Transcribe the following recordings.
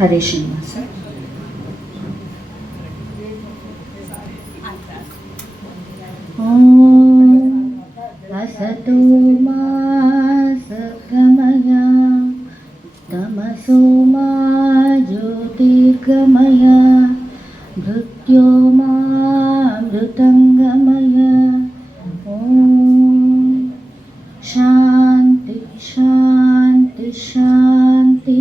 ಹರೇ ಶ್ರೀನಿವಾಸ. ಓಂ ಅಸತೋ ಮಾ ಸದ್ಗಮಯ ತಮಸೋ ಮಾ ಜ್ಯೋತಿರ್ಗಮಯ ಮೃತ್ಯೋರ್ಮಾ ಮೃತಂಗಮಯ. ಓಂ ಶಾಂತಿ ಶಾಂತಿ ಶಾಂತಿ.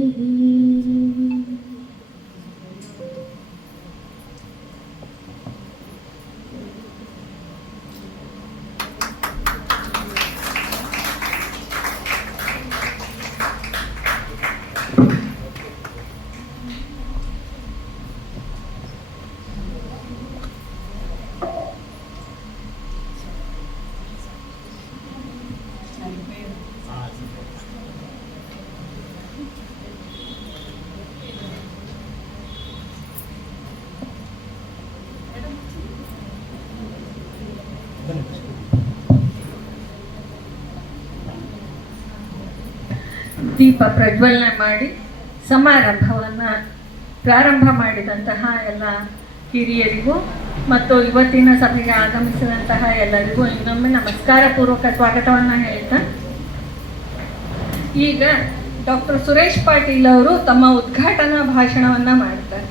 ದೀಪ ಪ್ರಜ್ವಲನೆ ಮಾಡಿ ಸಮಾರಂಭವನ್ನು ಪ್ರಾರಂಭ ಮಾಡಿದಂತಹ ಎಲ್ಲ ಹಿರಿಯರಿಗೂ ಮತ್ತು ಇವತ್ತಿನ ಸಭೆಗೆ ಆಗಮಿಸಿದಂತಹ ಎಲ್ಲರಿಗೂ ಇನ್ನೊಮ್ಮೆ ನಮಸ್ಕಾರ ಪೂರ್ವಕ ಸ್ವಾಗತವನ್ನು ಹೇಳ್ತಾ, ಈಗ ಡಾಕ್ಟರ್ ಸುರೇಶ್ ಪಾಟೀಲ್ ಅವರು ತಮ್ಮ ಉದ್ಘಾಟನಾ ಭಾಷಣವನ್ನು ಮಾಡ್ತಾರೆ.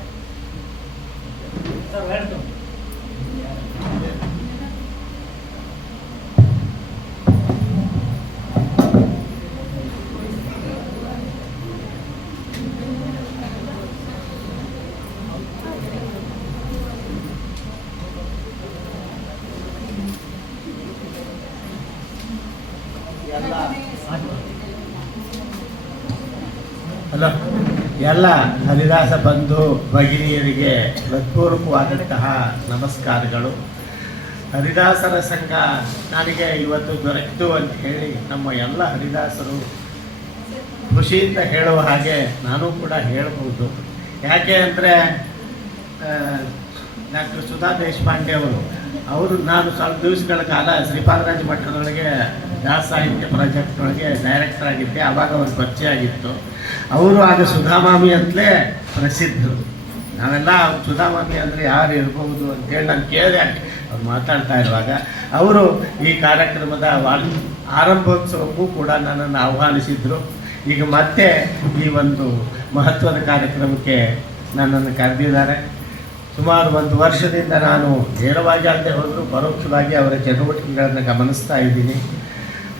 ಹಲೋ, ಎಲ್ಲ ಹರಿದಾಸ ಬಂಧು ಭಗಿನಿಯರಿಗೆ ಹೃತ್ಪೂರ್ವಕವಾದಂತಹ ನಮಸ್ಕಾರಗಳು. ಹರಿದಾಸರ ಸಂಘ ನನಗೆ ಇವತ್ತು ದೊರೆಯಿತು ಅಂತ ಹೇಳಿ ನಮ್ಮ ಎಲ್ಲ ಹರಿದಾಸರು ಖುಷಿಯಿಂದ ಹೇಳುವ ಹಾಗೆ ನಾನು ಕೂಡ ಹೇಳಬಹುದು. ಯಾಕೆ ಅಂದರೆ ಡಾಕ್ಟರ್ ಸುಧಾ ದೇಶಪಾಂಡೆ ಅವರು ನಾನು ಸ್ವಲ್ಪ ದಿವಸಗಳ ಕಾಲ ಶ್ರೀಪಾದರಾಜ ಮಠದೊಳಗೆ ದಾಸ ಸಾಹಿತ್ಯ ಪ್ರಾಜೆಕ್ಟ್ ಒಳಗೆ ಡೈರೆಕ್ಟರ್ ಆಗಿದ್ದೆ. ಆವಾಗ ಅವ್ರ ಪರಿಚಯ ಆಗಿತ್ತು. ಅವರು ಆಗ ಸುಧಾಮಾಮಿ ಅಂತಲೇ ಪ್ರಸಿದ್ಧರು. ನಾವೆಲ್ಲ ಸುಧಾಮಾಮಿ ಅಂದರೆ ಯಾರು ಇರ್ಬೋದು ಅಂತೇಳಿ ನಾನು ಕೇಳಿದೆ. ಅವ್ರು ಮಾತಾಡ್ತಾ ಇರುವಾಗ ಅವರು ಈ ಕಾರ್ಯಕ್ರಮದ ಆರಂಭೋತ್ಸವಕ್ಕೂ ಕೂಡ ನನ್ನನ್ನು ಆಹ್ವಾನಿಸಿದರು. ಈಗ ಮತ್ತೆ ಈ ಒಂದು ಮಹತ್ವದ ಕಾರ್ಯಕ್ರಮಕ್ಕೆ ನನ್ನನ್ನು ಕರೆದಿದ್ದಾರೆ. ಸುಮಾರು 1 ವರ್ಷದಿಂದ ನಾನು ನೇರವಾಗಿ ಅಲ್ಲದೆ ಹೋದರೂ ಪರೋಕ್ಷವಾಗಿ ಅವರ ಚಟುವಟಿಕೆಗಳನ್ನು ಗಮನಿಸ್ತಾ ಇದ್ದೀನಿ.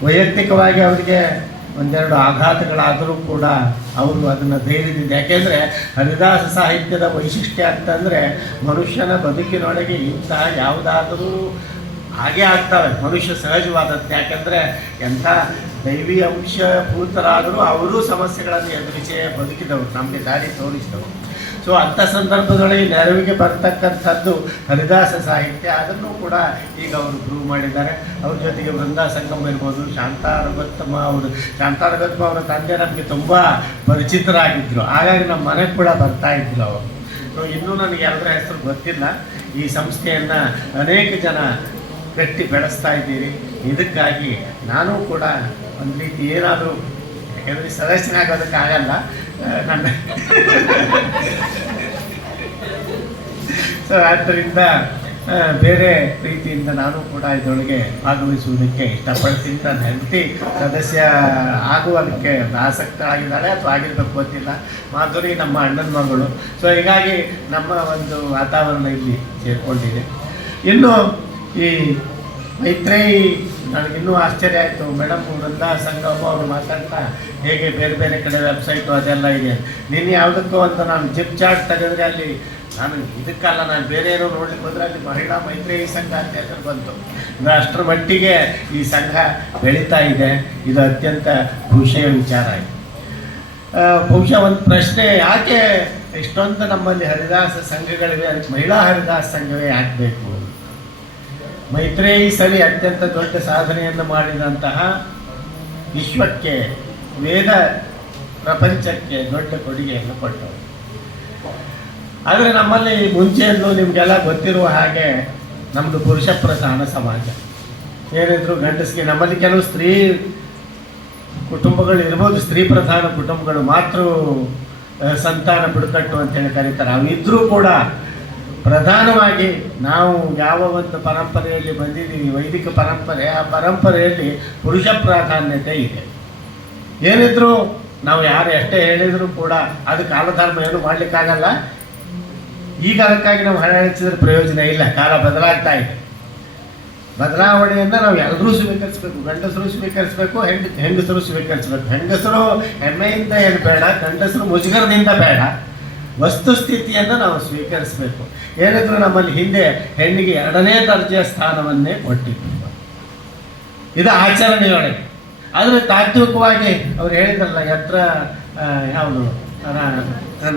ವೈಯಕ್ತಿಕವಾಗಿ ಅವರಿಗೆ ಒಂದೆರಡು ಆಘಾತಗಳಾದರೂ ಕೂಡ ಅವರು ಅದನ್ನು ಧೈರ್ಯದಿಂದ, ಯಾಕೆಂದರೆ ಹರಿದಾಸ ಸಾಹಿತ್ಯದ ವೈಶಿಷ್ಟ್ಯ ಅಂತಂದರೆ ಮನುಷ್ಯನ ಬದುಕಿನೊಳಗೆ ಇಂತಹ ಯಾವುದಾದರೂ ಹಾಗೇ ಆಗ್ತವೆ. ಮನುಷ್ಯ ಸಹಜವಾದದ್ದು. ಯಾಕೆಂದರೆ ಎಂಥ ದೈವಿ ಅಂಶಭೂತರಾದರೂ ಅವರೂ ಸಮಸ್ಯೆಗಳನ್ನು ಎದುರಿಸೇ ಬದುಕಿದವರು, ನಮಗೆ ದಾರಿ ತೋರಿಸಿದವರು. ಸೊ ಅಂಥ ಸಂದರ್ಭದೊಳಗೆ ನೆರವಿಗೆ ಬರ್ತಕ್ಕಂಥದ್ದು ಹರಿದಾಸ ಸಾಹಿತ್ಯ. ಅದನ್ನು ಕೂಡ ಈಗ ಅವರು ಪ್ರೂವ್ ಮಾಡಿದ್ದಾರೆ. ಅವ್ರ ಜೊತೆಗೆ ವೃಂದಾ ಸಂಗಮ ಇರ್ಬೋದು, ಶಾಂತಾರಗತ್ತಮ್ಮ ಅವರ ತಂದೆ ನಮಗೆ ತುಂಬ ಪರಿಚಿತರಾಗಿದ್ದರು. ಹಾಗಾಗಿ ನಮ್ಮ ಮನೆಗೆ ಕೂಡ ಬರ್ತಾಯಿದ್ರು ಅವರು. ಸೊ ಇನ್ನೂ ನನಗೆ ಎಲ್ಲರ ಹೆಸರು ಗೊತ್ತಿಲ್ಲ. ಈ ಸಂಸ್ಥೆಯನ್ನು ಅನೇಕ ಜನ ಗಟ್ಟಿ ಬೆಳೆಸ್ತಾ ಇದ್ದೀರಿ. ಇದಕ್ಕಾಗಿ ನಾನು ಕೂಡ ಒಂದು ರೀತಿ ಏನಾದರೂ, ಯಾಕೆಂದರೆ ಸದಸ್ಯನಾಗೋದಕ್ಕಾಗಲ್ಲ ನನ್ನ ಸೊ ಆದ್ದರಿಂದ ಬೇರೆ ರೀತಿಯಿಂದ ನಾನು ಕೂಡ ಇದರೊಳಗೆ ಭಾಗವಹಿಸುವುದಕ್ಕೆ ಇಷ್ಟಪಡ್ತೀನಿ. ನನ್ನ ಹೆಂಡತಿ ಸದಸ್ಯ ಆಗುವುದಕ್ಕೆ ಆಸಕ್ತರಾಗಿದ್ದಾಳೆ ಅಥವಾ ಆಗಿರಬೇಕು ಗೊತ್ತಿಲ್ಲ. ಮಾಧುರಿ ನಮ್ಮ ಅಣ್ಣನ ಮಗಳು. ಸೊ ಹೀಗಾಗಿ ನಮ್ಮ ಒಂದು ವಾತಾವರಣ ಇಲ್ಲಿ ಸೇರಿಕೊಂಡಿದೆ. ಇನ್ನು ಈ ಮೈತ್ರೇಯಿ ನನಗಿನ್ನೂ ಆಶ್ಚರ್ಯ ಆಯಿತು. ಮೇಡಮ್ ವೃಂದಾ ಸಂಗಮ ಅವರು ಮಾತಾಡ್ತಾ ಹೇಗೆ ಬೇರೆ ಬೇರೆ ಕಡೆ ವೆಬ್ಸೈಟು ಅದೆಲ್ಲ ಇದೆ. ನಿನ್ನೆ ಯಾವುದಕ್ಕೂ ಅಂತ ನಾನು ಜಿಪ್ ಚಾರ್ಟ್ ತೆಗೆದ್ರೆ ಅಲ್ಲಿ ನಾನು ಇದಕ್ಕಲ್ಲ, ನಾನು ಬೇರೆ ಏನೋ ನೋಡ್ಲಿಕ್ಕೆ ಹೋದರೆ ಅಲ್ಲಿ ಮಹಿಳಾ ಮೈತ್ರೇಯಿ ಸಂಘ ಅಂತ ಹೆಸರು ಬಂತು. ಅಷ್ಟರ ಮಟ್ಟಿಗೆ ಈ ಸಂಘ ಬೆಳೀತಾ ಇದೆ. ಇದು ಅತ್ಯಂತ ಖುಷಿಯ ವಿಚಾರ ಆಯಿತು. ಬಹುಶಃ ಒಂದು ಪ್ರಶ್ನೆ, ಯಾಕೆ ಇಷ್ಟೊಂದು ನಮ್ಮಲ್ಲಿ ಹರಿದಾಸ ಸಂಘಗಳಿವೆ, ಅದಕ್ಕೆ ಮಹಿಳಾ ಹರಿದಾಸ ಸಂಘವೇ ಆಗಬೇಕು? ಮೈತ್ರೇಯಿ ಸರಿ ಅತ್ಯಂತ ದೊಡ್ಡ ಸಾಧನೆಯನ್ನು ಮಾಡಿದಂತಹ, ವಿಶ್ವಕ್ಕೆ ವೇದ ಪ್ರಪಂಚಕ್ಕೆ ದೊಡ್ಡ ಕೊಡುಗೆಯನ್ನು ಕೊಟ್ಟರು. ಆದರೆ ನಮ್ಮಲ್ಲಿ ಮುಂಚೆಯಲ್ಲೂ ನಿಮಗೆಲ್ಲ ಗೊತ್ತಿರುವ ಹಾಗೆ ನಮ್ಮದು ಪುರುಷ ಪ್ರಧಾನ ಸಮಾಜ. ಏನಿದ್ರು ಗಂಡಸಿಗೆ, ನಮ್ಮಲ್ಲಿ ಕೆಲವು ಸ್ತ್ರೀ ಕುಟುಂಬಗಳು ಇರ್ಬೋದು, ಸ್ತ್ರೀ ಪ್ರಧಾನ ಕುಟುಂಬಗಳು, ಮಾತೃ ಸಂತಾನ ಬುಡಕಟ್ಟು ಅಂತೇಳಿ ಕರೀತಾರೆ. ಅವಿದ್ರೂ ಕೂಡ ಪ್ರಧಾನವಾಗಿ ನಾವು ಯಾವ ಒಂದು ಪರಂಪರೆಯಲ್ಲಿ ಬಂದಿದ್ದೀವಿ, ವೈದಿಕ ಪರಂಪರೆ, ಆ ಪರಂಪರೆಯಲ್ಲಿ ಪುರುಷ ಪ್ರಾಧಾನ್ಯತೆ ಇದೆ. ಏನಿದ್ರು ನಾವು ಯಾರು ಎಷ್ಟೇ ಹೇಳಿದರೂ ಕೂಡ ಅದು ಕಾಲಧರ್ಮ ಏನು ಮಾಡಲಿಕ್ಕಾಗಲ್ಲ. ಈಗ ಅದಕ್ಕಾಗಿ ನಾವು ಹರಳಿಸಿದ್ರೆ ಪ್ರಯೋಜನ ಇಲ್ಲ. ಕಾಲ ಬದಲಾಗ್ತಾ ಇದೆ. ಬದಲಾವಣೆಯನ್ನು ನಾವು ಎಲ್ಲರೂ ಸ್ವೀಕರಿಸಬೇಕು. ಗಂಡಸರು ಸ್ವೀಕರಿಸಬೇಕು, ಹೆಂಗಸರು ಸ್ವೀಕರಿಸಬೇಕು. ಹೆಂಗಸರು ಹೆಮ್ಮೆಯಿಂದ ಏನು ಬೇಡ, ಗಂಡಸರು ಮುಜುಗರದಿಂದ ಬೇಡ. ವಸ್ತುಸ್ಥಿತಿಯನ್ನು ನಾವು ಸ್ವೀಕರಿಸಬೇಕು. ಏನಿದ್ರು ನಮ್ಮಲ್ಲಿ ಹಿಂದೆ ಹೆಣ್ಣಿಗೆ 2ನೇ ದರ್ಜೆಯ ಸ್ಥಾನವನ್ನೇ ಕೊಟ್ಟಿದ್ದು. ಇದು ಆಚರಣೆಯೊಳಗೆ. ಆದರೆ ತಾತ್ವಿಕವಾಗಿ ಅವ್ರು ಹೇಳಿದ್ರಲ್ಲ, ಯತ್ರ ಯಾವುದು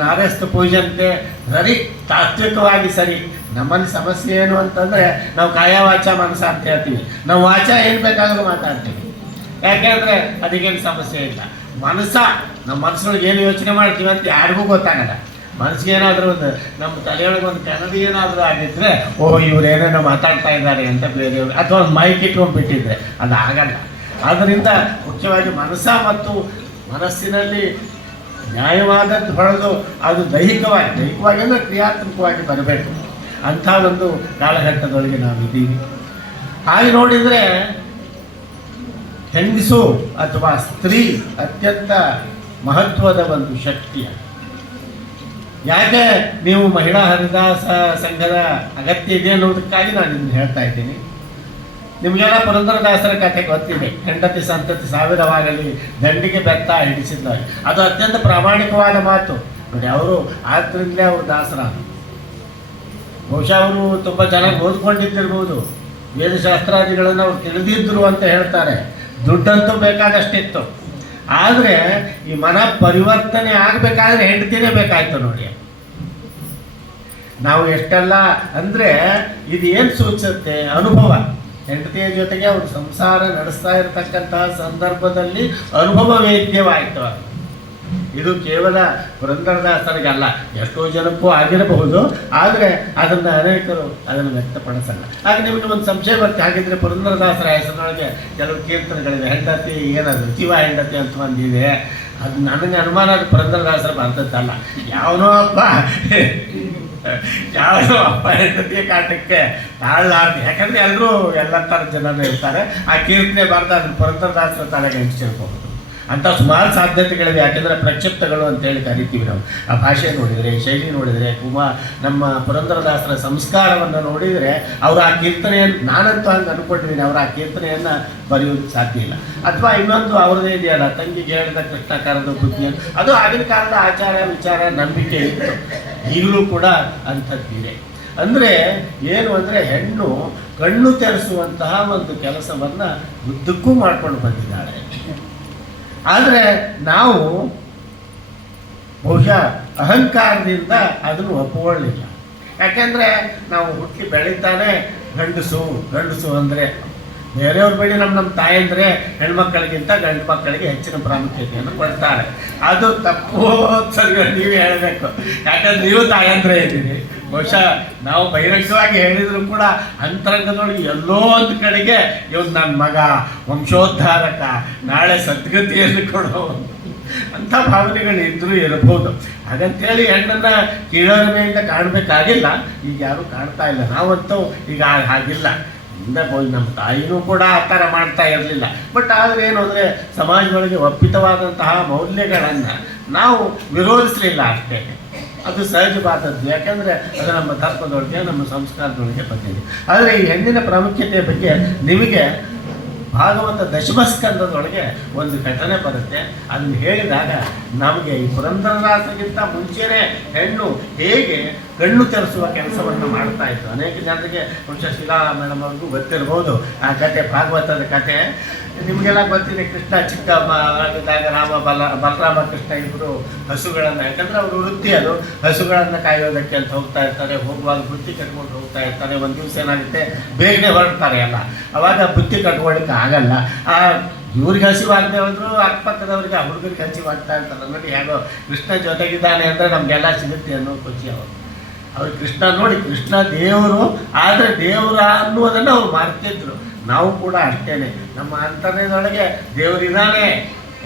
ನಾರ್ಯಸ್ತು ಪೂಜಂತೆ, ಸರಿ, ತಾತ್ವಿಕವಾಗಿ ಸರಿ. ನಮ್ಮಲ್ಲಿ ಸಮಸ್ಯೆ ಏನು ಅಂತಂದರೆ ನಾವು ಕಾಯ ವಾಚ ಮನಸ್ಸ ಅಂತ ಹೇಳ್ತೀವಿ. ನಾವು ವಾಚ ಏನು ಬೇಕಾದರೂ ಮಾತಾಡ್ತೀವಿ. ಯಾಕೆಂದರೆ ಅದಕ್ಕೇನು ಸಮಸ್ಯೆ ಇಲ್ಲ. ನಮ್ಮ ಮನಸ್ಸೊಳಗೆ ಏನು ಯೋಚನೆ ಮಾಡ್ತೀವಿ ಅಂತ ಯಾರಿಗೂ ಗೊತ್ತಾಗಲ್ಲ. ಮನಸ್ಸಿಗೆ ಏನಾದರೂ ಒಂದು ನಮ್ಮ ತಲೆಯೊಳಗೆ ಒಂದು ಕನ್ನಡಿ ಏನಾದರೂ ಆಗಿದ್ದರೆ, ಇವ್ರು ಏನೇನೋ ಮಾತಾಡ್ತಾ ಇದ್ದಾರೆ ಅಂತ ಬೇರೆಯವರು, ಅಥವಾ ಒಂದು ಮೈಕ್ ಇಟ್ಕೊಂಡ್ಬಿಟ್ಟಿದ್ರೆ ಅದು ಆಗಲ್ಲ. ಆದ್ದರಿಂದ ಮುಖ್ಯವಾಗಿ ಮನಸ್ಸು ಮನಸ್ಸಿನಲ್ಲಿ ನ್ಯಾಯವಾದದ್ದು ಹೊಳೆದು ಅದು ದೈಹಿಕವಾಗಿ ಅಂದರೆ ಕ್ರಿಯಾತ್ಮಕವಾಗಿ ಬರಬೇಕು. ಅಂಥ ಒಂದು ಕಾಲಘಟ್ಟದೊಳಗೆ ನಾವಿದ್ದೀವಿ. ಹಾಗೆ ನೋಡಿದರೆ ಹೆಂಗಸು ಅಥವಾ ಸ್ತ್ರೀ ಅತ್ಯಂತ ಮಹತ್ವದ ಒಂದು ಶಕ್ತಿಯ. ಯಾಕೆ ನೀವು ಮಹಿಳಾ ಹರಿದಾಸ ಸಂಘದ ಅಗತ್ಯ ಇದೆ ಅನ್ನೋದಕ್ಕಾಗಿ ನಾನು ನಿಮ್ಗೆ ಹೇಳ್ತಾ ಇದ್ದೀನಿ. ನಿಮಗೆಲ್ಲ ಪುರಂದರದಾಸರ ಕಥೆ ಗೊತ್ತಿದೆ. ಹೆಂಡತಿ ಸಂತತಿ ಸಾವಿರವಾಗಲಿ, ದಂಡಿಗೆ ಬೆತ್ತ ಹಿಡಿಸಿದ್ದಾರೆ. ಅದು ಅತ್ಯಂತ ಪ್ರಾಮಾಣಿಕವಾದ ಮಾತು ನೋಡಿ. ಅವರು ಆದ್ರಿಂದಲೇ ಅವರು ದಾಸರ. ಬಹುಶಃ ಅವರು ತುಂಬ ಚೆನ್ನಾಗಿ ಓದ್ಕೊಂಡಿದ್ದಿರ್ಬೋದು, ವೇದಶಾಸ್ತ್ರಾದಿಗಳನ್ನು ಅವ್ರು ತಿಳಿದಿದ್ದರು ಅಂತ ಹೇಳ್ತಾರೆ. ದುಡ್ಡಂತೂ ಬೇಕಾದಷ್ಟಿತ್ತು. ಆದರೆ ಈ ಮನ ಪರಿವರ್ತನೆ ಆಗಬೇಕಾದ್ರೆ ಹೆಂಡತಿನೇ ಬೇಕಾಯ್ತು ನೋಡಿ. ನಾವು ಎಷ್ಟೆಲ್ಲ ಅಂದರೆ ಇದು ಏನು ಸೂಚಿಸುತ್ತೆ, ಅನುಭವ. ಹೆಂಡತಿಯ ಜೊತೆಗೆ ಅವರು ಸಂಸಾರ ನಡೆಸ್ತಾ ಇರತಕ್ಕಂತಹ ಸಂದರ್ಭದಲ್ಲಿ ಅನುಭವ ವೇದ್ಯವಾಯಿತು. ಇದು ಕೇವಲ ಪುರಂದರದಾಸರಿಗಲ್ಲ, ಎಷ್ಟೋ ಜನಕ್ಕೂ ಆಗಿರಬಹುದು. ಆದರೆ ಅದನ್ನು ಅನೇಕರು ಅದನ್ನು ವ್ಯಕ್ತಪಡಿಸಲ್ಲ. ಹಾಗೆ ನಿಮಗೆ ಒಂದು ಸಂಶಯ ಬರುತ್ತೆ, ಹಾಗಿದ್ರೆ ಪುರಂದರದಾಸರ ಹೆಸರಿನೊಳಗೆ ಕೆಲವು ಕೀರ್ತನೆಗಳಿವೆ. ಹೆಂಡತಿ ಏನದು ಜೀವ ಹೆಂಡತಿ ಅಂತ ಒಂದಿದೆ. ಅದು ನನಗೆ ಅನುಮಾನ, ಅದು ಪುರಂದರದಾಸರ ಬರ್ತದ್ದಲ್ಲ. ಯಾವನೋ ಅಪ್ಪ ಹೆಂಡತಿಯ ಕಾಟಕ್ಕೆ ತಾಳಲಾರ್ದು. ಯಾಕಂದರೆ ಎಲ್ಲರೂ ಎಲ್ಲ ಥರದ ಜನರು ಇರ್ತಾರೆ. ಆ ಕೀರ್ತನೆ ಬರ್ದ ಅದನ್ನು ಪುರಂದರದಾಸರ ತಲೆಗೆ ಹಂಚ್ಕೊಳ್ಬಹುದು ಅಂತ ಸುಮಾರು ಸಾಧ್ಯತೆಗಳಿವೆ. ಯಾಕೆಂದರೆ ಪ್ರಕ್ಷಿಪ್ತಗಳು ಅಂತೇಳಿ ಕರಿತೀವಿ ನಾವು. ಆ ಭಾಷೆ ನೋಡಿದರೆ, ಶೈಲಿ ನೋಡಿದರೆ, ನಮ್ಮ ಪುರಂದರದಾಸರ ಸಂಸ್ಕಾರವನ್ನು ನೋಡಿದರೆ ಅವರು ಆ ಕೀರ್ತನೆಯನ್ನು, ನಾನಂತೂ ಹಂಗೆ ಅಂದ್ಕೊಂಡಿದ್ದೀನಿ, ಅವರು ಆ ಕೀರ್ತನೆಯನ್ನು ಬರೆಯೋದಕ್ಕೆ ಸಾಧ್ಯ ಇಲ್ಲ. ಅಥವಾ ಇನ್ನೊಂದು ಅವ್ರದ್ದೇ ಇದೆಯಲ್ಲ, ತಂಗಿಗೆ ಹೇಳಿದ ಕೃಷ್ಣ ಕರೆದು ಬುದ್ಧಿ, ಅದು ಆಗಿನ ಕಾಲದ ಆಚಾರ ವಿಚಾರ ನಂಬಿಕೆ ಇತ್ತು. ಈಗಲೂ ಕೂಡ ಅಂಥದ್ದಿದೆ. ಅಂದರೆ ಏನು ಅಂದರೆ ಹೆಣ್ಣು ಕಣ್ಣು ತೆರೆಸುವಂತಹ ಒಂದು ಕೆಲಸವನ್ನು ಉದ್ದಕ್ಕೂ ಮಾಡ್ಕೊಂಡು ಬಂದಿದ್ದಾಳೆ. ಆದರೆ ನಾವು ಬಹುಶಃ ಅಹಂಕಾರದಿಂದ ಅದನ್ನು ಒಪ್ಪಿಕೊಳ್ಳಿಲ್ಲ. ಯಾಕೆಂದರೆ ನಾವು ಹುಟ್ಟಿ ಬೆಳೀತಾನೆ ಗಂಡಸು ಅಂದರೆ ಬೇರೆಯವ್ರ ಬಳಿ ನಮ್ಮ ತಾಯಂದ್ರೆ ಹೆಣ್ಮಕ್ಕಳಿಗಿಂತ ಗಂಡು ಮಕ್ಕಳಿಗೆ ಹೆಚ್ಚಿನ ಪ್ರಾಮುಖ್ಯತೆಯನ್ನು ಕೊಡ್ತಾರೆ. ಅದು ತಪ್ಪು ಸರಿ, ನೀವು ಹೇಳಬೇಕು. ಯಾಕಂದ್ರೆ ನೀವು ತಾಯಂದ್ರೆ ಇದ್ದೀರಿ. ಬಹುಶಃ ನಾವು ಬಹಿರಂಗವಾಗಿ ಹೇಳಿದ್ರು ಕೂಡ ಅಂತರಂಗದೊಳಗೆ ಎಲ್ಲೋ ಒಂದು ಕಡೆಗೆ ಇವನು ನನ್ನ ಮಗ, ವಂಶೋದ್ಧಾರಕ, ನಾಳೆ ಸದ್ಗತಿಯನ್ನು ಕೊಡೋ ಅಂಥ ಭಾವನೆಗಳು ಇದ್ರೂ ಇರಬಹುದು. ಹಾಗಂತೇಳಿ ಹೆಣ್ಣನ್ನು ಕೀಳರಿಮೆಯಿಂದ ಕಾಣಬೇಕಾಗಿಲ್ಲ. ಈಗ ಯಾರೂ ಕಾಣ್ತಾ ಇಲ್ಲ. ನಾವಂತೂ ಈಗ ಹಾಗಿಲ್ಲ. ಹಿಂದೆ ನಮ್ಮ ತಾಯಿನೂ ಕೂಡ ಆ ಥರ ಮಾಡ್ತಾ ಇರಲಿಲ್ಲ. ಬಟ್ ಆದರೆ ಏನು ಅಂದರೆ ಸಮಾಜದೊಳಗೆ ಒಪ್ಪಿತವಾದಂತಹ ಮೌಲ್ಯಗಳನ್ನು ನಾವು ವಿರೋಧಿಸಲಿಲ್ಲ ಅಷ್ಟೇ. ಅದು ಸಹಜವಾದದ್ದು. ಯಾಕೆಂದರೆ ಅದು ನಮ್ಮ ಧರ್ಮದೊಳಗೆ, ನಮ್ಮ ಸಂಸ್ಕಾರದೊಳಗೆ ಬಂದಿದೆ. ಆದರೆ ಈ ಹೆಣ್ಣಿನ ಪ್ರಾಮುಖ್ಯತೆಯ ಬಗ್ಗೆ ನಿಮಗೆ ಭಾಗವತ ದಶಮಸ್ಕಂದದೊಳಗೆ ಒಂದು ಘಟನೆ ಬರುತ್ತೆ. ಅದನ್ನು ಹೇಳಿದಾಗ ನಮಗೆ ಈ ಪುರಂದರದಾಸರಿಗಿಂತ ಮುಂಚೆನೇ ಹೆಣ್ಣು ಹೇಗೆ ಕಣ್ಣು ತೆರೆಸುವ ಕೆಲಸವನ್ನು ಮಾಡ್ತಾ ಇತ್ತು. ಅನೇಕ ಜನರಿಗೆ ಬಹುಶಃ ಶಿಲಾ ಮೇಡಮ್ ಅವ್ರಿಗೂ ಗೊತ್ತಿರ್ಬೋದು ಆ ಕತೆ, ಭಾಗವತದ ಕತೆ. ನಿಮಗೆಲ್ಲ ಗೊತ್ತಿದೆ. ಕೃಷ್ಣ ಚಿಕ್ಕ ಆಗಿದ್ದಾಗ ಬಲರಾಮ ಕೃಷ್ಣ ಇಬ್ಬರು ಹಸುಗಳನ್ನು, ಯಾಕಂದರೆ ಅವರು ವೃತ್ತಿ ಅದು, ಹಸುಗಳನ್ನು ಕಾಯೋದಕ್ಕೆ ಅಂತ ಹೋಗ್ತಾ ಇರ್ತಾರೆ. ಹೋಗುವಾಗ ಬುತ್ತಿ ಕಟ್ಕೊಂಡು ಹೋಗ್ತಾ ಇರ್ತಾರೆ. ಒಂದು ದಿವಸ ಏನಾಗುತ್ತೆ, ಬೇಗನೆ ಹೊರಡ್ತಾರೆ ಅಲ್ಲ, ಅವಾಗ ಬುತ್ತಿ ಕಟ್ಕೊಳ್ಳಿಕ್ಕೆ ಆಗಲ್ಲ. ಇವ್ರಿಗೆ ಹಸಿವಾಗದೆ ಹೋದ್ರು ಅಕ್ಕಪಕ್ಕದವ್ರಿಗೆ, ಆ ಹುಡುಗರಿಗೆ ಹಸಿವಾಗ್ತಾ ಇರ್ತಾರೆ. ನೋಡಿ ಹೇಗೋ ಕೃಷ್ಣ ಜೊತೆಗಿದ್ದಾನೆ ಅಂದರೆ ನಮಗೆಲ್ಲ ಸಿಗುತ್ತೆ ಅನ್ನೋ ಖುಷಿ ಅವ್ರು ಕೃಷ್ಣ ನೋಡಿ. ಕೃಷ್ಣ ದೇವರು, ಆದರೆ ದೇವರ ಅನ್ನುವುದನ್ನು ಅವ್ರು ಮಾಡ್ತಿದ್ರು. ನಾವು ಕೂಡ ಅಷ್ಟೇನೆ, ನಮ್ಮ ಅಂತರ್ಯದೊಳಗೆ ದೇವರಿದ್ದಾನೆ,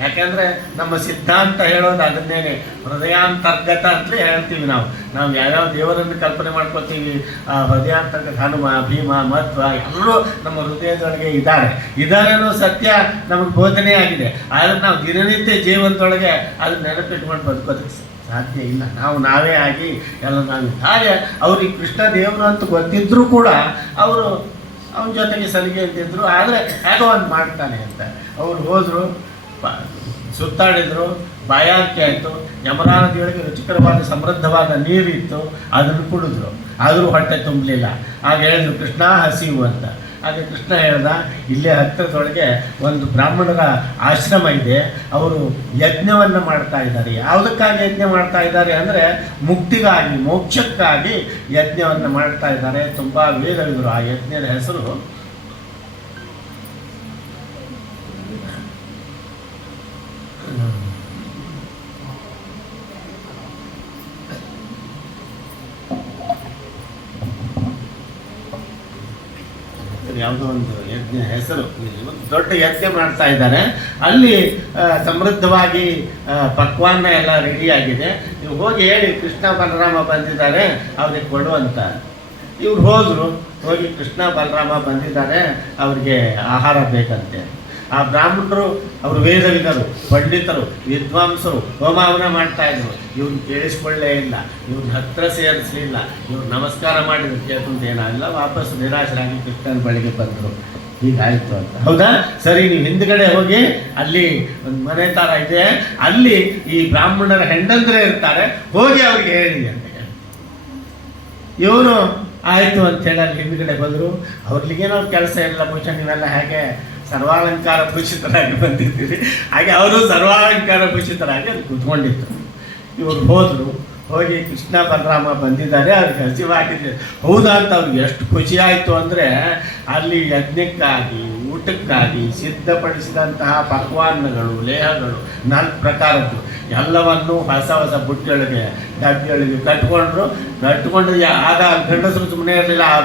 ಯಾಕೆಂದರೆ ನಮ್ಮ ಸಿದ್ಧಾಂತ ಹೇಳೋದು ಅದನ್ನೇನೆ, ಹೃದಯಾಂತರ್ಗತ ಅಂತಲೇ ಹೇಳ್ತೀವಿ ನಾವು. ನಾವು ಯಾವ್ಯಾವ ದೇವರನ್ನು ಕಲ್ಪನೆ ಮಾಡ್ಕೊತೀವಿ, ಆ ಹೃದಯಾಂತರ್ಗತ ಹನುಮ, ಭೀಮ, ಮಧ್ವ ಎಲ್ಲರೂ ನಮ್ಮ ಹೃದಯದೊಳಗೆ ಇದ್ದಾರೆ ಅನ್ನೋ ಸತ್ಯ ನಮಗೆ ಬೋಧನೆ ಆಗಿದೆ. ಆದರೆ ನಾವು ದಿನನಿತ್ಯ ಜೀವನದೊಳಗೆ ಅದನ್ನ ನೆನಪಿಟ್ಕೊಂಡು ಬದುಕೋದಕ್ಕೆ ಸಾಧ್ಯ ಇಲ್ಲ. ನಾವೇ ಆಗಿ ಎಲ್ಲ ನಾವು ಹಾಗೆ ಅವ್ರಿಗೆ ಕೃಷ್ಣ ದೇವರು ಅಂತ ಗೊತ್ತಿದ್ರೂ ಕೂಡ ಅವರು ಅವನ ಜೊತೆಗೆ ಸಲಿಗೆ ಅಂತಿದ್ರು. ಆದರೆ ಹೇಗೋ ಒಂದು ಮಾಡ್ತಾನೆ ಅಂತ ಅವ್ರು ಹೋದರು, ಸುತ್ತಾಡಿದ್ರು, ಬಾಯಾರಿಕೆ ಆಯಿತು. ಯಮುನಾ ನದಿಯೊಳಗೆ ರುಚಿಕರವಾದ ಸಮೃದ್ಧವಾದ ನೀರಿತ್ತು, ಅದನ್ನು ಕುಡಿದ್ರು. ಆದರೂ ಹೊಟ್ಟೆ ತುಂಬಲಿಲ್ಲ. ಆಗ ಹೇಳಿದ್ರು ಕೃಷ್ಣ ಹಸಿವು ಅಂತ. ಹಾಗೆ ಕೃಷ್ಣ ಹೇಳ್ದ, ಇಲ್ಲೇ ಹತ್ತಿರದೊಳಗೆ ಒಂದು ಬ್ರಾಹ್ಮಣರ ಆಶ್ರಮ ಇದೆ, ಅವರು ಯಜ್ಞವನ್ನು ಮಾಡ್ತಾ ಇದ್ದಾರೆ. ಯಾವುದಕ್ಕಾಗಿ ಯಜ್ಞ ಮಾಡ್ತಾ ಇದ್ದಾರೆ ಅಂದರೆ ಮುಕ್ತಿಗಾಗಿ, ಮೋಕ್ಷಕ್ಕಾಗಿ ಯಜ್ಞವನ್ನು ಮಾಡ್ತಾ ಇದ್ದಾರೆ. ತುಂಬ ವೇದವಿದರು. ಆ ಯಜ್ಞದ ಹೆಸರು ಯಾವುದೋ ಒಂದು ಯಜ್ಞ ಹೆಸರು, ಒಂದು ದೊಡ್ಡ ಯಜ್ಞ ಮಾಡ್ತಾ ಇದ್ದಾರೆ. ಅಲ್ಲಿ ಸಮೃದ್ಧವಾಗಿ ಪಕ್ವಾನ್ನ ಎಲ್ಲ ರೆಡಿಯಾಗಿದೆ. ನೀವು ಹೋಗಿ ಹೇಳಿ ಕೃಷ್ಣ ಬಲರಾಮ ಬಂದಿದ್ದಾರೆ ಅವ್ರಿಗೆ ಕೊಡು ಅಂತ. ಇವ್ರು ಹೋದರು, ಹೋಗಿ ಕೃಷ್ಣ ಬಲರಾಮ ಬಂದಿದ್ದಾರೆ ಅವ್ರಿಗೆ ಆಹಾರ ಬೇಕಂತೆ. ಆ ಬ್ರಾಹ್ಮಣರು ಅವರು ವೇದವಿದರು, ಪಂಡಿತರು, ವಿದ್ವಾಂಸರು ಹೋಮವನ್ನ ಮಾಡ್ತಾ ಇದ್ರು. ಇವ್ರನ್ನ ಕೇಳಿಸ್ಕೊಳ್ಳೇ ಇಲ್ಲ, ಇವ್ರನ್ನ ಹತ್ರ ಸೇರಿಸಲಿಲ್ಲ. ಇವ್ರು ನಮಸ್ಕಾರ ಮಾಡಿದ್ರು, ಕೇಳ್ಕೊಂತ ಏನಾಗಿಲ್ಲ, ವಾಪಸ್ ನಿರಾಶರಾಗಿ ಕೃಷ್ಣನ ಬಳಿಗೆ ಬಂದರು. ಹೀಗಾಯಿತು ಅಂತ. ಹೌದಾ, ಸರಿ, ನೀವು ಹಿಂದ್ಗಡೆ ಹೋಗಿ ಅಲ್ಲಿ ಒಂದು ಮನೆ ಥರ ಇದೆ, ಅಲ್ಲಿ ಈ ಬ್ರಾಹ್ಮಣರ ಹೆಂಡಂದ್ರೆ ಇರ್ತಾರೆ, ಹೋಗಿ ಅವ್ರಿಗೆ ಹೇಳಿ ಅಂತ ಹೇಳಿ. ಇವನು ಆಯಿತು ಅಂತೇಳಿ ಅಲ್ಲಿ ಹಿಂದ್ಗಡೆ ಬಂದರು. ಅವ್ರಿಗೇನೋ ಕೆಲಸ ಇಲ್ಲ, ಬಹುಶಃ ನೀವೆಲ್ಲ ಹೇಗೆ ಸರ್ವಾಲಂಕಾರ ಭೂಷಿತರಾಗಿ ಬಂದಿದ್ದೀರಿ, ಹಾಗೆ ಅವರು ಸರ್ವಾಲಂಕಾರ ಭೂಷಿತರಾಗಿ ಅದು ಕೂತ್ಕೊಂಡಿತ್ತು. ಇವರು ಹೋದರು, ಹೋಗಿ ಕೃಷ್ಣ ಬಲರಾಮ ಬಂದಿದ್ದಾರೆ, ಅವ್ರಿಗೆ ಹಸಿವಾಗಿದೆ. ಹೌದಾ ಅಂತ ಅವ್ರಿಗೆ ಎಷ್ಟು ಖುಷಿ ಆಯಿತು ಅಂದರೆ, ಅಲ್ಲಿ ಯಜ್ಞಕ್ಕಾಗಿ ಊಟಕ್ಕಾಗಿ ಸಿದ್ಧಪಡಿಸಿದಂತಹ ಪಕ್ವಾನ್ನಗಳು, ಲೇಹಗಳು 4 ಪ್ರಕಾರದ್ದು ಎಲ್ಲವನ್ನು ಹೊಸ ಹೊಸ ಬುಟ್ಟಿಯೊಳಗೆ, ಡಬ್ಬಿಯೊಳಗೆ ಕಟ್ಕೊಂಡು ಆಗ ಗಂಡಸರು ಸುಮ್ಮನೆ ಇರಲಿಲ್ಲ. ಅವ್ರ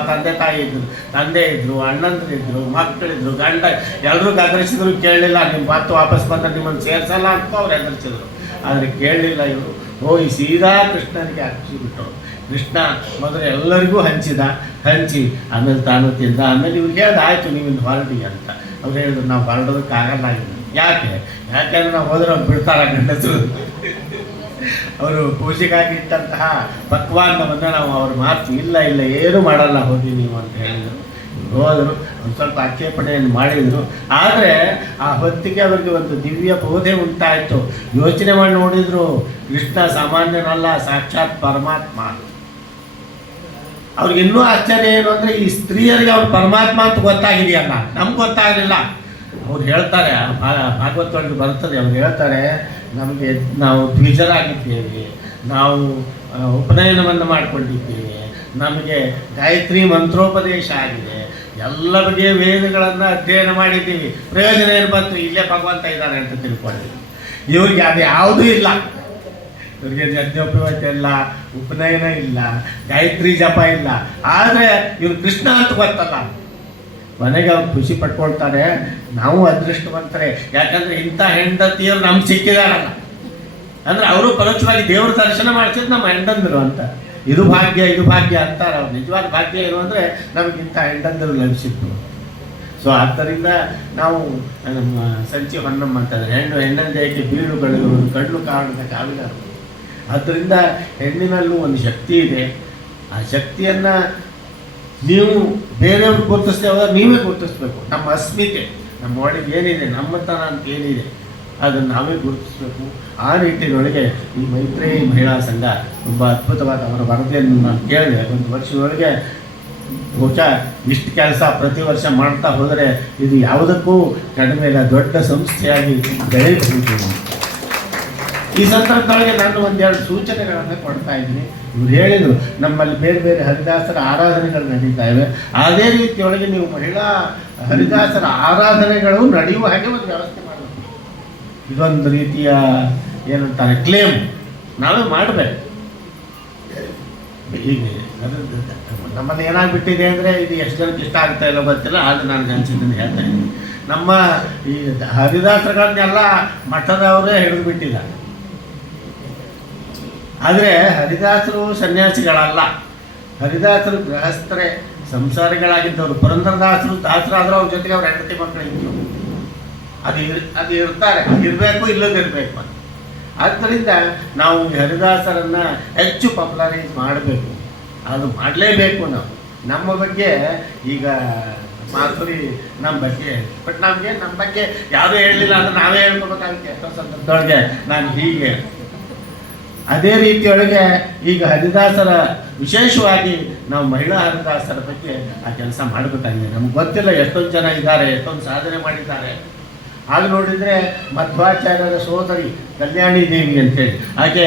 ತಂದೆ ಇದ್ದರು, ಅಣ್ಣಂದ್ರು ಇದ್ದರು, ಮಕ್ಕಳಿದ್ರು, ಗಂಡ ಎಲ್ಲರೂ ಗದರಿಸಿದ್ರು, ಕೇಳಲಿಲ್ಲ. ನಿಮ್ಮ ಮಾತು ವಾಪಸ್ ಬಂದರೆ ನಿಮ್ಮನ್ನು ಸೇರಿಸಲ್ಲ ಅಂತ ಅವ್ರು ಎದುರಿಸಿದ್ರು. ಆದರೆ ಕೇಳಲಿಲ್ಲ ಇವರು. ಹೋಗಿ ಸೀದಾ ಕೃಷ್ಣನಿಗೆ ಹಚ್ಚಿಬಿಟ್ಟು, ಕೃಷ್ಣ ಮೊದಲು ಎಲ್ಲರಿಗೂ ಹಂಚಿ ಆಮೇಲೆ ತಾನು ತಿಂದ. ಆಮೇಲೆ ಇವ್ರಿಗೆ ಹೇಳ್ದು, ಆಯಿತು ನೀವಿಂದು ಹೊರಡಿ ಅಂತ. ಅವ್ರು ಹೇಳಿದ್ರು, ನಾವು ಹೊರಡೋದಕ್ಕಾಗಲ್ಲ. ಯಾಕೆಂದ್ರೆ ನಾವು ಹೋದ್ರೆ ಅವ್ರು ಬಿಡ್ತಾರ ಗಂಡಸರು. ಅವರು ಪೂಜೆಗಾಗಿ ಇಟ್ಟಂತಹ ಪಕ್ವಾನ್ನವನ್ನು ನಾವು ಅವ್ರ ಮಾತು ಇಲ್ಲ ಏನು ಮಾಡಲ್ಲ, ಹೋಗಿ ನೀವು ಅಂತ ಹೇಳಿದರು. ಹೋದರು, ಒಂದು ಸ್ವಲ್ಪ ಆಕ್ಷೇಪಣೆಯನ್ನು ಮಾಡಿದರು. ಆದರೆ ಆ ಹೊತ್ತಿಗೆ ಅವರಿಗೆ ಒಂದು ದಿವ್ಯ ಬೋಧೆ ಉಂಟಾಯಿತು. ಯೋಚನೆ ಮಾಡಿ ನೋಡಿದ್ರು, ಕೃಷ್ಣ ಸಾಮಾನ್ಯನಲ್ಲ, ಸಾಕ್ಷಾತ್ ಪರಮಾತ್ಮ. ಅವ್ರಿಗೆ ಇನ್ನೂ ಆಶ್ಚರ್ಯ ಏನು ಅಂದರೆ, ಈ ಸ್ತ್ರೀಯರಿಗೆ ಅವ್ರು ಪರಮಾತ್ಮ ಅಂತ ಗೊತ್ತಾಗಿದೆಯಲ್ಲ, ನಮ್ಗೆ ಗೊತ್ತಾಗಲಿಲ್ಲ. ಅವ್ರು ಹೇಳ್ತಾರೆ, ಭಾಗವತೊಳಗೆ ಬರ್ತದೆ, ಅವ್ರು ಹೇಳ್ತಾರೆ, ನಾವು ದ್ವಿಜರಾಗಿದ್ದೇವೆ, ನಾವು ಉಪನಯನವನ್ನು ಮಾಡಿಕೊಂಡಿದ್ದೇವೆ, ನಮಗೆ ಗಾಯತ್ರಿ ಮಂತ್ರೋಪದೇಶ ಆಗಿದೆ, ಎಲ್ಲ ಬಗೆಯ ವೇದಗಳನ್ನು ಅಧ್ಯಯನ ಮಾಡಿದ್ದೀವಿ, ಪ್ರಯೋಜನ ಏನು ಬಂತು, ಇಲ್ಲೇ ಭಗವಂತ ಇದ್ದಾನೆ ಅಂತ ತಿಳ್ಕೊಂಡಿದ್ದೀವಿ. ಇವ್ರಿಗೆ ಅದು ಯಾವುದೂ ಇಲ್ಲ. ಇವ್ರಿಗೆ ಯಜ್ಞೋಪವೀತ ಇಲ್ಲ, ಉಪನಯನ ಇಲ್ಲ, ಗಾಯತ್ರಿ ಜಪ ಇಲ್ಲ. ಆದರೆ ಇವ್ರು ಕೃಷ್ಣ ಅಂತ ಗೊತ್ತಲ್ಲ. ಮನೆಗೆ ಅವ್ರು ಖುಷಿ ಪಟ್ಕೊಳ್ತಾರೆ, ನಾವು ಅದೃಷ್ಟವಂತರೇ. ಯಾಕಂದರೆ ಇಂಥ ಹೆಂಡತಿಯರು ನಮ್ಗೆ ಸಿಕ್ಕಿದಾರಲ್ಲ ಅಂದರೆ ಅವರು ಪರೋಕ್ಷವಾಗಿ ದೇವ್ರ ದರ್ಶನ ಮಾಡಿಸಿದ್ದು ನಮ್ಮ ಹೆಂಡಂದರು ಅಂತ. ಇದು ಭಾಗ್ಯ ಅಂತಾರೆ ಅವ್ರು. ನಿಜವಾದ ಭಾಗ್ಯ ಏನು ಅಂದರೆ ನಮಗಿಂಥ ಹೆಂಡಂದರು ಲಭಿಸಿತ್ತು. ಸೊ ಆದ್ದರಿಂದ ನಾವು ನಮ್ಮ ಸಂಚಿ ಹೊನ್ನಮ್ಮ ಅಂತಂದರೆ ಹೆಣ್ಣಂದೇಕೆ ಬೀಳುಗಳು ಕಣ್ಣು ಕಾಣದ ಕಾವಿಲ. ಆದ್ದರಿಂದ ಹೆಣ್ಣಿನಲ್ಲೂ ಒಂದು ಶಕ್ತಿ ಇದೆ. ಆ ಶಕ್ತಿಯನ್ನು ನೀವು ಬೇರೆಯವ್ರಿಗೆ ಗುರುತಿಸ್ತೇ ಹೋದ್ರೆ ನೀವೇ ಗುರುತಿಸ್ಬೇಕು. ನಮ್ಮ ಅಸ್ಮಿತೆ, ನಮ್ಮ ಒಳಗೆ ಏನಿದೆ, ನಮ್ಮತನ ಅಂತ ಏನಿದೆ, ಅದನ್ನು ನಾವೇ ಗುರುತಿಸಬೇಕು. ಆ ನಿಟ್ಟಿನೊಳಗೆ ಈ ಮೈತ್ರೇಯಿ ಮಹಿಳಾ ಸಂಘ ತುಂಬ ಅದ್ಭುತವಾದ ಅವರ ವರದಿಯನ್ನು ನಾನು ಕೇಳಿದೆ. ಒಂದು ವರ್ಷದೊಳಗೆ ಬಹುಶಃ ಇಷ್ಟು ಕೆಲಸ ಪ್ರತಿ ವರ್ಷ ಮಾಡ್ತಾ ಹೋದರೆ ಇದು ಯಾವುದಕ್ಕೂ ಕಡಿಮೆ ಇಲ್ಲ, ದೊಡ್ಡ ಸಂಸ್ಥೆಯಾಗಿ ಬೆಳೆಯಬಹುದು. ಈ ಸಂದರ್ಭದೊಳಗೆ ನಾನು ಒಂದೆರಡು ಸೂಚನೆಗಳನ್ನು ಕೊಡ್ತಾ ಇದ್ದೀನಿ. ಇವ್ರು ಹೇಳಿದರು, ನಮ್ಮಲ್ಲಿ ಬೇರೆ ಬೇರೆ ಹರಿದಾಸರ ಆರಾಧನೆಗಳು ನಡೀತಾ ಇವೆ. ಅದೇ ರೀತಿಯೊಳಗೆ ನೀವು ಮಹಿಳಾ ಹರಿದಾಸರ ಆರಾಧನೆಗಳು ನಡೆಯುವ ಹಾಗೆ ಒಂದು ವ್ಯವಸ್ಥೆ ಮಾಡಬೇಕು. ಇದೊಂದು ರೀತಿಯ ಏನಂತಾರೆ ಕ್ಲೇಮ್ ನಾವೇ ಮಾಡಬೇಕು. ಹೀಗೆ ನಮ್ಮಲ್ಲಿ ಏನಾಗ್ಬಿಟ್ಟಿದೆ ಅಂದರೆ ಇದು ಎಷ್ಟು ಜನಕ್ಕೆ ಇಷ್ಟ ಆಗ್ತಾ ಇಲ್ಲ ಗೊತ್ತಿಲ್ಲ, ಆದರೆ ನನಗೆ ಅನಿಸಿದ್ದನ್ನು ಹೇಳ್ತಾ ಇದ್ದೀನಿ. ನಮ್ಮ ಈ ಹರಿದಾಸರುಗಳನ್ನೆಲ್ಲ ಮಠದವರೇ ಹಿಡಿದು ಬಿಟ್ಟಿದ್ದಾರೆ. ಆದರೆ ಹರಿದಾಸರು ಸನ್ಯಾಸಿಗಳಲ್ಲ, ಹರಿದಾಸರು ಗೃಹಸ್ಥರೇ, ಸಂಸಾರಿಗಳಾಗಿದ್ದವರು. ಪುರಂದರದಾಸರು ದಾಸರಾದರೂ ಅವ್ರ ಜೊತೆಗೆ ಅವ್ರ ಹೆಂಡತಿ ಮಕ್ಕಳು ಇದ್ರು. ಅದು ಇರ್ತಾರೆ, ಅದು ಇರಬೇಕು, ಇಲ್ಲದಿರಬೇಕು ಅಂತ. ಆದ್ದರಿಂದ ನಾವು ಈ ಹರಿದಾಸರನ್ನು ಹೆಚ್ಚು ಪಾಪ್ಯುಲರೈಸ್ ಮಾಡಬೇಕು, ಅದು ಮಾಡಲೇಬೇಕು. ನಮ್ಮ ಬಗ್ಗೆ ಈಗ ಮಾಧುರಿ ನಮ್ಮ ಬಗ್ಗೆ, ಬಟ್ ನಮ್ಮ ಬಗ್ಗೆ ಯಾವುದೂ ಹೇಳಲಿಲ್ಲ ಅಂದರೆ ನಾವೇ ಹೇಳ್ಕೊಬೇಕಾಗುತ್ತೆ ಎಷ್ಟೋ ಸಂದರ್ಭದೊಳಗೆ. ನಾನು ಹೀಗೆ ಅದೇ ರೀತಿಯೊಳಗೆ ಈಗ ಹರಿದಾಸರ ವಿಶೇಷವಾಗಿ ನಾವು ಮಹಿಳಾ ಹರಿದಾಸರ ಬಗ್ಗೆ ಆ ಕೆಲಸ ಮಾಡಬೇಕಾಗಿದೆ. ನಮ್ಗೆ ಗೊತ್ತಿಲ್ಲ ಎಷ್ಟೊಂದು ಜನ ಇದ್ದಾರೆ, ಎಷ್ಟೊಂದು ಸಾಧನೆ ಮಾಡಿದ್ದಾರೆ. ಆಗ ನೋಡಿದರೆ ಮಧ್ವಾಚಾರ್ಯರ ಸೋದರಿ ಕಲ್ಯಾಣಿ ದೇವಿ ಅಂತೇಳಿ ಆಕೆ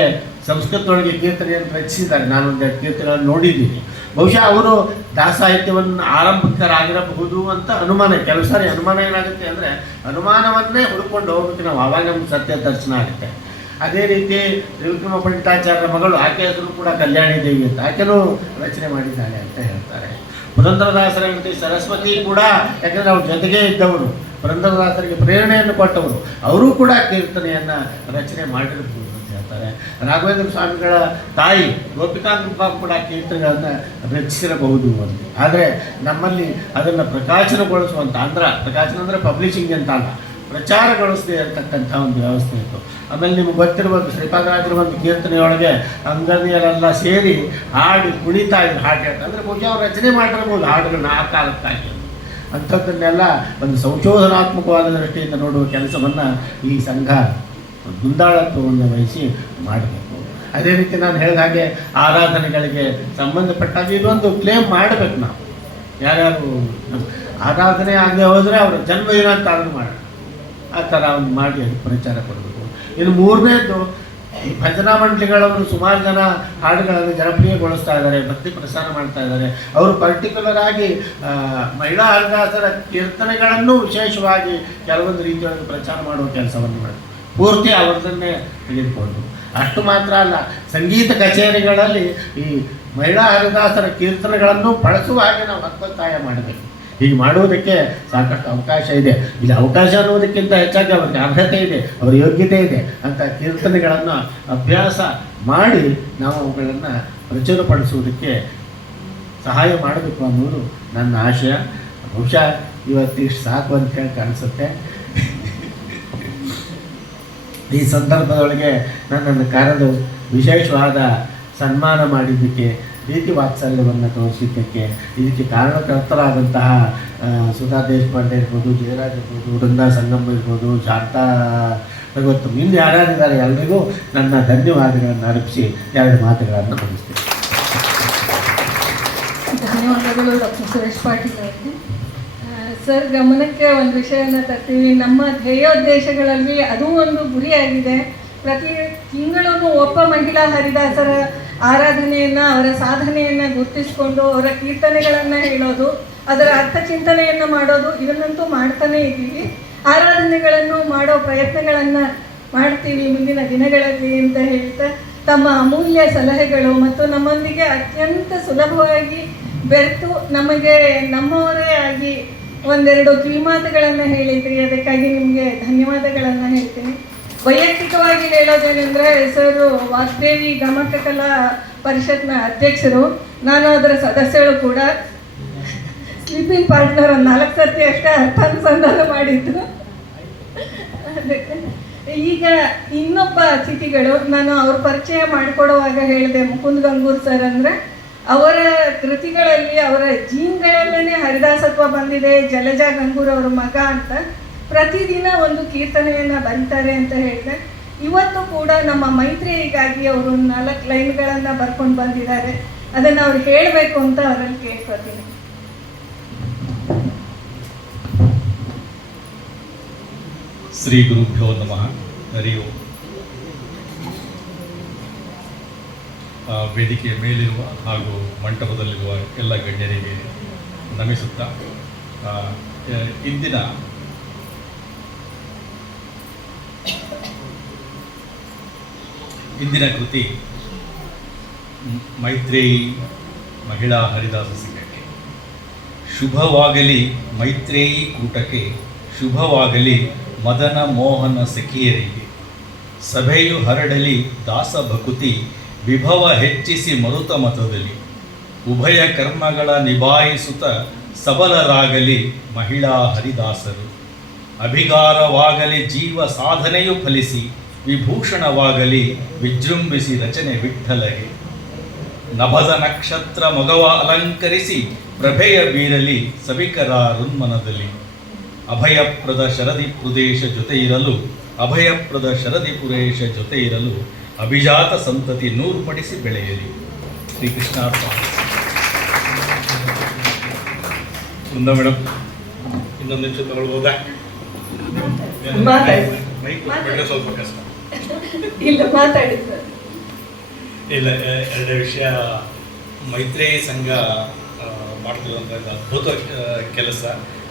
ಸಂಸ್ಕೃತದೊಳಗೆ ಕೀರ್ತನೆಯನ್ನು ರಚಿಸಿದ್ದಾರೆ. ನಾನೊಂದೆರಡು ಕೀರ್ತನೆಗಳನ್ನು ನೋಡಿದ್ದೀನಿ. ಬಹುಶಃ ಅವರು ದಾಸಾಹಿತ್ಯವನ್ನು ಆರಂಭಿಕರಾಗಿರಬಹುದು ಅಂತ ಅನುಮಾನ. ಕೆಲವು ಸಾರಿ ಅನುಮಾನ ಏನಾಗುತ್ತೆ ಅಂದರೆ ಅನುಮಾನವನ್ನೇ ಹುಡ್ಕೊಂಡು ಹೋಗ್ಬೇಕು ನಾವು, ಆವಾಗ ನಮ್ಗೆ ಸತ್ಯ ದರ್ಶನ ಆಗುತ್ತೆ. ಅದೇ ರೀತಿ ತ್ರಿವಿಕ್ರಮ ಪಂಡಿತಾಚಾರ್ಯರ ಮಗಳು, ಆಕೆ ಹೆಸರು ಕೂಡ ಕಲ್ಯಾಣಿ ದೇವಿ ಅಂತ, ಆಕೆನೂ ರಚನೆ ಮಾಡಿದ್ದಾಳೆ ಅಂತ ಹೇಳ್ತಾರೆ. ಪುರಂದರದಾಸರ ಹೆಂಡತಿ ಸರಸ್ವತಿ ಕೂಡ, ಯಾಕಂದರೆ ಅವ್ರ ಜೊತೆಗೇ ಇದ್ದವರು, ಪುರಂದರದಾಸರಿಗೆ ಪ್ರೇರಣೆಯನ್ನು ಕೊಟ್ಟವರು, ಅವರೂ ಕೂಡ ಕೀರ್ತನೆಯನ್ನು ರಚನೆ ಮಾಡಿರ್ಬೋದು ಅಂತ ಹೇಳ್ತಾರೆ. ರಾಘವೇಂದ್ರ ಸ್ವಾಮಿಗಳ ತಾಯಿ ಗೋಪಿಕಾಂಬ ಕೂಡ ಕೀರ್ತನೆಗಳನ್ನು ರಚಿಸಿರಬಹುದು ಅಂತ. ಆದರೆ ನಮ್ಮಲ್ಲಿ ಅದನ್ನು ಪ್ರಕಾಶನಗೊಳಿಸುವಂಥ, ಪ್ರಕಾಶನ ಅಂದರೆ ಪಬ್ಲಿಷಿಂಗ್ ಅಂತ ಅಲ್ಲ, ಪ್ರಚಾರಗೊಳಿಸದೇ ಇರತಕ್ಕಂಥ ಒಂದು ವ್ಯವಸ್ಥೆ ಇತ್ತು. ಆಮೇಲೆ ನಿಮ್ಗೆ ಗೊತ್ತಿರ್ಬೋದು, ಶ್ರೀಪಾದರಾಜರ ಒಂದು ಕೀರ್ತನೆಯೊಳಗೆ ಅಂಗಡಿಯರೆಲ್ಲ ಸೇರಿ ಹಾಡು ಕುಣಿತಾ ಇದ್ರು, ಹಾಡು ಹೇಳ್ತಾರೆ. ಅಂದರೆ ಬಹುಶಃ ಅವ್ರು ರಚನೆ ಮಾಡಿರ್ಬೋದು ಹಾಡುಗಳನ್ನ ಆ ಕಾಲಕ್ಕಾಗಿ. ಅಂಥದ್ದನ್ನೆಲ್ಲ ಒಂದು ಸಂಶೋಧನಾತ್ಮಕವಾದ ದೃಷ್ಟಿಯಿಂದ ನೋಡುವ ಕೆಲಸವನ್ನು ಈ ಸಂಘ ಮುಂದಾಳತ್ವವನ್ನು ವಹಿಸಿ ಮಾಡಬೇಕು. ಅದೇ ರೀತಿ ನಾನು ಹೇಳಿದ ಹಾಗೆ ಆರಾಧನೆಗಳಿಗೆ ಸಂಬಂಧಪಟ್ಟಾಗ ಇದೊಂದು ಕ್ಲೇಮ್ ಮಾಡಬೇಕು. ನಾವು ಯಾರ್ಯಾರು ಆರಾಧನೆ ಆಗದೆ ಹೋದರೆ ಅವರ ಜನ್ಮದಿನ ಅಂತ ಅದನ್ನು ಮಾಡೋಣ, ಆ ಥರ ಒಂದು ಮಾಡಿ ಅದು ಪ್ರಚಾರ ಕೊಡಬೇಕು. ಇನ್ನು ಮೂರನೇದು, ಈ ಭಜನಾ ಮಂಡಳಿಗಳವರು ಸುಮಾರು ಜನ ಹಾಡುಗಳನ್ನು ಜನಪ್ರಿಯಗೊಳಿಸ್ತಾ ಇದ್ದಾರೆ, ಭಕ್ತಿ ಪ್ರಸಾರ ಮಾಡ್ತಾ ಇದ್ದಾರೆ. ಅವರು ಪರ್ಟಿಕ್ಯುಲರ್ ಆಗಿ ಮಹಿಳಾ ಹರಿದಾಸರ ಕೀರ್ತನೆಗಳನ್ನು ವಿಶೇಷವಾಗಿ ಕೆಲವೊಂದು ರೀತಿಯೊಳಗೆ ಪ್ರಚಾರ ಮಾಡುವ ಕೆಲಸವನ್ನು ಮಾಡಿ ಪೂರ್ತಿ ಅವರದನ್ನೇ ತೆಗೆದುಕೊಂಡು. ಅಷ್ಟು ಮಾತ್ರ ಅಲ್ಲ, ಸಂಗೀತ ಕಚೇರಿಗಳಲ್ಲಿ ಈ ಮಹಿಳಾ ಹರಿದಾಸರ ಕೀರ್ತನೆಗಳನ್ನು ಬಳಸುವ ಹಾಗೆ ನಾವು ಹಕ್ಕೊತ್ತಾಯ ಮಾಡಬೇಕು. ಹೀಗೆ ಮಾಡುವುದಕ್ಕೆ ಸಾಕಷ್ಟು ಅವಕಾಶ ಇದೆ. ಇಲ್ಲಿ ಅವಕಾಶ ಅನ್ನೋದಕ್ಕಿಂತ ಹೆಚ್ಚಾಗಿ ಅವರಿಗೆ ಅರ್ಹತೆ ಇದೆ, ಅವರ ಯೋಗ್ಯತೆ ಇದೆ ಅಂತ ಕೀರ್ತನೆಗಳನ್ನು ಅಭ್ಯಾಸ ಮಾಡಿ ನಾವು ಅವುಗಳನ್ನು ಪ್ರಚುರಪಡಿಸುವುದಕ್ಕೆ ಸಹಾಯ ಮಾಡಬೇಕು ಅನ್ನೋದು ನನ್ನ ಆಶಯ. ಬಹುಶಃ ಇವತ್ತಿಷ್ಟು ಸಾಕು ಅಂತ ಹೇಳಿ ಕಾಣಿಸುತ್ತೆ. ಈ ಸಂದರ್ಭದೊಳಗೆ ನನ್ನನ್ನು ಕರೆದು ವಿಶೇಷವಾದ ಸನ್ಮಾನ ಮಾಡಿದ್ದಕ್ಕೆ, ಪ್ರೀತಿ ವಾತ್ಸಲ್ಯವನ್ನು ತೋರಿಸಿದ್ದಕ್ಕೆ, ಇದಕ್ಕೆ ಕಾರಣಕರ್ತರಾದಂತಹ ಸುಧಾ ದೇಶಪಾಂಡೆ ಇರ್ಬೋದು, ಜಯರಾಜ್ ಇರ್ಬೋದು, ವೃಂದಾ ಸಂಗಮ್ ಇರ್ಬೋದು, ಶಾಂತಾ ಭಗವತ್ತು, ಇನ್ನು ಯಾರ್ಯಾರಿದ್ದಾರೆ ಎಲ್ಲರಿಗೂ ನನ್ನ ಧನ್ಯವಾದಗಳನ್ನು ಅರ್ಪಿಸಿ ಎರಡು ಮಾತುಗಳನ್ನು ಮುಗಿಸ್ತೀನಿ. ಧನ್ಯವಾದಗಳು ಡಾಕ್ಟರ್ ಸುರೇಶ್ ಪಾಟೀಲ್ ಅವರಿಗೆ. ಸರ್, ಗಮನಕ್ಕೆ ಒಂದು ವಿಷಯನ ತರ್ತೀವಿ. ನಮ್ಮ ಧ್ಯೇಯೋದ್ದೇಶಗಳಲ್ಲಿ ಅದೂ ಒಂದು ಗುರಿಯಾಗಿದೆ. ಪ್ರತಿ ತಿಂಗಳೂ ಒಬ್ಬ ಮಹಿಳಾ ಹರಿದಾಸರ ಆರಾಧನೆಯನ್ನು, ಅವರ ಸಾಧನೆಯನ್ನು ಗುರುತಿಸಿಕೊಂಡು ಅವರ ಕೀರ್ತನೆಗಳನ್ನು ಹೇಳೋದು, ಅದರ ಅರ್ಥ ಚಿಂತನೆಯನ್ನು ಮಾಡೋದು, ಇದನ್ನಂತೂ ಮಾಡ್ತಾನೇ ಇದ್ದೀವಿ. ಆರಾಧನೆಗಳನ್ನು ಮಾಡೋ ಪ್ರಯತ್ನಗಳನ್ನು ಮಾಡ್ತೀವಿ ಮುಂದಿನ ದಿನಗಳಲ್ಲಿ ಅಂತ ಹೇಳ್ತಾ, ತಮ್ಮ ಅಮೂಲ್ಯ ಸಲಹೆಗಳು ಮತ್ತು ನಮ್ಮೊಂದಿಗೆ ಅತ್ಯಂತ ಸುಲಭವಾಗಿ ಬೆರೆತು ನಮಗೆ ನಮ್ಮವರೇ ಆಗಿ ಒಂದೆರಡು ಕಿವಿಮಾತುಗಳನ್ನು ಹೇಳಿದ್ರಿ. ಅದಕ್ಕಾಗಿ ನಿಮಗೆ ಧನ್ಯವಾದಗಳನ್ನು ಹೇಳ್ತೀನಿ. ವೈಯಕ್ತಿಕವಾಗಿ ಹೇಳೋದೇನೆಂದರೆ, ಹೆಸರು ವಾಗ್ದೇವಿ ಗಮಕ ಕಲಾ ಪರಿಷತ್ನ ಅಧ್ಯಕ್ಷರು, ನಾನು ಅದರ ಸದಸ್ಯರು ಕೂಡ. ಸ್ಲೀಪಿಂಗ್ ಪಾರ್ಟ್ನರ್ ಒಂದು 4 ಸರ್ತಿ ಅಷ್ಟೇ ಅರ್ಥಾನುಸಂಧಾನ ಮಾಡಿದ್ದು. ಅದಕ್ಕೆ ಈಗ ಇನ್ನೊಬ್ಬ ಅತಿಥಿಗಳು, ನಾನು ಅವ್ರ ಪರಿಚಯ ಮಾಡಿಕೊಡುವಾಗ ಹೇಳಿದೆ, ಮುಕುಂದ್ ಗಂಗೂರ್ ಸರ್ ಅಂದರೆ ಅವರ ಕೃತಿಗಳಲ್ಲಿ ಅವರ ಜೀನ್ಗಳಲ್ಲೇ ಹರಿದಾಸತ್ವ ಬಂದಿದೆ. ಜಲಜಾ ಗಂಗೂರ್ ಅವರ ಮಗ ಅಂತ ಪ್ರತಿದಿನ ಒಂದು ಕೀರ್ತನೆಯನ್ನು ಬರೀತಾರೆ ಅಂತ ಹೇಳಿದೆ. ಇವತ್ತು ಕೂಡ ನಮ್ಮ ಮೈತ್ರಿಗಾಗಿ ಅವರು 4 ಲೈನ್ಗಳನ್ನು ಬರ್ಕೊಂಡು ಬಂದಿದ್ದಾರೆ. ಅದನ್ನು ಅವ್ರು ಹೇಳಬೇಕು ಅಂತ ಅವರಲ್ಲಿ ಕೇಳ್ಕೊತೀನಿ. ಶ್ರೀ ಗುರುಭ್ಯೋ ನಮಃ. ಹರಿ ಓಂ. ವೇದಿಕೆಯ ಮೇಲಿರುವ ಹಾಗೂ ಮಂಟಪದಲ್ಲಿರುವ ಎಲ್ಲ ಗಣ್ಯರಿಗೆ ನಮಿಸುತ್ತಾ, ಇಂದಿನ ಕೃತಿ ಮೈತ್ರೇಯಿ ಮಹಿಳಾ ಹರಿದಾಸ ಸಂಘಕ್ಕೆ. ಶುಭವಾಗಲಿ ಮೈತ್ರೇಯಿ ಕೂಟಕ್ಕೆ, ಶುಭವಾಗಲಿ ಮದನ ಮೋಹನ ಸಖಿಯರಿಗೆ. ಸಭೆಯು ಹರಡಲಿ ದಾಸ ಭಕುತಿ, ವಿಭವ ಹೆಚ್ಚಿಸಿ ಮರುತ ಮತದಲ್ಲಿ. ಉಭಯ ಕರ್ಮಗಳ ನಿಭಾಯಿಸುತ್ತ ಸಬಲರಾಗಲಿ ಮಹಿಳಾ ಹರಿದಾಸರು. ಅಭಿಗಾರವಾಗಲಿ ಜೀವ ಸಾಧನೆಯು ಫಲಿಸಿ, ವಿಭೂಷಣವಾಗಲಿ ವಿಜೃಂಭಿಸಿ ರಚನೆ ವಿಠ್ಠಲಗೆ. ನಭದ ನಕ್ಷತ್ರ ಮೊಗವ ಅಲಂಕರಿಸಿ, ಪ್ರಭೆಯ ಬೀರಲಿ ಸಭಿಕರ ರುನ್ಮನದಲ್ಲಿ. ಅಭಯಪ್ರದ ಶರದಿ ಪ್ರದೇಶ ಜೊತೆ ಇರಲು, ಅಭಯಪ್ರದ ಶರದಿ ಪುರೇಶ ಜೊತೆ ಇರಲು, ಅಭಿಜಾತ ಸಂತತಿ ನೂರ್ಪಡಿಸಿ ಬೆಳೆಯಲಿ. ಶ್ರೀಕೃಷ್ಣಾರ್ಪಣ. ಮುಂದ ಮೇಡಮ್, ಇನ್ನೊಂದು ನಿಮಿಷ ತಗೊಳ್ಬೋದಾ? ಮಾತಾಡಿ. ಮೈಕ್ ಬಿಟ್ಟರೆ ಸ್ವಲ್ಪ ಕಷ್ಟ. ಇಲ್ಲ, ಮಾತಾಡಿ ಸರ್. ಇಲ್ಲ, ಎರಡೇ ವಿಷಯ. ಮೈತ್ರೇಯಿ ಸಂಘ ಮಾಡ್ತಿರುವಂಥ ಅದ್ಭುತ ಕೆಲಸ.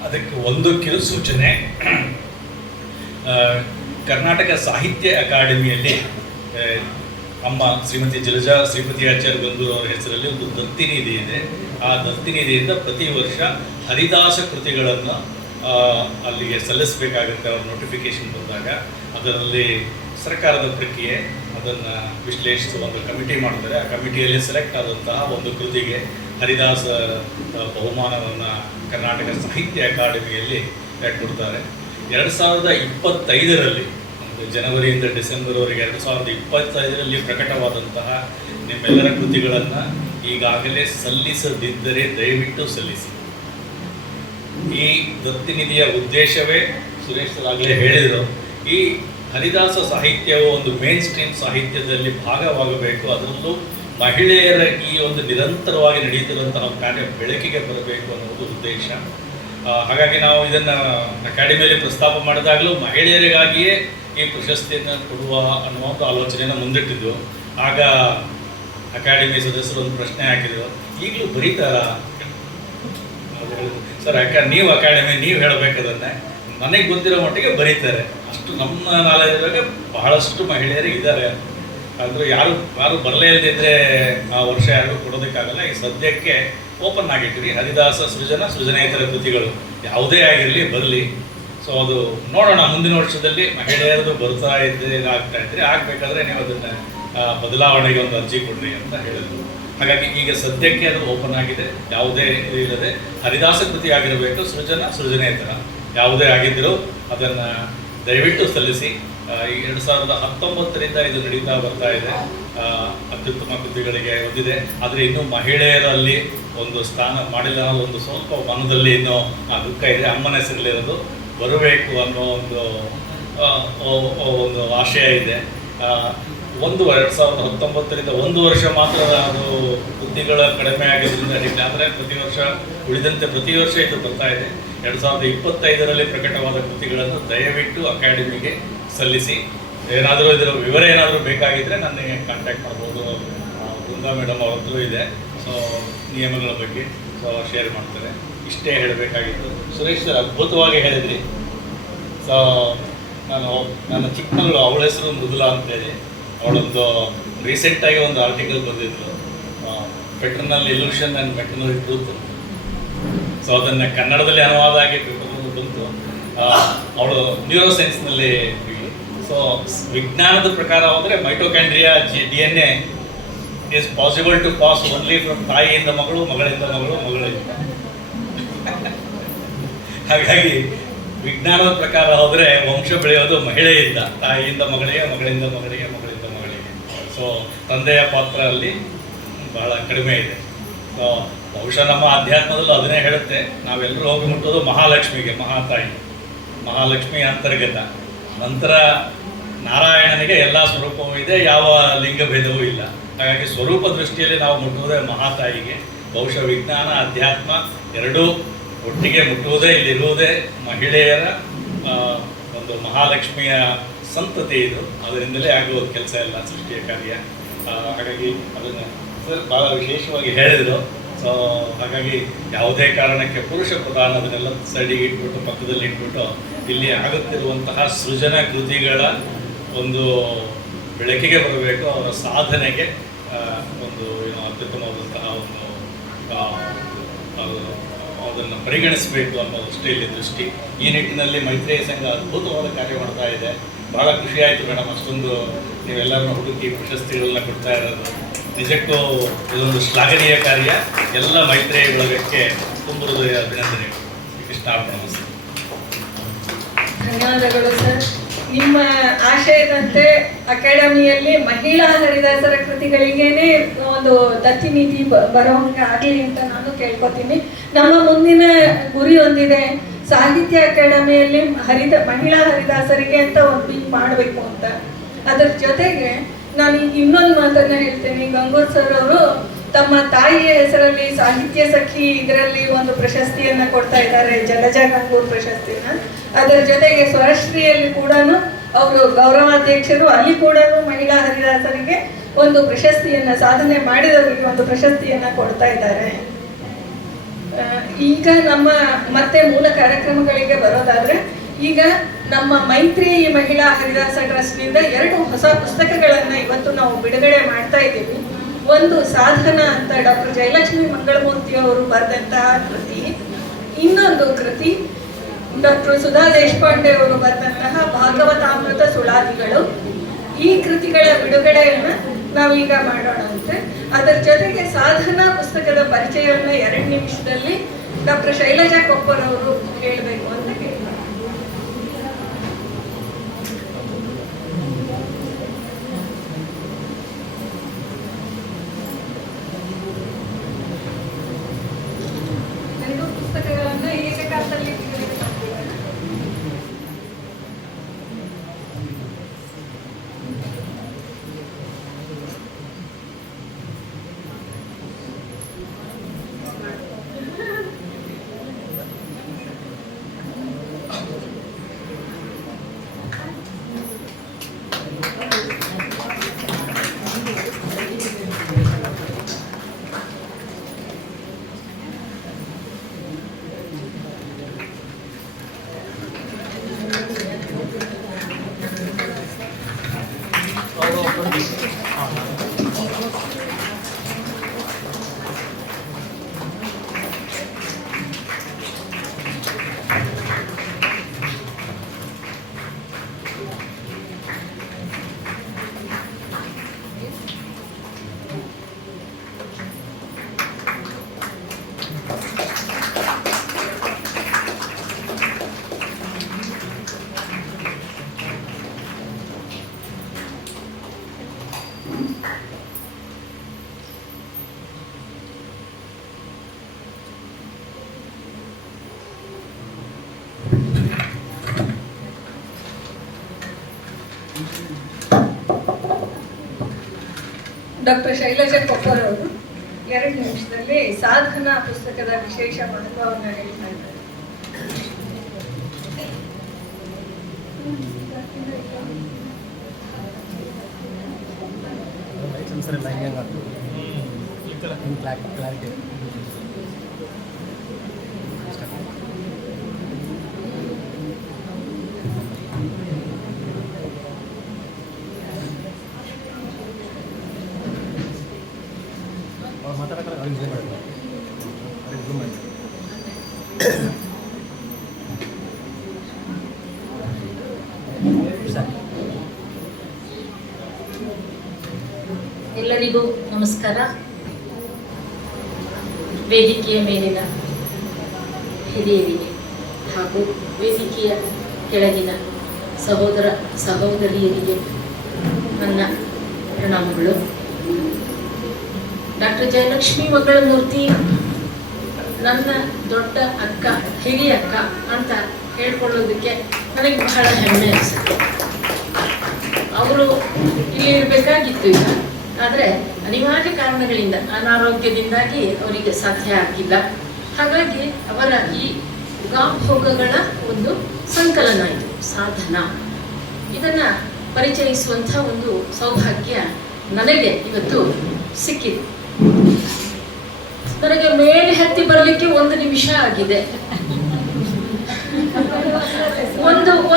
ಅದಕ್ಕೆ ಒಂದು ಕಿರುಸೂಚನೆ. ಕರ್ನಾಟಕ ಸಾಹಿತ್ಯ ಅಕಾಡೆಮಿಯಲ್ಲಿ ಅಮ್ಮ ಶ್ರೀಮತಿ ಜಲಜಾ ಶ್ರೀಪತಿ ಆಚಾರ್ಯ ಗಂಗೂರು ಅವರ ಹೆಸರಲ್ಲಿ ಒಂದು ದತ್ತಿ ನಿಧಿ ಇದೆ. ಆ ದತ್ತಿ ನಿಧಿಯಿಂದ ಪ್ರತಿ ವರ್ಷ ಹರಿದಾಸ ಕೃತಿಗಳನ್ನು ಅಲ್ಲಿಗೆ ಸಲ್ಲಿಸಬೇಕಾಗುತ್ತೆ. ಅವ್ರ ನೋಟಿಫಿಕೇಶನ್ ಬಂದಾಗ ಅದರಲ್ಲಿ ಸರ್ಕಾರದ ಪ್ರಕ್ರಿಯೆ ಅದನ್ನು ವಿಶ್ಲೇಷಿಸುವ ಒಂದು ಕಮಿಟಿ ಮಾಡ್ತಾರೆ. ಆ ಕಮಿಟಿಯಲ್ಲಿ ಸೆಲೆಕ್ಟ್ ಆದಂತಹ ಒಂದು ಕೃತಿಗೆ ಹರಿದಾಸ ಬಹುಮಾನವನ್ನು ಕರ್ನಾಟಕ ಸಾಹಿತ್ಯ ಅಕಾಡೆಮಿಯಲ್ಲಿ ಕೊಡ್ತಾರೆ. 2025ರಲ್ಲಿ ಜನವರಿಯಿಂದ ಡಿಸೆಂಬರ್ವರೆಗೆ 2025ರಲ್ಲಿ ಪ್ರಕಟವಾದಂತಹ ನಿಮ್ಮೆಲ್ಲರ ಕೃತಿಗಳನ್ನು ಈಗಾಗಲೇ ಸಲ್ಲಿಸದಿದ್ದರೆ ದಯವಿಟ್ಟು ಸಲ್ಲಿಸಿ. ಈ ದತ್ತಿ ನಿಧಿಯ ಉದ್ದೇಶವೇ ಸುರೇಶ್ ಆಗಲೇ ಹೇಳಿದರು, ಈ ಹರಿದಾಸ ಸಾಹಿತ್ಯವು ಒಂದು ಮೇನ್ ಸ್ಟ್ರೀಮ್ ಸಾಹಿತ್ಯದಲ್ಲಿ ಭಾಗವಾಗಬೇಕು. ಅದರಲ್ಲೂ ಮಹಿಳೆಯರ ಈ ಒಂದು ನಿರಂತರವಾಗಿ ನಡೆಯುತ್ತಿರುವಂತಹ ಕಾರ್ಯ ಬೆಳಕಿಗೆ ಬರಬೇಕು ಅನ್ನೋದು ಉದ್ದೇಶ. ಹಾಗಾಗಿ ನಾವು ಇದನ್ನು ಅಕಾಡೆಮಿಯಲ್ಲಿ ಪ್ರಸ್ತಾಪ ಮಾಡಿದಾಗಲೂ ಮಹಿಳೆಯರಿಗಾಗಿಯೇ ಈ ಪ್ರಶಸ್ತಿಯನ್ನು ಕೊಡುವ ಅನ್ನುವ ಒಂದು ಆಲೋಚನೆಯನ್ನು ಮುಂದಿಟ್ಟಿದ್ವು. ಆಗ ಅಕಾಡೆಮಿ ಸದಸ್ಯರು ಒಂದು ಪ್ರಶ್ನೆ ಹಾಕಿದ್ರು, ಈಗಲೂ ಬರೀತಾರಾ ಸರ್? ನೀವು ಅಕಾಡೆಮಿ ನೀವು ಹೇಳಬೇಕದನ್ನೇ. ನನಗೆ ಗೊತ್ತಿರೋ ಮಟ್ಟಿಗೆ ಬರೀತಾರೆ. ಅಷ್ಟು ನಮ್ಮ ನಾಲೆಜಾಗ ಬಹಳಷ್ಟು ಮಹಿಳೆಯರು ಇದ್ದಾರೆ. ಅಂದರೆ ಯಾರು ಬರಲೇ ಇಲ್ಲದಿದ್ದರೆ ಆ ವರ್ಷ ಯಾರಿಗೂ ಕೊಡೋದಕ್ಕಾಗಲ್ಲ. ಈ ಸದ್ಯಕ್ಕೆ ಓಪನ್ ಆಗಿಟ್ಟಿರಿ. ಹರಿದಾಸ ಸೃಜನೇತರ ಕೃತಿಗಳು ಯಾವುದೇ ಆಗಿರಲಿ ಬರಲಿ. ಸೊ ಅದು ನೋಡೋಣ, ಮುಂದಿನ ವರ್ಷದಲ್ಲಿ ಮಹಿಳೆಯರದು ಬರ್ತಾ ಇದ್ದರೆ ಆಗ್ತಾ ಇದ್ದರೆ ಆಗಬೇಕಾದ್ರೆ ನೀವು ಅದನ್ನು ಬದಲಾವಣೆಗೆ ಒಂದು ಅರ್ಜಿ ಕೊಡ್ರಿ ಅಂತ ಹೇಳಿದ್ರು. ಹಾಗಾಗಿ ಈಗ ಸದ್ಯಕ್ಕೆ ಅದು ಓಪನ್ ಆಗಿದೆ. ಯಾವುದೇ ಇಲ್ಲದೆ ಹರಿದಾಸ ಕೃತಿ ಆಗಿರಬೇಕು, ಸೃಜನೇತರ ಯಾವುದೇ ಆಗಿದ್ದರೂ ಅದನ್ನು ದಯವಿಟ್ಟು ಸಲ್ಲಿಸಿ. ಈ 2019ರಿಂದ ಇದು ನಡೀತಾ ಬರ್ತಾ ಇದೆ. ಅತ್ಯುತ್ತಮ ಕೃತಿಗಳಿಗೆ ಹೊಂದಿದೆ. ಆದರೆ ಇನ್ನೂ ಮಹಿಳೆಯರಲ್ಲಿ ಒಂದು ಸ್ಥಾನ ಮಾಡಿಲ್ಲ ಅನ್ನೋದು ಒಂದು ಸ್ವಲ್ಪ ಮನದಲ್ಲಿ ಇನ್ನೂ ದುಃಖ ಇದೆ. ಅಮ್ಮನ ಹೆಸರಲ್ಲಿರೋದು ಬರಬೇಕು ಅನ್ನೋ ಒಂದು ಆಶಯ ಇದೆ. 2019ರಿಂದ ಒಂದು ವರ್ಷ ಮಾತ್ರ ಅದು ಕೃತಿಗಳ ಕಡಿಮೆ ಆಗಿದ್ದರಿಂದ ಅಡಿಲ್ಲ. ಅಂದರೆ ಪ್ರತಿ ವರ್ಷ ಉಳಿದಂತೆ ಪ್ರತಿ ವರ್ಷ ಇದು ಬರ್ತಾ ಇದೆ. 2025ರಲ್ಲಿ ಪ್ರಕಟವಾದ ಕೃತಿಗಳನ್ನು ದಯವಿಟ್ಟು ಅಕಾಡೆಮಿಗೆ ಸಲ್ಲಿಸಿ. ಏನಾದರೂ ಇದರ ವಿವರ ಏನಾದರೂ ಬೇಕಾಗಿದ್ದರೆ ನನಗೆ ಕಾಂಟ್ಯಾಕ್ಟ್ ಮಾಡ್ಬೋದು. ಬೃಂದಾ ಮೇಡಮ್ ಅವ್ರ ಹತ್ರ ಇದೆ. ಸೊ ನಿಯಮಗಳ ಬಗ್ಗೆ ಶೇರ್ ಮಾಡ್ತಾರೆ. ಇಷ್ಟೇ ಹೇಳಬೇಕಾಗಿತ್ತು. ಸುರೇಶ್ ಸರ್ ಅದ್ಭುತವಾಗಿ ಹೇಳಿದ್ರಿ. ಸೊ ನನ್ನ ಚಿಕ್ಕ ಮಗಳು, ಅವಳ ಹೆಸರು ಮೃದುಲಾ ಅಂತೇಳಿ, ಅವಳೊಂದು ರೀಸೆಂಟಾಗಿ ಒಂದು ಆರ್ಟಿಕಲ್ ಬಂದಿತ್ತು, paternal illusion and maternal truth. So ಅದನ್ನು ಕನ್ನಡದಲ್ಲಿ ಅನುವಾದ ಆಗಿ ಪೇಪರ್ನಲ್ಲಿ ಬಂತು. ಅವಳು ನ್ಯೂರೋಸೈನ್ಸ್ನಲ್ಲಿ. ಸೊ ವಿಜ್ಞಾನದ ಪ್ರಕಾರ ಹೋದರೆ mitochondria DNA is possible to pass only from ತಾಯಿಯಿಂದ ಮಗಳು, ಮಗಳಿಂದ ಮಗಳು, ಮಗಳಿಂದ. ಹಾಗಾಗಿ ವಿಜ್ಞಾನದ ಪ್ರಕಾರ ಹೋದರೆ ವಂಶ ಬೆಳೆಯೋದು ಮಹಿಳೆಯಿಂದ, ತಾಯಿಯಿಂದ ಮಗಳಿಗೆ, ಮಗಳಿಂದ ಮಗಳಿಗೆ, ಮಗಳಿಂದ ಮಗಳಿಗೆ. ಸೊ ತಂದೆಯ ಪಾತ್ರ ಅಲ್ಲಿ ಬಹಳ ಕಡಿಮೆ ಇದೆ. ಸೊ ಬಹುಶಃ ನಮ್ಮ ಅಧ್ಯಾತ್ಮದಲ್ಲೂ ಅದನ್ನೇ ಹೇಳುತ್ತೆ, ನಾವೆಲ್ಲರೂ ಹೋಗಿ ಮುಟ್ಟೋದು ಮಹಾಲಕ್ಷ್ಮಿಗೆ, ಮಹಾತಾಯಿ, ಮಹಾಲಕ್ಷ್ಮಿ ಅಂತರ್ಗತ. ನಂತರ ನಾರಾಯಣನಿಗೆ ಎಲ್ಲ ಸ್ವರೂಪವೂ ಇದೆ, ಯಾವ ಲಿಂಗಭೇದವೂ ಇಲ್ಲ. ಹಾಗಾಗಿ ಸ್ವರೂಪ ದೃಷ್ಟಿಯಲ್ಲಿ ನಾವು ಮುಟ್ಟುವುದೇ ಮಹಾತಾಯಿಗೆ. ಬಹುಶಃ ವಿಜ್ಞಾನ ಅಧ್ಯಾತ್ಮ ಎರಡೂ ಒಟ್ಟಿಗೆ ಮುಟ್ಟುವುದೇ, ಇಲ್ಲಿರುವುದೇ ಮಹಿಳೆಯರ ಒಂದು ಮಹಾಲಕ್ಷ್ಮಿಯ ಸಂತತಿ ಇದು. ಅದರಿಂದಲೇ ಆಗುವ ಕೆಲಸ ಎಲ್ಲ ಸೃಷ್ಟಿಯ ಕಾರ್ಯ. ಹಾಗಾಗಿ ಅದನ್ನು ಸರ್ ಭಾಳ ವಿಶೇಷವಾಗಿ ಹೇಳಿದರು. ಸೊ ಹಾಗಾಗಿ ಯಾವುದೇ ಕಾರಣಕ್ಕೆ ಪುರುಷ ಪ್ರಧಾನ ಅದನ್ನೆಲ್ಲ ಸೈಡಿಗೆ ಇಟ್ಬಿಟ್ಟು, ಪಕ್ಕದಲ್ಲಿ ಇಟ್ಬಿಟ್ಟು, ಇಲ್ಲಿ ಆಗುತ್ತಿರುವಂತಹ ಸೃಜನ ಕೃತಿಗಳ ಒಂದು ಬೆಳಕಿಗೆ ಬರಬೇಕು, ಅವರ ಸಾಧನೆಗೆ ಒಂದು ಅತ್ಯುತ್ತಮವಾದಂತಹ ಒಂದು ಅದನ್ನು ಪರಿಗಣಿಸಬೇಕು ಅನ್ನೋ ದೃಷ್ಟಿಯಲ್ಲಿ ದೃಷ್ಟಿ. ಈ ನಿಟ್ಟಿನಲ್ಲಿ ಮೈತ್ರೇಯ ಸಂಘ ಅದ್ಭುತವಾದ ಕಾರ್ಯ ಮಾಡ್ತಾ ಇದೆ. ಭಾಳ ಖುಷಿ ಆಯಿತು ಮೇಡಮ್, ಅಷ್ಟೊಂದು ನೀವೆಲ್ಲರನ್ನ ಹುಡುಕಿ ಪ್ರಶಸ್ತಿಗಳನ್ನ ಕೊಡ್ತಾ ಇರೋದು ನಿಜಕ್ಕೂ ಇದೊಂದು ಶ್ಲಾಘನೀಯ ಕಾರ್ಯ. ಎಲ್ಲ ಮೈತ್ರೇಯ ಬಳಗಕ್ಕೆ ತುಂಬ ಹೃದಯ ಅಭಿನಂದನೆಗಳು. ಕೃಷ್ಣಾರ್ಪಣ ಮಸ್ತು. ಧನ್ಯವಾದಗಳು ಸರ್. ನಿಮ್ಮ ಆಶಯದಂತೆ ಅಕಾಡೆಮಿಯಲ್ಲಿ ಮಹಿಳಾ ಹರಿದಾಸರ ಕೃತಿಗಳಿಗೇನೆ ಒಂದು ದತ್ತಿ ನೀತಿ ಬರೋಂಗೆ ಆಗಲಿ ಅಂತ ನಾನು ಕೇಳ್ಕೊತೀನಿ. ನಮ್ಮ ಮುಂದಿನ ಗುರಿ ಒಂದಿದೆ, ಸಾಹಿತ್ಯ ಅಕಾಡೆಮಿಯಲ್ಲಿ ಮಹಿಳಾ ಹರಿದಾಸರಿಗೆ ಅಂತ ಒಂದು ವಿಂಗ್ ಮಾಡಬೇಕು ಅಂತ. ಅದರ ಜೊತೆಗೆ ನಾನು ಇನ್ನೊಂದು ಮಾತನ್ನ ಹೇಳ್ತೇನೆ. ಗಂಗೂರ್ ಸರ್ ಅವರು ತಮ್ಮ ತಾಯಿಯ ಹೆಸರಲ್ಲಿ ಸಾಹಿತ್ಯ ಸಖಿ ಇದರಲ್ಲಿ ಒಂದು ಪ್ರಶಸ್ತಿಯನ್ನ ಕೊಡ್ತಾ ಇದ್ದಾರೆ, ಜಲಜಾ ಗಂಗೂರ್ ಪ್ರಶಸ್ತಿನ. ಅದರ ಜೊತೆಗೆ ಸ್ವರಶ್ರೀಯಲ್ಲಿ ಕೂಡ ಅವರು ಗೌರವಾಧ್ಯಕ್ಷರು, ಅಲ್ಲಿ ಕೂಡ ಮಹಿಳಾ ಹರಿದಾಸರಿಗೆ ಒಂದು ಪ್ರಶಸ್ತಿಯನ್ನ, ಸಾಧನೆ ಮಾಡಿದವರಿಗೆ ಒಂದು ಪ್ರಶಸ್ತಿಯನ್ನ ಕೊಡ್ತಾ ಇದ್ದಾರೆ. ಈಗ ನಮ್ಮ ಮತ್ತೆ ಮೂಲ ಕಾರ್ಯಕ್ರಮಗಳಿಗೆ ಬರೋದಾದ್ರೆ, ಈಗ ನಮ್ಮ ಮೈತ್ರಿ ಮಹಿಳಾ ಹರಿದಾಸ ಟ್ರಸ್ಟ್ನಿಂದ 2 ಹೊಸ ಪುಸ್ತಕಗಳನ್ನ ಇವತ್ತು ನಾವು ಬಿಡುಗಡೆ ಮಾಡ್ತಾ ಇದ್ದೀವಿ. ಒಂದು ಸಾಧನ ಅಂತ ಡಾಕ್ಟರ್ ಜಯಲಕ್ಷ್ಮಿ ಮಂಗಳಮೂರ್ತಿ ಅವರು ಬರೆದಂತಹ ಕೃತಿ, ಇನ್ನೊಂದು ಕೃತಿ ಡಾಕ್ಟರ್ ಸುಧಾ ದೇಶಪಾಂಡೆ ಅವರು ಬರೆದಂತಹ ಭಾಗವತಾಮೃತ ಸುಳಾದಿಗಳು. ಈ ಕೃತಿಗಳ ಬಿಡುಗಡೆಯನ್ನ ನಾವೀಗ ಮಾಡೋಣಂತೆ. ಅದರ ಜೊತೆಗೆ ಸಾಧನಾ ಪುಸ್ತಕದ ಪರಿಚಯವನ್ನು 2 ನಿಮಿಷದಲ್ಲಿ ಡಾಕ್ಟರ್ ಶೈಲಜಾ ಕೊಪ್ಪರ್ ಅವರು ಹೇಳಬೇಕು ಅಂತ ಕೇಳ್ತಾರೆ. ಪುಸ್ತಕಗಳನ್ನ ಏಕಕಾಲದಲ್ಲಿ ಡಾಕ್ಟರ್ ಶೈಲಜಾ ಕೊಪ್ಪರ್ ಅವರು 2 ನಿಮಿಷದಲ್ಲಿ ಸಾಧನಾ ಪುಸ್ತಕದ ವಿಶೇಷ ಮಹತ್ವವನ್ನು ಹೇಳ್ತಾ ಇದ್ದಾರೆ. ಎಲ್ಲರಿಗೂ ನಮಸ್ಕಾರ. ವೇದಿಕೆಯ ಮೇಲಿನ ಹಿರಿಯರಿಗೆ ಹಾಗೂ ವೇದಿಕೆಯ ಕೆಳಗಿನ ಸಹೋದರ ಸಹೋದರಿಯರಿಗೆ ನನ್ನ ಪ್ರಣಾಮಗಳು. ಡಾಕ್ಟರ್ ಜಯಲಕ್ಷ್ಮಿ ಮಂಗಳಮೂರ್ತಿ ನನ್ನ ದೊಡ್ಡ ಅಕ್ಕ, ಹಿರಿಯ ಅಕ್ಕ ಅಂತ ಹೇಳ್ಕೊಳ್ಳೋದಕ್ಕೆ ನನಗೆ ಬಹಳ ಹೆಮ್ಮೆ ಅನಿಸುತ್ತೆ. ಅವರು ಇಲ್ಲಿ ಇರಬೇಕಾಗಿತ್ತು ಈಗ, ಆದರೆ ಅನಿವಾರ್ಯ ಕಾರಣಗಳಿಂದ ಅನಾರೋಗ್ಯದಿಂದಾಗಿ ಅವರಿಗೆ ಸಾಧ್ಯ ಆಗಿಲ್ಲ. ಹಾಗಾಗಿ ಅವರ ಈ ಗಾಂಭೋಗಗಳ ಒಂದು ಸಂಕಲನ ಇದು ಸಾಧನಾ. ಇದನ್ನು ಪರಿಚಯಿಸುವಂಥ ಒಂದು ಸೌಭಾಗ್ಯ ನನಗೆ ಇವತ್ತು ಸಿಕ್ಕಿದೆ. ನನಗೆ ಮೇಲೆ ಹತ್ತಿ ಬರಲಿಕ್ಕೆ 1 ನಿಮಿಷ ಆಗಿದೆ.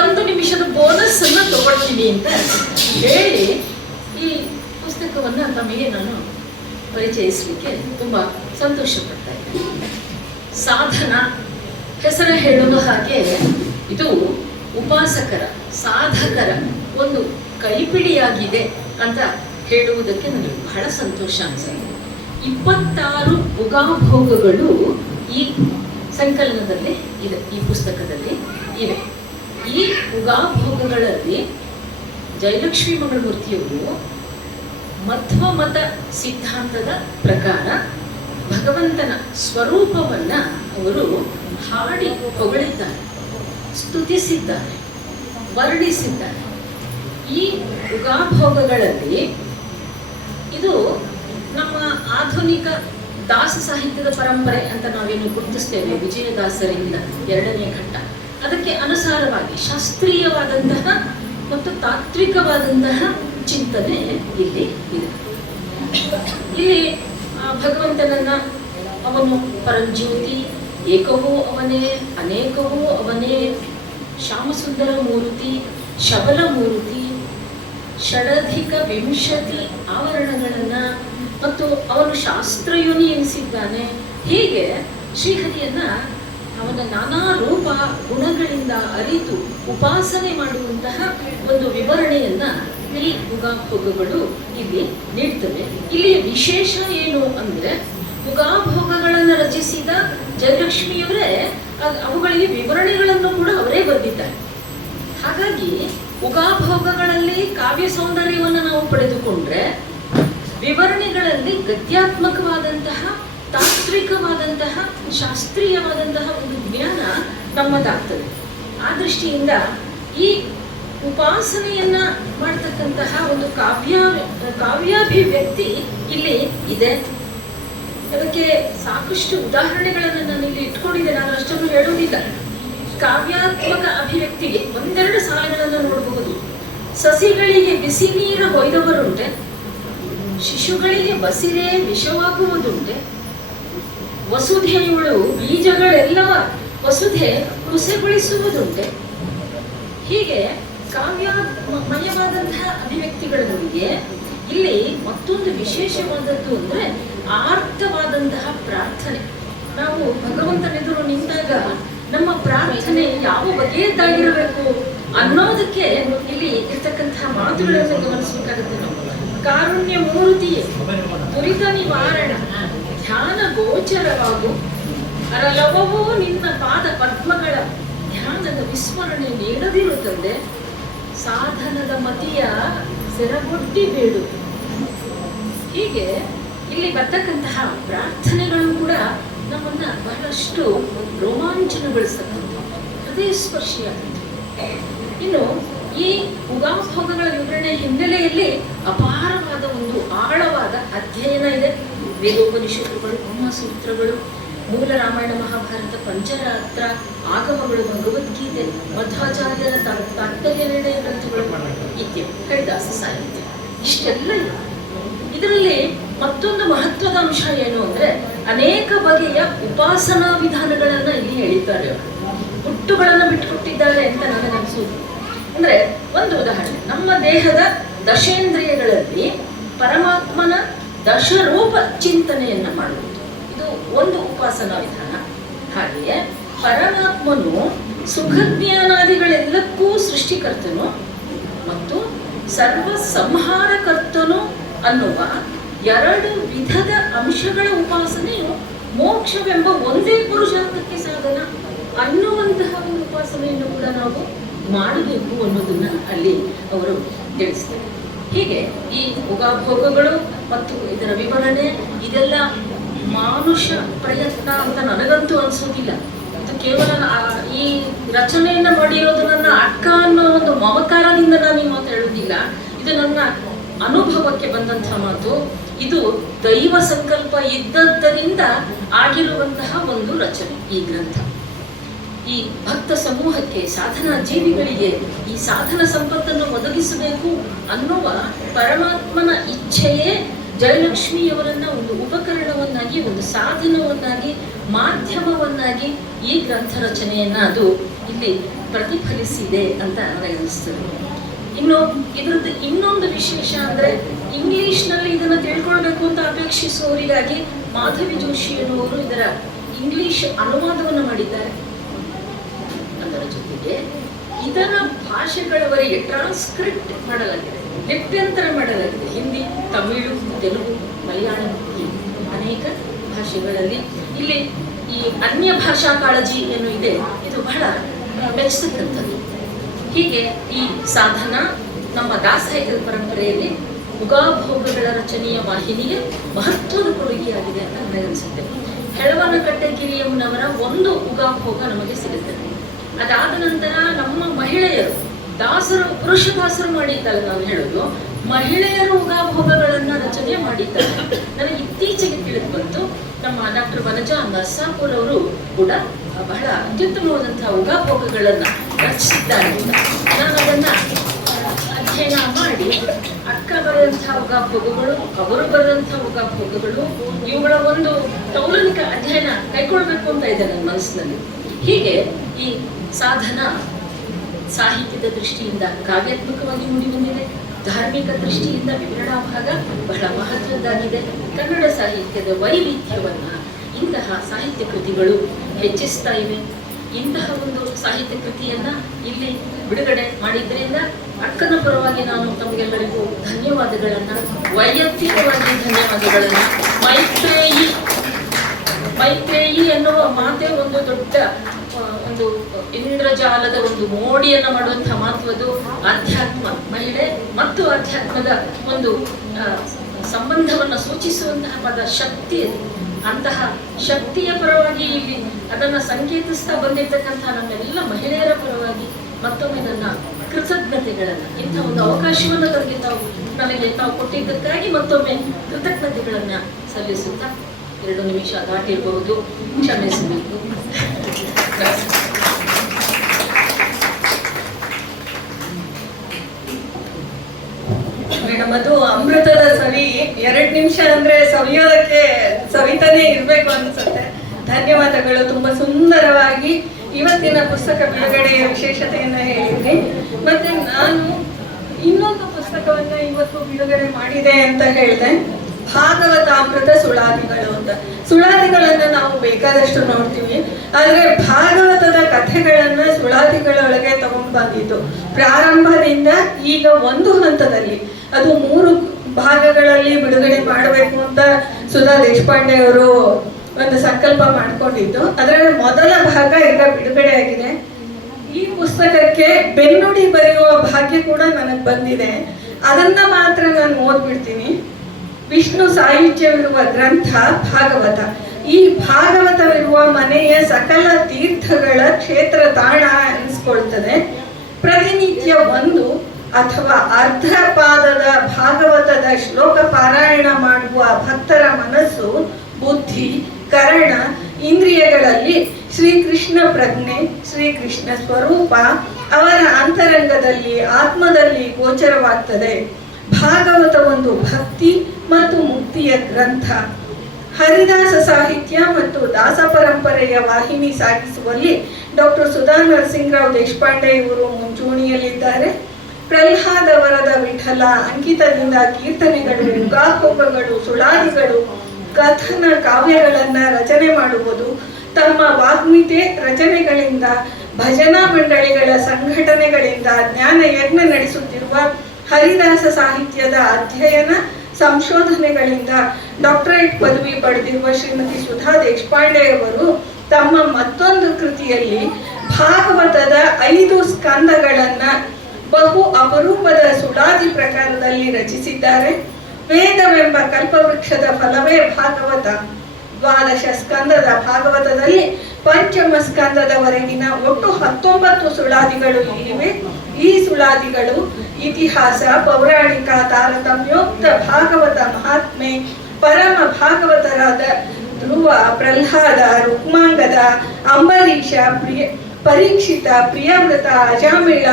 ಒಂದು ನಿಮಿಷದ ಬೋನಸ್ ಅನ್ನು ತಗೊಳ್ತೀನಿ ಅಂತ ಹೇಳಿ ಈ ಪುಸ್ತಕವನ್ನು ತಮಗೆ ನಾನು ಪರಿಚಯಿಸಲಿಕ್ಕೆ ತುಂಬ ಸಂತೋಷ ಪಡ್ತಾ ಇದ್ದೇನೆ. ಸಾಧನ ಹೆಸರ ಹೇಳುವ ಹಾಗೆ ಇದು ಉಪಾಸಕರ ಸಾಧಕರ ಒಂದು ಕೈಪಿಡಿಯಾಗಿದೆ ಅಂತ ಹೇಳುವುದಕ್ಕೆ ನನಗೆ ಬಹಳ ಸಂತೋಷ ಅನಿಸುತ್ತೆ. 26 ಉಗಾಭೋಗಗಳು ಈ ಸಂಕಲನದಲ್ಲಿ ಇದೆ, ಈ ಪುಸ್ತಕದಲ್ಲಿ ಇವೆ. ಈ ಉಗಾಭೋಗಗಳಲ್ಲಿ ಜಯಲಕ್ಷ್ಮೀ ಮಂಗಳಮೂರ್ತಿಯವರು ಮಧ್ವ ಮತ ಸಿದ್ಧಾಂತದ ಪ್ರಕಾರ ಭಗವಂತನ ಸ್ವರೂಪವನ್ನ ಅವರು ಹಾಡಿ ಹೊಗಳಿದ್ದಾರೆ, ಸ್ತುತಿಸಿದ್ದಾರೆ, ವರ್ಣಿಸಿದ್ದಾರೆ. ಈ ಉಗಾಭೋಗಗಳಲ್ಲಿ ಇದು ನಮ್ಮ ಆಧುನಿಕ ದಾಸ ಸಾಹಿತ್ಯದ ಪರಂಪರೆ ಅಂತ ನಾವೇನು ಗುರುತಿಸ್ತೇವೆ, ವಿಜಯದಾಸರಿಂದ 2ನೇ ಘಟ್ಟ, ಅದಕ್ಕೆ ಅನುಸಾರವಾಗಿ ಶಾಸ್ತ್ರೀಯವಾದಂತಹ ಮತ್ತು ತಾತ್ವಿಕವಾದಂತಹ ಚಿಂತನೆ ಇಲ್ಲಿ ಇದೆ. ಇಲ್ಲಿ ಭಗವಂತನನ್ನ ಅವನು ಪರಂಜ್ಯೋತಿ, ಏಕವೋ ಅವನೇ, ಅನೇಕವೋ ಅವನೇ, ಶ್ಯಾಮಸುಂದರ ಮೂರ್ತಿ, ಶಬಲ ಮೂರ್ತಿ, ಷಡಧಿಕ 20 ಆವರಣಗಳನ್ನ ಮತ್ತು ಅವನು ಶಾಸ್ತ್ರಯೋನಿ ಎನಿಸಿದ್ದಾನೆ. ಹೀಗೆ ಶ್ರೀಹರಿಯನ್ನ ಅವನ ನಾನಾ ರೂಪ ಗುಣಗಳಿಂದ ಅರಿತು ಉಪಾಸನೆ ಮಾಡುವಂತಹ ಒಂದು ವಿವರಣೆಯನ್ನ ಈ ಉಗಾಭೋಗಗಳು ಇಲ್ಲಿ ನೀಡ್ತವೆ. ಇಲ್ಲಿ ವಿಶೇಷ ಏನು ಅಂದ್ರೆ ಉಗಾಭೋಗಗಳನ್ನು ರಚಿಸಿದ ಜಯಲಕ್ಷ್ಮಿಯವರೇ ಅವುಗಳಿಗೆ ವಿವರಣೆಗಳನ್ನು ಕೂಡ ಅವರೇ ಬರೆದಿದ್ದಾರೆ. ಹಾಗಾಗಿ ಉಗಾಭೋಗಗಳಲ್ಲಿ ಕಾವ್ಯ ಸೌಂದರ್ಯವನ್ನು ನಾವು ಪಡೆದುಕೊಂಡ್ರೆ ವಿವರಣೆಗಳಲ್ಲಿ ಗದ್ಯಾತ್ಮಕವಾದಂತಹ ತಾತ್ವಿಕವಾದಂತಹ ಶಾಸ್ತ್ರೀಯವಾದಂತಹ ಒಂದು ಜ್ಞಾನ ನಮ್ಮದಾಗ್ತದೆ. ಆ ದೃಷ್ಟಿಯಿಂದ ಈ ಉಪಾಸನೆಯನ್ನ ಮಾಡ್ತಕ್ಕಂತಹ ಒಂದು ಕಾವ್ಯಾಭಿವ್ಯಕ್ತಿ ಇಲ್ಲಿ ಇದೆ. ಅದಕ್ಕೆ ಸಾಕಷ್ಟು ಉದಾಹರಣೆಗಳನ್ನು ನಾನು ಇಲ್ಲಿ ಇಟ್ಕೊಂಡಿದ್ದೆ, ನಾನು ಅಷ್ಟನ್ನು ಹೇಳುವುದಿಲ್ಲ. ಕಾವ್ಯಾತ್ಮಕ ಅಭಿವ್ಯಕ್ತಿಗೆ 1-2 ಸಾಲುಗಳನ್ನು ನೋಡಬಹುದು. ಸಸಿಗಳಿಗೆ ಬಿಸಿ ನೀರು ಹೊಯ್ದವರುಂಟೆ, ಶಿಶುಗಳಿಗೆ ಬಸಿರೇ ವಿಷವಾಗುವುದುಂಟೆ, ವಸುಧೆಯುಳು ಬೀಜಗಳೆಲ್ಲವ ವಸುಧೆ ಹುಸೆಗೊಳಿಸುವುದುಂಟೆ. ಹೀಗೆ ಕಾವ್ಯಮಯವಾದಂತಹ ಅಭಿವ್ಯಕ್ತಿಗಳೊಂದಿಗೆ ಇಲ್ಲಿ ಮತ್ತೊಂದು ವಿಶೇಷವಾದದ್ದು ಅಂದ್ರೆ ಆರ್ತವಾದಂತಹ ಪ್ರಾರ್ಥನೆ. ನಾವು ಭಗವಂತನೆದುರು ನಿಂತಾಗ ನಮ್ಮ ಪ್ರಾರ್ಥನೆ ಯಾವ ಬಗೆಯದ್ದಾಗಿರಬೇಕು ಅನ್ನೋದಕ್ಕೆ ಇಲ್ಲಿ ಇರ್ತಕ್ಕಂತಹ ಮಾತುಗಳನ್ನು ಗಮನಿಸಬೇಕಾಗುತ್ತೆ. ನಾವು ಕಾರುಣ್ಯ ಮೂರ್ತಿಯೇ, ದುರಿತ ನಿವಾರಣ, ಧ್ಯಾನ ಗೋಚರವಾಗು, ಅರಲವವೂ ನಿನ್ನ ಪಾದ ಪದ್ಮಗಳ ಧ್ಯಾನದ ವಿಸ್ಮರಣೆ ನೀಡದಿರುತ್ತದೆ, ಸಾಧನದ ಮತಿಯ ಸೆರಗೊಡ್ಡಿ ಬೇಡು. ಹೀಗೆ ಇಲ್ಲಿ ಬರ್ತಕ್ಕಂತಹ ಪ್ರಾರ್ಥನೆಗಳು ಕೂಡ ನಮ್ಮನ್ನ ಬಹಳಷ್ಟು ರೋಮಾಂಚನಗೊಳಿಸತಕ್ಕಂಥ ಹೃದಯ ಸ್ಪರ್ಶಿಯಾಗುತ್ತೆ. ಇನ್ನು ಈ ಉಗಾಭೋಗಗಳ ವಿವರಣೆ ಹಿನ್ನೆಲೆಯಲ್ಲಿ ಅಪಾರವಾದ ಒಂದು ಆಳವಾದ ಅಧ್ಯಯನ ಇದೆ. ವೇದೋಪನಿಷತ್ತುಗಳು, ಬ್ರಹ್ಮಸೂತ್ರಗಳು, ಮೂಲ ರಾಮಾಯಣ ಮಹಾಭಾರತ, ಪಂಚರಾತ್ರ, ಆಗಮಗಳು, ಭಗವದ್ಗೀತೆ, ಮಧ್ವಾಚಾರ್ಯರ ತಾತ್ಪರ್ಯ ನಿರ್ಣಯ ಗ್ರಂಥಗಳು, ಇತ್ಯಾದಿ ಹರಿದಾಸ ಸಾಹಿತ್ಯ, ಇಷ್ಟೆಲ್ಲ ಇದೆ. ಇದರಲ್ಲಿ ಮತ್ತೊಂದು ಮಹತ್ವದ ಅಂಶ ಏನು ಅಂದ್ರೆ ಅನೇಕ ಬಗೆಯ ಉಪಾಸನಾ ವಿಧಾನಗಳನ್ನ ಇಲ್ಲಿ ಹೇಳಿದ್ದಾರೆ. ಹುಟ್ಟುಗಳನ್ನು ಬಿಟ್ಟುಕೊಟ್ಟಿದ್ದಾರೆ ಅಂತ ನನಗೆ ಅನಿಸೋದು. ಅಂದ್ರೆ ಒಂದು ಉದಾಹರಣೆ, ನಮ್ಮ ದೇಹದ ದಶೇಂದ್ರಿಯಗಳಲ್ಲಿ ಪರಮಾತ್ಮನ ದಶರೂಪ ಚಿಂತನೆಯನ್ನ ಮಾಡುವುದು, ಇದು ಒಂದು ಉಪಾಸನಾ ವಿಧಾನ. ಹಾಗೆಯೇ ಪರಮಾತ್ಮನು ಸುಖಜ್ಞಾನಾದಿಗಳೆಲ್ಲಕ್ಕೂ ಸೃಷ್ಟಿಕರ್ತನು ಮತ್ತು ಸರ್ವ ಸಂಹಾರಕರ್ತನು ಅನ್ನುವ 2 ವಿಧದ ಅಂಶಗಳ ಉಪಾಸನೆಯು ಮೋಕ್ಷವೆಂಬ ಒಂದೇ ಪುರುಷಾರ್ಥಕ್ಕೆ ಸಾಧನ ಅನ್ನುವಂತಹ ಒಂದು ಉಪಾಸನೆಯನ್ನು ಕೂಡ ನಾವು ಮಾಡಬೇಕು ಅನ್ನೋದನ್ನ ಅಲ್ಲಿ ಅವರು ತಿಳಿಸ್ತಾರೆ. ಹೀಗೆ ಈ ಉಗಾಭೋಗಗಳು ಮತ್ತು ಇದರ ವಿವರಣೆ ಇದೆಲ್ಲ ಮಾನುಷ ಪ್ರಯತ್ನ ಅಂತ ನನಗಂತೂ ಅನಿಸೋದಿಲ್ಲ. ಇದು ಕೇವಲ ಈ ರಚನೆಯನ್ನ ಮಾಡಿರೋದು ನನ್ನ ಅಕ್ಕ ಅನ್ನೋ ಒಂದು ಮಮಕಾರದಿಂದ ನಾನು ಈ ಮಾತು ಹೇಳುವುದಿಲ್ಲ. ಇದು ನನ್ನ ಅನುಭವಕ್ಕೆ ಬಂದಂತಹ ಮಾತು. ಇದು ದೈವ ಸಂಕಲ್ಪ ಇದ್ದದ್ದರಿಂದ ಆಗಿರುವಂತಹ ಒಂದು ರಚನೆ ಈ ಗ್ರಂಥ. ಈ ಭಕ್ತ ಸಮೂಹಕ್ಕೆ, ಸಾಧನಾ ಜೀವಿಗಳಿಗೆ ಈ ಸಾಧನ ಸಂಪತ್ತನ್ನು ಒದಗಿಸಬೇಕು ಅನ್ನುವ ಪರಮಾತ್ಮನ ಇಚ್ಛೆಯೇ ಜಯಲಕ್ಷ್ಮಿಯವರನ್ನ ಒಂದು ಉಪಕರಣವನ್ನಾಗಿ, ಒಂದು ಸಾಧನವನ್ನಾಗಿ, ಮಾಧ್ಯಮವನ್ನಾಗಿ ಈ ಗ್ರಂಥ ರಚನೆಯನ್ನ ಅದು ಇಲ್ಲಿ ಪ್ರತಿಫಲಿಸಿದೆ ಅಂತ ನನಗೆ ಅನಿಸ್ತದೆ. ಇನ್ನು ಇದ್ರದ್ದು ಇನ್ನೊಂದು ವಿಶೇಷ ಅಂದ್ರೆ ಇಂಗ್ಲಿಷ್ನಲ್ಲಿ ಇದನ್ನು ತಿಳ್ಕೊಳ್ಬೇಕು ಅಂತ ಅಪೇಕ್ಷಿಸುವವರಿಗಾಗಿ ಮಾಧವಿ ಜೋಶಿ ಎನ್ನುವರು ಇದರ ಇಂಗ್ಲಿಷ್ ಅನುವಾದವನ್ನು ಮಾಡಿದ್ದಾರೆ. ಅದರ ಜೊತೆಗೆ ಇದರ ಭಾಷೆಗಳವರೆಗೆ ಟ್ರಾನ್ಸ್ಕ್ರಿಪ್ಟ್ ಮಾಡಲಾಗಿದೆ, ಲಿಪ್ಯಂತರ ಮಾಡಲಾಗಿದೆ. ಹಿಂದಿ, ತಮಿಳು, ತೆಲುಗು, ಮಲಯಾಳಂ, ಅನೇಕ ಭಾಷೆಗಳಲ್ಲಿ. ಇಲ್ಲಿ ಈ ಅನ್ಯ ಭಾಷಾ ಕಾಳಜಿ ಏನು ಇದೆ, ಇದು ಬಹಳ ಮೆಚ್ಚತಕ್ಕಂಥದ್ದು. ಹೀಗೆ ಈ ಸಾಧನ ನಮ್ಮ ದಾಸಾಹಿತ್ಯ ಪರಂಪರೆಯಲ್ಲಿ ಉಗಾಭೋಗಗಳ ರಚನೆಯ ವಾಹಿನಿಗೆ ಮಹತ್ವದ ಕೊಡುಗೆಯಾಗಿದೆ ಅಂತ ನನಗನ್ಸುತ್ತೆ. ಹೆಳವನಕಟ್ಟೆ ಗಿರಿಯಮ್ಮನವರ ಒಂದು ಉಗಾಭೋಗ ನಮಗೆ ಸಿಗುತ್ತೆ. ಅದಾದ ನಂತರ ನಮ್ಮ ಮಹಿಳೆಯರು ದಾಸರು, ಪುರುಷ ದಾಸರು ಮಾಡಿದ್ದಲ್ಲ ನಾವು ಹೇಳೋದು, ಮಹಿಳೆಯರು ಉಗಾಭೋಗಗಳನ್ನ ರಚನೆ ಮಾಡಿದ್ದಾರೆ. ನನಗೆ ಇತ್ತೀಚೆಗೆ ತಿಳಿದು ಬಂತು, ನಮ್ಮ ಡಾಕ್ಟರ್ ವನಜಾ ನರ್ಸಾಪುರ್ ಅವರು ಕೂಡ ಬಹಳ ಅತ್ಯುತ್ತಮವಾದಂತಹ ಉಗಾಭೋಗಗಳನ್ನ ರಚಿಸಿದ್ದಾರೆ. ನಾನು ಅದನ್ನ ಅಧ್ಯಯನ ಮಾಡಿ ಅಕ್ಕ ಬರೆದಂತಹ ಉಗಾಭೋಗಗಳು, ಅವರು ಬರೆದಂತಹ ಉಗಾಭೋಗಗಳು, ಇವುಗಳ ಒಂದು ತೌಲನಿಕ ಅಧ್ಯಯನ ಕೈಗೊಳ್ಬೇಕು ಅಂತ ಇದೆ ನನ್ನ ಮನಸ್ಸಿನಲ್ಲಿ. ಹೀಗೆ ಈ ಸಾಧನ ಸಾಹಿತ್ಯದ ದೃಷ್ಟಿಯಿಂದ ಕಾವ್ಯಾತ್ಮಕವಾಗಿ ಮೂಡಿಬಂದಿದೆ, ಧಾರ್ಮಿಕ ದೃಷ್ಟಿಯಿಂದ ವಿವರಣಾ ಭಾಗ ಬಹಳ ಮಹತ್ವದ್ದಾಗಿದೆ. ಕನ್ನಡ ಸಾಹಿತ್ಯದ ವೈವಿಧ್ಯವನ್ನ ಇಂತಹ ಸಾಹಿತ್ಯ ಕೃತಿಗಳು ಹೆಚ್ಚಿಸ್ತಾ ಇವೆ. ಇಂತಹ ಒಂದು ಸಾಹಿತ್ಯ ಕೃತಿಯನ್ನ ಇಲ್ಲಿ ಬಿಡುಗಡೆ ಮಾಡಿದ್ರಿಂದ ಅಕ್ಕನ ಪರವಾಗಿ ನಾನು ತಮಗೆಲ್ಲರಿಗೂ ಧನ್ಯವಾದಗಳನ್ನ, ವೈಯಕ್ತಿಕವಾಗಿ ಧನ್ಯವಾದಗಳನ್ನ. ಮೈತ್ರೇಯಿ ಎನ್ನುವ ಮಾತೆ ಒಂದು ದೊಡ್ಡ ಒಂದು ಇಂದ್ರಜಾಲದ ಒಂದು ಮೋಡಿಯನ್ನು ಮಾಡುವಂತಹ ಮಾತುವುದು ಅಧ್ಯಾತ್ಮ, ಮಹಿಳೆ ಮತ್ತು ಅಧ್ಯಾತ್ಮದ ಒಂದು ಸಂಬಂಧವನ್ನು ಸೂಚಿಸುವಂತಹ ಪದ ಶಕ್ತಿ. ಅಂತಹ ಶಕ್ತಿಯ ಪರವಾಗಿ ಇಲ್ಲಿ ಅದನ್ನು ಸಂಕೇತಿಸ್ತಾ ಬಂದಿರತಕ್ಕಂತಹ ನಮ್ಮೆಲ್ಲ ಮಹಿಳೆಯರ ಪರವಾಗಿ ಮತ್ತೊಮ್ಮೆ ನನ್ನ ಕೃತಜ್ಞತೆಗಳನ್ನು, ಇಂಥ ಒಂದು ಅವಕಾಶವನ್ನು ನನಗೆ ತಾವು ಕೊಟ್ಟಿದ್ದಕ್ಕಾಗಿ ಮತ್ತೊಮ್ಮೆ ಕೃತಜ್ಞತೆಗಳನ್ನ ಸಲ್ಲಿಸುತ್ತಾ 2 ನಿಮಿಷ ದಾಟಿರಬಹುದು, ಕ್ಷಮಿಸಬೇಕು. ಮೇಡಮ್, ಅದು ಅಮೃತದ ಸವಿ. 2 ನಿಮಿಷ ಅಂದ್ರೆ ಸವಿಯೋದಕ್ಕೆ ಸವಿತಾನೇ ಇರ್ಬೇಕು ಅನ್ಸುತ್ತೆ. ಧನ್ಯವಾದಗಳು. ತುಂಬಾ ಸುಂದರವಾಗಿ ಇವತ್ತಿನ ಪುಸ್ತಕ ಬಿಡುಗಡೆಯ ವಿಶೇಷತೆಯನ್ನ ಹೇಳಿದ್ರಿ. ಮತ್ತೆ ನಾನು ಇನ್ನೊಂದು ಪುಸ್ತಕವನ್ನ ಇವತ್ತು ಬಿಡುಗಡೆ ಮಾಡಿದೆ ಅಂತ ಹೇಳಿದೆ, ಭಾಗವತಾಮೃತ ಸುಳಾದಿಗಳು ಅಂತ. ಸುಳಾದಿಗಳನ್ನ ನಾವು ಬೇಕಾದಷ್ಟು ನೋಡ್ತೀವಿ, ಆದ್ರೆ ಭಾಗವತದ ಕಥೆಗಳನ್ನ ಸುಳಾದಿಗಳೊಳಗೆ ತಗೊಂಡು ಬಂದಿದ್ದು ಪ್ರಾರಂಭದಿಂದ ಈಗ ಒಂದು ಹಂತದಲ್ಲಿ ಅದು 3 ಭಾಗಗಳಲ್ಲಿ ಬಿಡುಗಡೆ ಮಾಡಬೇಕು ಅಂತ ಸುಧಾ ದೇಶಪಾಂಡೆ ಅವರು ಒಂದು ಸಂಕಲ್ಪ ಮಾಡ್ಕೊಂಡಿದ್ದು. ಅದರ ಮೊದಲ ಭಾಗ ಈಗ ಬಿಡುಗಡೆ ಆಗಿದೆ. ಈ ಪುಸ್ತಕಕ್ಕೆ ಬೆನ್ನುಡಿ ಬರೆಯುವ ಭಾಗ್ಯ ಕೂಡ ನನಗೆ ಬಂದಿದೆ. ಅದನ್ನ ಮಾತ್ರ ನಾನು ಓದ್ಬಿಡ್ತೀನಿ. ವಿಷ್ಣು ಸಾಯುಜ್ಯವಿರುವ ಗ್ರಂಥ ಭಾಗವತ. ಈ ಭಾಗವತವಿರುವ ಮನೆಯ ಸಕಲ ತೀರ್ಥಗಳ ಕ್ಷೇತ್ರ ತಾಣ ಅನಿಸ್ಕೊಳ್ತದೆ. ಪ್ರತಿನಿತ್ಯ 1 ಅಥವಾ ಅರ್ಧ ಪಾದದ ಭಾಗವತದ ಶ್ಲೋಕ ಪಾರಾಯಣ ಮಾಡುವ ಭಕ್ತರ ಮನಸ್ಸು, ಬುದ್ಧಿ, ಕರ್ಣ, ಇಂದ್ರಿಯಗಳಲ್ಲಿ ಶ್ರೀಕೃಷ್ಣ ಪ್ರಜ್ಞೆ, ಶ್ರೀಕೃಷ್ಣ ಸ್ವರೂಪ ಅವರ ಅಂತರಂಗದಲ್ಲಿ, ಆತ್ಮದಲ್ಲಿ ಗೋಚರವಾಗ್ತದೆ. ಭಾಗವತ ಒಂದು ಭಕ್ತಿ ಮತ್ತು ಮುಕ್ತಿಯ ಗ್ರಂಥ. ಹರಿದಾಸ ಸಾಹಿತ್ಯ ಮತ್ತು ದಾಸ ಪರಂಪರೆಯ ವಾಹಿನಿ ಸಾಗಿಸುವಲ್ಲಿ ಡಾಕ್ಟರ್ ಸುಧಾ ನರಸಿಂಹರಾವ್ ದೇಶಪಾಂಡೆ ಇವರು ಮುಂಚೂಣಿಯಲ್ಲಿದ್ದಾರೆ. ಪ್ರಹ್ಲಾದ ವರದ ವಿಠಲ ಅಂಕಿತದಿಂದ ಕೀರ್ತನೆಗಳು, ಯುಗಾಭೋಗಗಳು, ಸುಳಾದಿಗಳು, ಕಥನ ಕಾವ್ಯಗಳನ್ನ ರಚನೆ ಮಾಡುವುದು, ತಮ್ಮ ವಾಗ್ಮಿತೆ ರಚನೆಗಳಿಂದ, ಭಜನಾ ಮಂಡಳಿಗಳ ಸಂಘಟನೆಗಳಿಂದ ಜ್ಞಾನ ಯಜ್ಞ ನಡೆಸುತ್ತಿರುವ ಹರಿದಾಸ ಸಾಹಿತ್ಯದ ಅಧ್ಯಯನ ಸಂಶೋಧನೆಗಳಿಂದ ಡಾಕ್ಟರೇಟ್ ಪದವಿ ಪಡೆದಿರುವ ಶ್ರೀಮತಿ ಸುಧಾ ದೇಶಪಾಂಡೆ ಅವರು ತಮ್ಮ ಮತ್ತೊಂದು ಕೃತಿಯಲ್ಲಿ ಭಾಗವತದ 5 ಸ್ಕಂದಗಳನ್ನ ಬಹು ಅಪರೂಪದ ಸುಳಾದಿ ಪ್ರಕಾರದಲ್ಲಿ ರಚಿಸಿದ್ದಾರೆ. ವೇದವೆಂಬ ಕಲ್ಪವೃಕ್ಷದ ಫಲವೇ ಭಾಗವತ. 12 ಸ್ಕಂದದ ಭಾಗವತದಲ್ಲಿ ಪಂಚಮ ಸ್ಕಂದದವರೆಗಿನ ಒಟ್ಟು 19 ಸುಳಾದಿಗಳು ಇಲ್ಲಿವೆ. ಈ ಸುಳಾದಿಗಳು ಇತಿಹಾಸ, ಪೌರಾಣಿಕ, ತಾರತಮ್ಯೋಕ್ತ ಭಾಗವತ ಮಹಾತ್ಮೆ, ಪರಮ ಭಾಗವತರಾದ ಧ್ರುವ, ಪ್ರಹ್ಲಾದ, ರುಕ್ಮಾಂಗದ, ಅಂಬರೀಷ, ಪರೀಕ್ಷಿತ, ಪ್ರಿಯವ್ರತ, ಅಜಾಮಿಳ,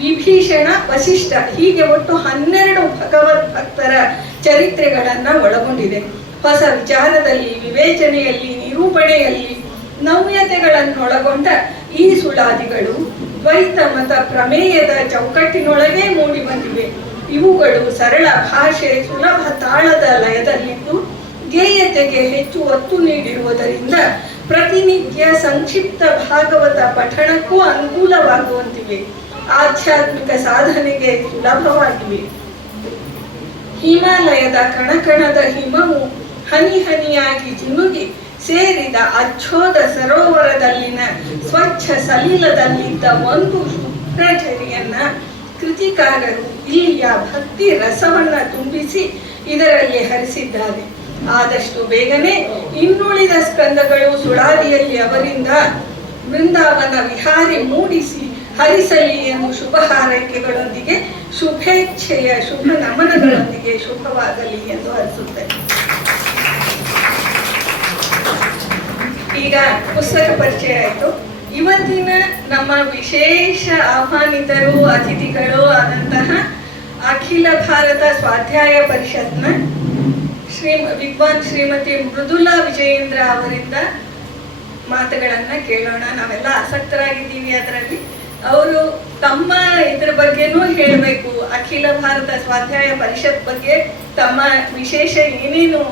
ವಿಭೀಷಣ, ವಸಿಷ್ಠ ಹೀಗೆ ಒಟ್ಟು 12 ಭಗವದ್ ಭಕ್ತರ ಚರಿತ್ರೆಗಳನ್ನ ಒಳಗೊಂಡಿದೆ. ಹೊಸ ವಿಚಾರದಲ್ಲಿ, ವಿವೇಚನೆಯಲ್ಲಿ, ನಿರೂಪಣೆಯಲ್ಲಿ ನವ್ಯತೆಗಳನ್ನೊಳಗೊಂಡ ಈ ಸುಳಾದಿಗಳು ದ್ವೈತ ಮತ ಪ್ರಮೇಯದ ಚೌಕಟ್ಟಿನೊಳಗೆ ಮೂಡಿ ಬಂದಿವೆ. ಇವುಗಳು ಸರಳ ಭಾಷೆ, ಸುಲಭ ತಾಳದ ಲಯದಲ್ಲಿದ್ದು ಧ್ಯೇಯತೆಗೆ ಹೆಚ್ಚು ಒತ್ತು ನೀಡಿರುವುದರಿಂದ ಪ್ರತಿನಿತ್ಯ ಸಂಕ್ಷಿಪ್ತ ಭಾಗವತ ಪಠಣಕ್ಕೂ ಅನುಕೂಲವಾಗುವಂತಿವೆ. ಆಧ್ಯಾತ್ಮಿಕ ಸಾಧನೆಗೆ ಸುಲಭವಾಗಿವೆ. ಹಿಮಾಲಯದ ಕಣಕಣದ ಹಿಮವು ಹನಿ ಹನಿಯಾಗಿ ಜಿನುಗಿ ಸೇರಿದ ಅಚ್ಚೋದ ಸರೋವರದಲ್ಲಿನ ಸ್ವಚ್ಛ ಸಲಿಲದಲ್ಲಿದ್ದ ಒಂದು ಶುಭ್ರಚರಿಯನ್ನ ಕೃತಿಕಾರರು ಇಲ್ಲಿಯ ಭಕ್ತಿ ರಸವನ್ನ ತುಂಬಿಸಿ ಇದರಲ್ಲಿ ಹರಿಸಿದ್ದಾರೆ. ಆದಷ್ಟು ಬೇಗನೆ ಇನ್ನುಳಿದ ಸ್ಕಂದಗಳು ಸುಳಾದಿಯಲ್ಲಿ ಅವರಿಂದ ಬೃಂದಾವನ ವಿಹಾರಿ ಮೂಡಿಸಿ ಹರಿಸಲಿ ಎಂದು ಶುಭ ಹಾರೈಕೆಗಳೊಂದಿಗೆ ಶುಭೇಚ್ಛೆಯ ಶುಭ ನಮನಗಳೊಂದಿಗೆ ಶುಭವಾಗಲಿ ಎಂದು ಹರಿಸುತ್ತೇನೆ. ಈಗ ಪುಸ್ತಕ ಪರಿಚಯ ಆಯಿತು. ಇವತ್ತಿನ ನಮ್ಮ ವಿಶೇಷ ಆಹ್ವಾನಿತರು ಅತಿಥಿಗಳು ಆದಂತಹ ಅಖಿಲ ಭಾರತ ಸ್ವಾಧ್ಯಾಯ ಪರಿಷತ್ನ ವಿದ್ವಾನ್ ಶ್ರೀಮತಿ ಮೃದುಲಾ ವಿಜಯೇಂದ್ರ ಅವರಿಂದ ಮಾತುಗಳನ್ನ ಕೇಳೋಣ. ನಾವೆಲ್ಲ ಆಸಕ್ತರಾಗಿದ್ದೀವಿ ಅದರಲ್ಲಿ. ಅವರು ತಮ್ಮ ಇದ್ರ ಬಗ್ಗೆನೂ ಹೇಳಬೇಕು, ಅಖಿಲ ಭಾರತ ಸ್ವಾಧ್ಯಾಯ ಪರಿಷತ್ ಬಗ್ಗೆ ತಮ್ಮ ವಿಶೇಷ ಏನೇನು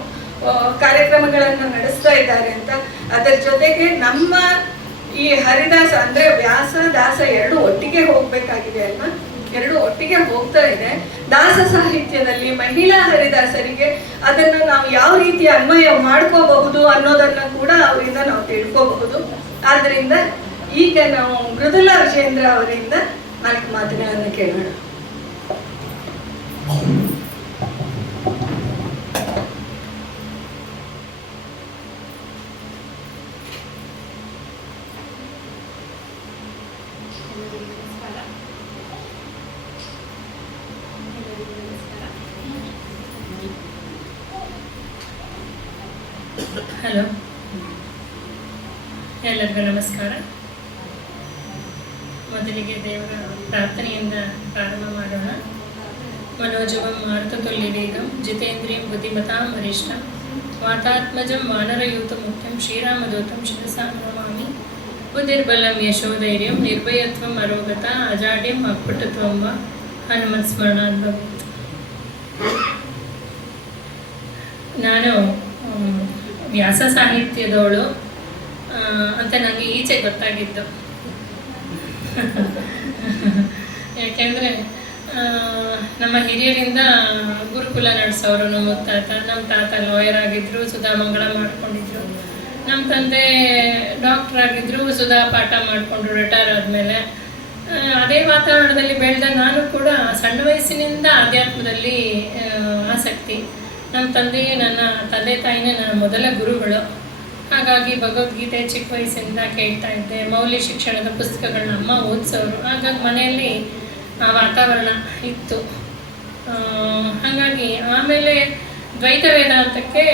ಕಾರ್ಯಕ್ರಮಗಳನ್ನು ನಡೆಸ್ತಾ ಇದ್ದಾರೆ ಅಂತ. ಅದರ ಜೊತೆಗೆ ನಮ್ಮ ಈ ಹರಿದಾಸ ಅಂದ್ರೆ ವ್ಯಾಸ ದಾಸ ಎರಡು ಒಟ್ಟಿಗೆ ಹೋಗ್ಬೇಕಾಗಿದೆ ಅಲ್ವಾ, ಎರಡು ಒಟ್ಟಿಗೆ ಹೋಗ್ತಾ ಇದೆ. ದಾಸ ಸಾಹಿತ್ಯದಲ್ಲಿ ಮಹಿಳಾ ಹರಿದಾಸರಿಗೆ ಅದನ್ನು ನಾವು ಯಾವ ರೀತಿ ಅನ್ವಯ ಮಾಡ್ಕೋಬಹುದು ಅನ್ನೋದನ್ನ ಕೂಡ ಅವರಿಂದ ನಾವು ತಿಳ್ಕೋಬಹುದು. ಆದ್ರಿಂದ ಈಗ ನಾವು ಮೃದುಲಾ ವಿಜಯೇಂದ್ರ ಅವರಿಂದ 4 ಮಾತುಗಳನ್ನು ಕೇಳೋಣ. ಹಲೋ, ಎಲ್ಲರಿಗೂ ನಮಸ್ಕಾರ. ಮೊದಲಿಗೆ ದೇವರ ಪ್ರಾರ್ಥನೆಯಿಂದ ಪ್ರಾರಂಭ ಮಾಡೋಣ. ಮನೋಜವಂ ಮಾರುತತುಲ್ಯ ವೇಗಂ ಜಿತೇಂದ್ರಿಯಂ ಬುದ್ಧಿಮತಾಂ ವರಿಷ್ಠಂ ವಾತಾತ್ಮಜಂ ವಾನರಯೂತ ಮುಖ್ಯಂ ಶ್ರೀರಾಮದೂತಂ ಶಿರಸಾ ನಮಾಮಿ. ಬುದ್ಧಿರ್ಬಲಂ ಯಶೋಧೈರ್ಯಂ ನಿರ್ಭಯತ್ವಂ ಅರೋಗತ ಅಜಾಡ್ಯಂ ಅಕ್ಪಟುತ್ವಂ ವಾ ಹನುಮತ್ ಸ್ಮರಣಾತ್ ಭವೇತ್. ನಾನು ವ್ಯಾಸ ಸಾಹಿತ್ಯದವಳು ಅಂತ ನನಗೆ ಈಚೆ ಗೊತ್ತಾಗಿದ್ದು. ಯಾಕೆಂದರೆ ನಮ್ಮ ಹಿರಿಯರಿಂದ ಗುರುಕುಲ ನಡೆಸೋರು. ನಮ್ಮ ಮುತ್ತಾತ, ನಮ್ಮ ತಾತ ಲಾಯರ್ ಆಗಿದ್ದರು, ಸುಧಾ ಮಂಗಳ ಮಾಡಿಕೊಂಡಿದ್ರು. ನಮ್ಮ ತಂದೆ ಡಾಕ್ಟರ್ ಆಗಿದ್ದರು, ಸುಧಾ ಪಾಠ ಮಾಡಿಕೊಂಡ್ರು ರಿಟೈರ್ ಆದಮೇಲೆ. ಅದೇ ವಾತಾವರಣದಲ್ಲಿ ಬೆಳೆದ ನಾನು ಕೂಡ ಸಣ್ಣ ವಯಸ್ಸಿನಿಂದ ಆಧ್ಯಾತ್ಮದಲ್ಲಿ ಆಸಕ್ತಿ. ನಮ್ಮ ನನ್ನ ತಂದೆ ತಾಯಿನೇ ನನ್ನ ಮೊದಲ ಗುರುಗಳು. ಹಾಗಾಗಿ ಭಗವದ್ಗೀತೆ ಚಿಕ್ಕ ವಯಸ್ಸಿಂದ ಕೇಳ್ತಾ ಇದ್ದೆ. ಮೌಲ್ಯ ಶಿಕ್ಷಣದ ಪುಸ್ತಕಗಳನ್ನ ಅಮ್ಮ ಓದಿಸೋರು. ಹಾಗಾಗಿ ಮನೆಯಲ್ಲಿ ಆ ವಾತಾವರಣ ಇತ್ತು. ಹಾಗಾಗಿ ಆಮೇಲೆ ದ್ವೈತ ವೇದಾಂತಕ್ಕೆ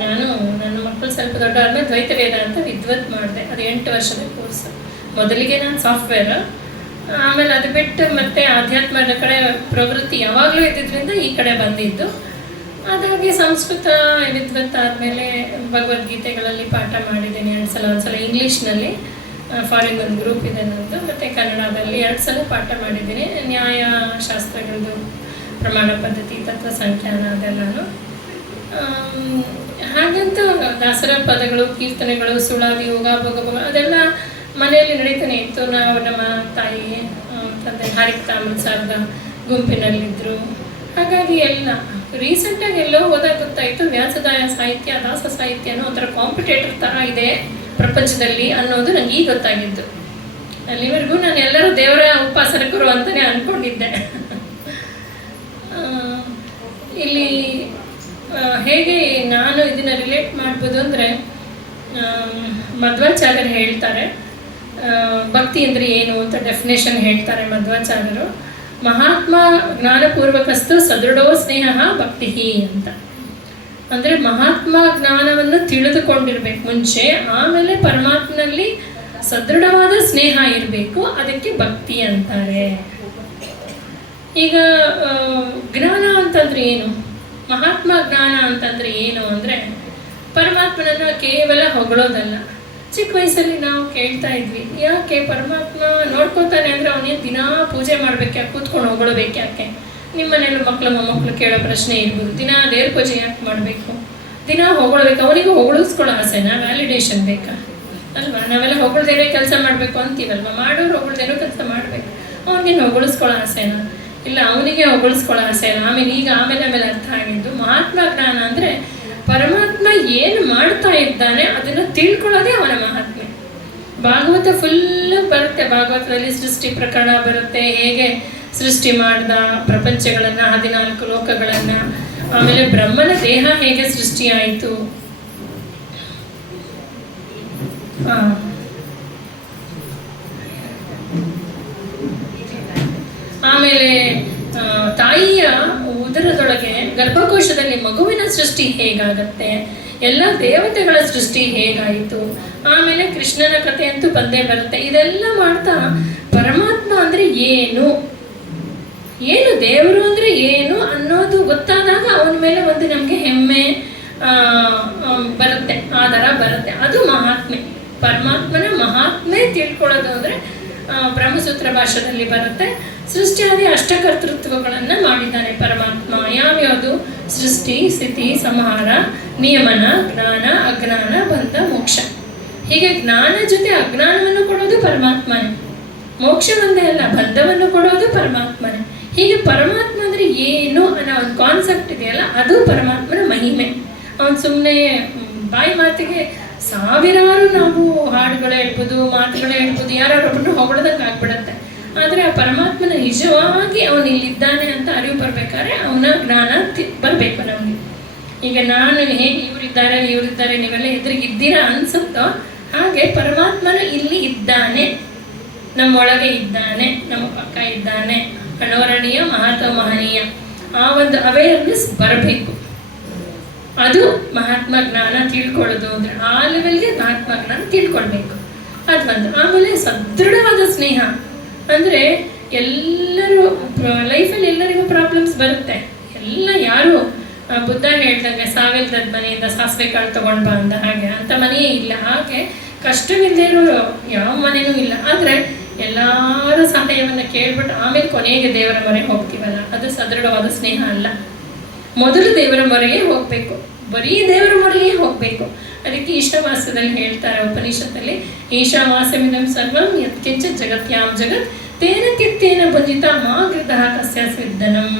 ನನ್ನ ಮಕ್ಕಳು ಸ್ವಲ್ಪ ದೊಡ್ಡ ಆದಮೇಲೆ ದ್ವೈತ ವೇದಾಂತ ವಿದ್ವತ್ ಮಾಡಿದೆ. ಅದು 8 ವರ್ಷದ ಕೋರ್ಸ್. ಮೊದಲಿಗೆ ನಾನು ಸಾಫ್ಟ್ವೇರ್, ಆಮೇಲೆ ಅದು ಬಿಟ್ಟು ಮತ್ತೆ ಆಧ್ಯಾತ್ಮದ ಕಡೆ ಪ್ರವೃತ್ತಿ ಯಾವಾಗಲೂ ಇದ್ದಿದ್ದರಿಂದ ಈ ಕಡೆ ಬಂದಿದ್ದು. ಹಾಗಾಗಿ ಸಂಸ್ಕೃತ ವಿದ್ವತ್ ಆದಮೇಲೆ ಭಗವದ್ಗೀತೆಗಳಲ್ಲಿ ಪಾಠ ಮಾಡಿದ್ದೇನೆ 2 ಸಲ. ಒಂದು ಸಲ ಇಂಗ್ಲೀಷ್ನಲ್ಲಿ, ಫಾರಿನ್ ಒಂದು ಗ್ರೂಪ್ ಇದೆ ನನ್ನದು, ಮತ್ತು ಕನ್ನಡದಲ್ಲಿ 2 ಸಲ ಪಾಠ ಮಾಡಿದ್ದೀನಿ. ನ್ಯಾಯಶಾಸ್ತ್ರಗಳದ್ದು ಪ್ರಮಾಣ ಪದ್ಧತಿ, ತತ್ವ ಸಂಖ್ಯಾನ ಅದೆಲ್ಲನೂ. ಹಾಗಂತ ದಾಸರ ಪದಗಳು, ಕೀರ್ತನೆಗಳು, ಸುಳಾದಿ, ಯೋಗ, ಭೋಗ ಅದೆಲ್ಲ ಮನೆಯಲ್ಲಿ ನಡೀತಾನೆ ಇತ್ತು. ನಾವು ನಮ್ಮ ತಾಯಿ ತಂದೆ ಹಾರಿಕ್ತಾ ಅಮೃತಸರದ ಗುಂಪಿನಲ್ಲಿದ್ದರು. ಹಾಗಾಗಿ ಎಲ್ಲ ರೀಸೆಂಟಾಗಿ ಎಲ್ಲೋ ಹೋದಾಗ ಗೊತ್ತಾಯಿತು ವ್ಯಾಸದಾಯ ಸಾಹಿತ್ಯ, ದಾಸ ಸಾಹಿತ್ಯ ಅನ್ನೋ ಒಂಥರ ಕಾಂಪಿಟೇಟರ್ ಥರ ಇದೆ ಪ್ರಪಂಚದಲ್ಲಿ ಅನ್ನೋದು ನನಗೆ ಈಗ ಗೊತ್ತಾಗಿದ್ದು. ಅಲ್ಲಿವರೆಗೂ ನಾನು ಎಲ್ಲರೂ ದೇವರ ಉಪಾಸಕರು ಅಂತಲೇ ಅಂದ್ಕೊಂಡಿದ್ದೆ. ಇಲ್ಲಿ ಹೇಗೆ ನಾನು ಇದನ್ನು ರಿಲೇಟ್ ಮಾಡ್ಬೋದು ಅಂದರೆ, ಮಧ್ವಾಚಾರ್ಯರು ಹೇಳ್ತಾರೆ ಭಕ್ತಿ ಅಂದರೆ ಏನು ಅಂತ ಡೆಫಿನೇಷನ್ ಹೇಳ್ತಾರೆ ಮಧ್ವಾಚಾರ್ಯರು. ಮಹಾತ್ಮ ಜ್ಞಾನಪೂರ್ವಕಸ್ತು ಸದೃಢೋ ಸ್ನೇಹ ಭಕ್ತಿ ಅಂತ. ಅಂದರೆ ಮಹಾತ್ಮ ಜ್ಞಾನವನ್ನು ತಿಳಿದುಕೊಂಡಿರ್ಬೇಕು ಮುಂಚೆ, ಆಮೇಲೆ ಪರಮಾತ್ಮನಲ್ಲಿ ಸದೃಢವಾದ ಸ್ನೇಹ ಇರಬೇಕು, ಅದಕ್ಕೆ ಭಕ್ತಿ ಅಂತಾರೆ. ಈಗ ಜ್ಞಾನ ಅಂತಂದ್ರೆ ಏನು, ಮಹಾತ್ಮ ಜ್ಞಾನ ಅಂತಂದ್ರೆ ಏನು ಅಂದರೆ ಪರಮಾತ್ಮನನ್ನು ಕೇವಲ ಹೊಗಳೋದಲ್ಲ. ಚಿಕ್ಕ ವಯಸ್ಸಲ್ಲಿ ನಾವು ಕೇಳ್ತಾ ಇದ್ವಿ, ಯಾಕೆ ಪರಮಾತ್ಮ ನೋಡ್ಕೋತಾನೆ ಅಂದರೆ ಅವನೇನು ದಿನಾ ಪೂಜೆ ಮಾಡ್ಬೇಕು, ಯಾಕೆ ಕೂತ್ಕೊಂಡು ಹೊಗಳಬೇಕು, ಯಾಕೆ ನಿಮ್ಮ ಮನೇಲಿ ಮಕ್ಕಳು ಮೊಮ್ಮಕ್ಕಳು ಕೇಳೋ ಪ್ರಶ್ನೆ ಇರ್ಬೋದು, ದಿನ ದೇವ್ರ ಪೂಜೆ ಯಾಕೆ ಮಾಡಬೇಕು, ದಿನ ಹೊಗಳ್ಬೇಕು, ಅವನಿಗೂ ಹೊಗಳಿಸ್ಕೊಳ್ಳೋ ಆಸೆನಾ, ವ್ಯಾಲಿಡೇಷನ್ ಬೇಕಾ ಅಲ್ವಾ? ನಾವೆಲ್ಲ ಹೊಗಳ್ದೇನೆ ಕೆಲಸ ಮಾಡಬೇಕು ಅಂತೀವಲ್ವ, ಮಾಡೋರು ಹೊಗಳ್ದೇನೋ ಕೆಲಸ ಮಾಡಬೇಕು, ಅವನಿಗೆ ಹೊಗಳಿಸ್ಕೊಳ್ಳೋ ಆಸೆನಾ? ಇಲ್ಲ, ಅವನಿಗೆ ಹೊಗಳಿಸ್ಕೊಳ್ಳೋ ಆಸೆ ಇಲ್ಲ. ಆಮೇಲೆ ಅರ್ಥ ಆಗಿದ್ದು ಮಹಾತ್ಮ ಜ್ಞಾನ ಅಂದರೆ ಪರಮಾತ್ಮ ಏನು ಮಾಡ್ತಾ ಇದ್ದಾನೆ ಅದನ್ನು ತಿಳ್ಕೊಳ್ಳೋದೇ ಅವನ ಮಹಾತ್ಮೆ. ಭಾಗವತ ಫುಲ್ಲು ಬರುತ್ತೆ, ಭಾಗವತದಲ್ಲಿ ಸೃಷ್ಟಿ ಪ್ರಕರಣ ಬರುತ್ತೆ, ಹೇಗೆ ಸೃಷ್ಟಿ ಮಾಡ್ದ ಪ್ರಪಂಚಗಳನ್ನು, 14 ಲೋಕಗಳನ್ನು, ಆಮೇಲೆ ಬ್ರಹ್ಮನ ದೇಹ ಹೇಗೆ ಸೃಷ್ಟಿಯಾಯಿತು, ಆಮೇಲೆ ತಾಯಿಯ ಉದರದೊಳಗೆ ಗರ್ಭಕೋಶದಲ್ಲಿ ಮಗುವಿನ ಸೃಷ್ಟಿ ಹೇಗಾಗತ್ತೆ, ಎಲ್ಲ ದೇವತೆಗಳ ಸೃಷ್ಟಿ ಹೇಗಾಯಿತು, ಆಮೇಲೆ ಕೃಷ್ಣನ ಕಥೆ ಅಂತೂ ಬಂದೇ ಬರುತ್ತೆ. ಇದೆಲ್ಲ ಮಾಡ್ತಾ ಪರಮಾತ್ಮ ಅಂದರೆ ಏನು, ದೇವರು ಅಂದರೆ ಏನು ಅನ್ನೋದು ಗೊತ್ತಾದಾಗ ಅವನ ಮೇಲೆ ಒಂದು ನಮಗೆ ಹೆಮ್ಮೆ ಬರುತ್ತೆ, ಆಧಾರ ಬರುತ್ತೆ. ಅದು ಮಹಾತ್ಮೆ. ಪರಮಾತ್ಮನ ಮಹಾತ್ಮೆ ತಿಳ್ಕೊಳ್ಳೋದು ಅಂದರೆ ಬ್ರಹ್ಮಸೂತ್ರ ಭಾಷೆಯಲ್ಲಿ ಬರುತ್ತೆ. ಸೃಷ್ಟಿಯಾದಿ ಅಷ್ಟಕರ್ತೃತ್ವಗಳನ್ನು ಮಾಡಿದ್ದಾನೆ ಪರಮಾತ್ಮ. ಯಾವ್ಯಾವುದು? ಸೃಷ್ಟಿ, ಸ್ಥಿತಿ, ಸಂಹಾರ, ನಿಯಮನ, ಜ್ಞಾನ, ಅಜ್ಞಾನ, ಬಂಧ, ಮೋಕ್ಷ. ಹೀಗೆ ಜ್ಞಾನ ಜೊತೆ ಅಜ್ಞಾನವನ್ನು ಕೊಡೋದು ಪರಮಾತ್ಮನೇ, ಮೋಕ್ಷ ಒಂದೇ ಅಲ್ಲ, ಬಂಧವನ್ನು ಕೊಡೋದು ಪರಮಾತ್ಮನೇ. ಹೀಗೆ ಪರಮಾತ್ಮ ಅಂದರೆ ಏನು ಅನ್ನೋ ಒಂದು ಕಾನ್ಸೆಪ್ಟ್ ಇದೆಯಲ್ಲ, ಅದು ಪರಮಾತ್ಮನ ಮಹಿಮೆ. ಅವನು ಸುಮ್ಮನೆ ಬಾಯಿ ಮಾತಿಗೆ ಸಾವಿರಾರು ನಾವು ಹಾಡುಗಳು ಹೇಳ್ಬೋದು, ಮಾತುಗಳು ಹೇಳ್ಬೋದು, ಯಾರೊಬ್ಬರನ್ನು ಹೊಗಳದಂಗೆ ಆಗ್ಬಿಡತ್ತೆ. ಆದರೆ ಆ ಪರಮಾತ್ಮನ ನಿಜವಾಗಿ ಅವನು ಇಲ್ಲಿದ್ದಾನೆ ಅಂತ ಅರಿವು ಬರ್ಬೇಕಾದ್ರೆ ಅವನ ಜ್ಞಾನ ಬರಬೇಕು ನಮಗೆ. ಈಗ ನಾನು ಹೇಗೆ ಇವರಿದ್ದಾರೆ ನೀವೆಲ್ಲ ಎದುರಿಗಿದ್ದೀರಾ ಅನ್ಸುತ್ತೋ ಹಾಗೆ ಪರಮಾತ್ಮನು ಇಲ್ಲಿ ಇದ್ದಾನೆ, ನಮ್ಮೊಳಗೆ ಇದ್ದಾನೆ, ನಮ್ಮ ಪಕ್ಕ ಇದ್ದಾನೆ, ಅಣೋರಣೀಯ ಮಹತ್ವ ಮಹನೀಯ. ಆ ಒಂದು ಅವೇರ್ನೆಸ್ ಬರಬೇಕು. ಅದು ಮಹಾತ್ಮ ಜ್ಞಾನ ತಿಳ್ಕೊಳ್ಳೋದು ಅಂದರೆ ಆ ಲೆವೆಲ್ಗೆ ಮಹಾತ್ಮ ಜ್ಞಾನ ತಿಳ್ಕೊಳ್ಬೇಕು. ಅದು ಒಂದು. ಆಮೇಲೆ ಸದೃಢವಾದ ಸ್ನೇಹ ಅಂದರೆ ಎಲ್ಲರೂ ಲೈಫಲ್ಲಿ ಎಲ್ಲರಿಗೂ ಪ್ರಾಬ್ಲಮ್ಸ್ ಬರುತ್ತೆ. ಎಲ್ಲ ಯಾರು ಬುದ್ಧ ಹೇಳ್ದಂಗೆ ಸಾವಿಲ್ದದ ಮನೆಯಿಂದ ಸಾಸಿವೆ ಕಾಳು ತೊಗೊಂಡು ಬಾ ಅಂದ ಹಾಗೆ ಅಂಥ ಮನೆಯೇ ಇಲ್ಲ. ಹಾಗೆ ಕಷ್ಟವಿಲ್ಲದೆ ಇರೋ ಯಾವ ಮನೆಯೂ ಇಲ್ಲ. ಆದರೆ ಎಲ್ಲರ ಸಹಾಯವನ್ನು ಕೇಳ್ಬಿಟ್ಟು ಆಮೇಲೆ ಕೊನೆಗೆ ದೇವರ ಮೊರೆಗೆ ಹೋಗ್ತೀವಲ್ಲ, ಅದು ಸದೃಢವಾದ ಸ್ನೇಹ ಅಲ್ಲ. ಮೊದಲು ದೇವರ ಮೊರೆಗೆ ಹೋಗಬೇಕು, ಬರೀ ದೇವರ ಮೊರೆಗೆ ಹೋಗಬೇಕು. ಅದಕ್ಕೆ ಈಶಾವಾಸ್ಯದಲ್ಲಿ ಹೇಳ್ತಾರೆ ಉಪನಿಷತ್ತಲ್ಲಿ, ಈಶಾವಾಸ್ಯಮಿದಂ ಸರ್ವಂ ಯತ್ಕಿಂಚ ಜಗತ್ಯಾಂ ಜಗತ್ ತೇನ ಕಿತ್ತೇನ ಭುಂಜಿತ ಮಾ ಗೃಧಃ ಕಸ್ಯ ಸ್ವಿದ್ದನಂ.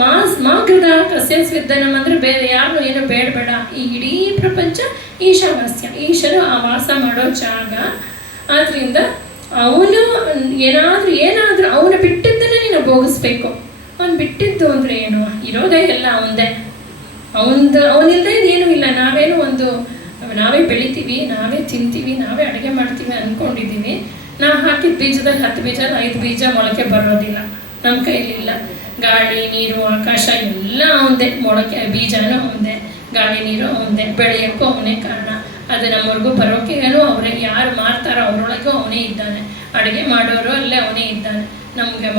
ಮಾ ಗೃಧಃ ಕಸ್ಯ ಸ್ವಿದ್ದನಂ ಅಂದರೆ ಬೇರೆ ಯಾರು ಏನು ಬೇಡಬೇಡ, ಈ ಇಡೀ ಪ್ರಪಂಚ ಈಶಾವಾಸ್ಯ, ಈಶನು ಆ ವಾಸ ಮಾಡೋ ಜಾಗ. ಆದ್ದರಿಂದ ಅವನು ಏನಾದರೂ ಅವನು ಬಿಟ್ಟಿದ್ದನ್ನೇ ನೀನು ಭೋಗಿಸ್ಬೇಕು. ಅವನು ಬಿಟ್ಟಿದ್ದು ಅಂದರೆ ಏನು? ಇರೋದೇ ಎಲ್ಲ ಅವಂದೇ, ಅವನಿಲ್ಲದೆ ಏನೂ ಇಲ್ಲ. ನಾವೇ ಬೆಳಿತೀವಿ, ನಾವೇ ತಿಂತೀವಿ, ನಾವೇ ಅಡುಗೆ ಮಾಡ್ತೀವಿ ಅಂದ್ಕೊಂಡಿದ್ದೀವಿ. ನಾವು ಹಾಕಿದ ಬೀಜದಲ್ಲಿ 10 ಬೀಜ 5 ಬೀಜ ಮೊಳಕೆ ಬರೋದಿಲ್ಲ, ನಮ್ಮ ಕೈಲಿಲ್ಲ. ಗಾಳಿ ನೀರು ಆಕಾಶ ಎಲ್ಲ ಅವಂದೇ, ಮೊಳಕೆ ಬೀಜನೂ ಅವಂದೇ, ಗಾಳಿ ನೀರು ಅವಂದೇ, ಬೆಳೆಯೋಕ್ಕೂ ಅವನೇ ಕಾರಣ. ಅದು ನಮ್ಮವ್ರಿಗೂ ಬರೋಕೆನೂ ಅವರೇ, ಯಾರು ಮಾಡ್ತಾರೋ ಅವರೊಳಗೂ ಅವನೇ ಇದ್ದಾನೆ, ಅಡುಗೆ ಮಾಡೋರು ಅಲ್ಲೇ ಅವನೇ ಇದ್ದಾನೆ. ನಮಗೆ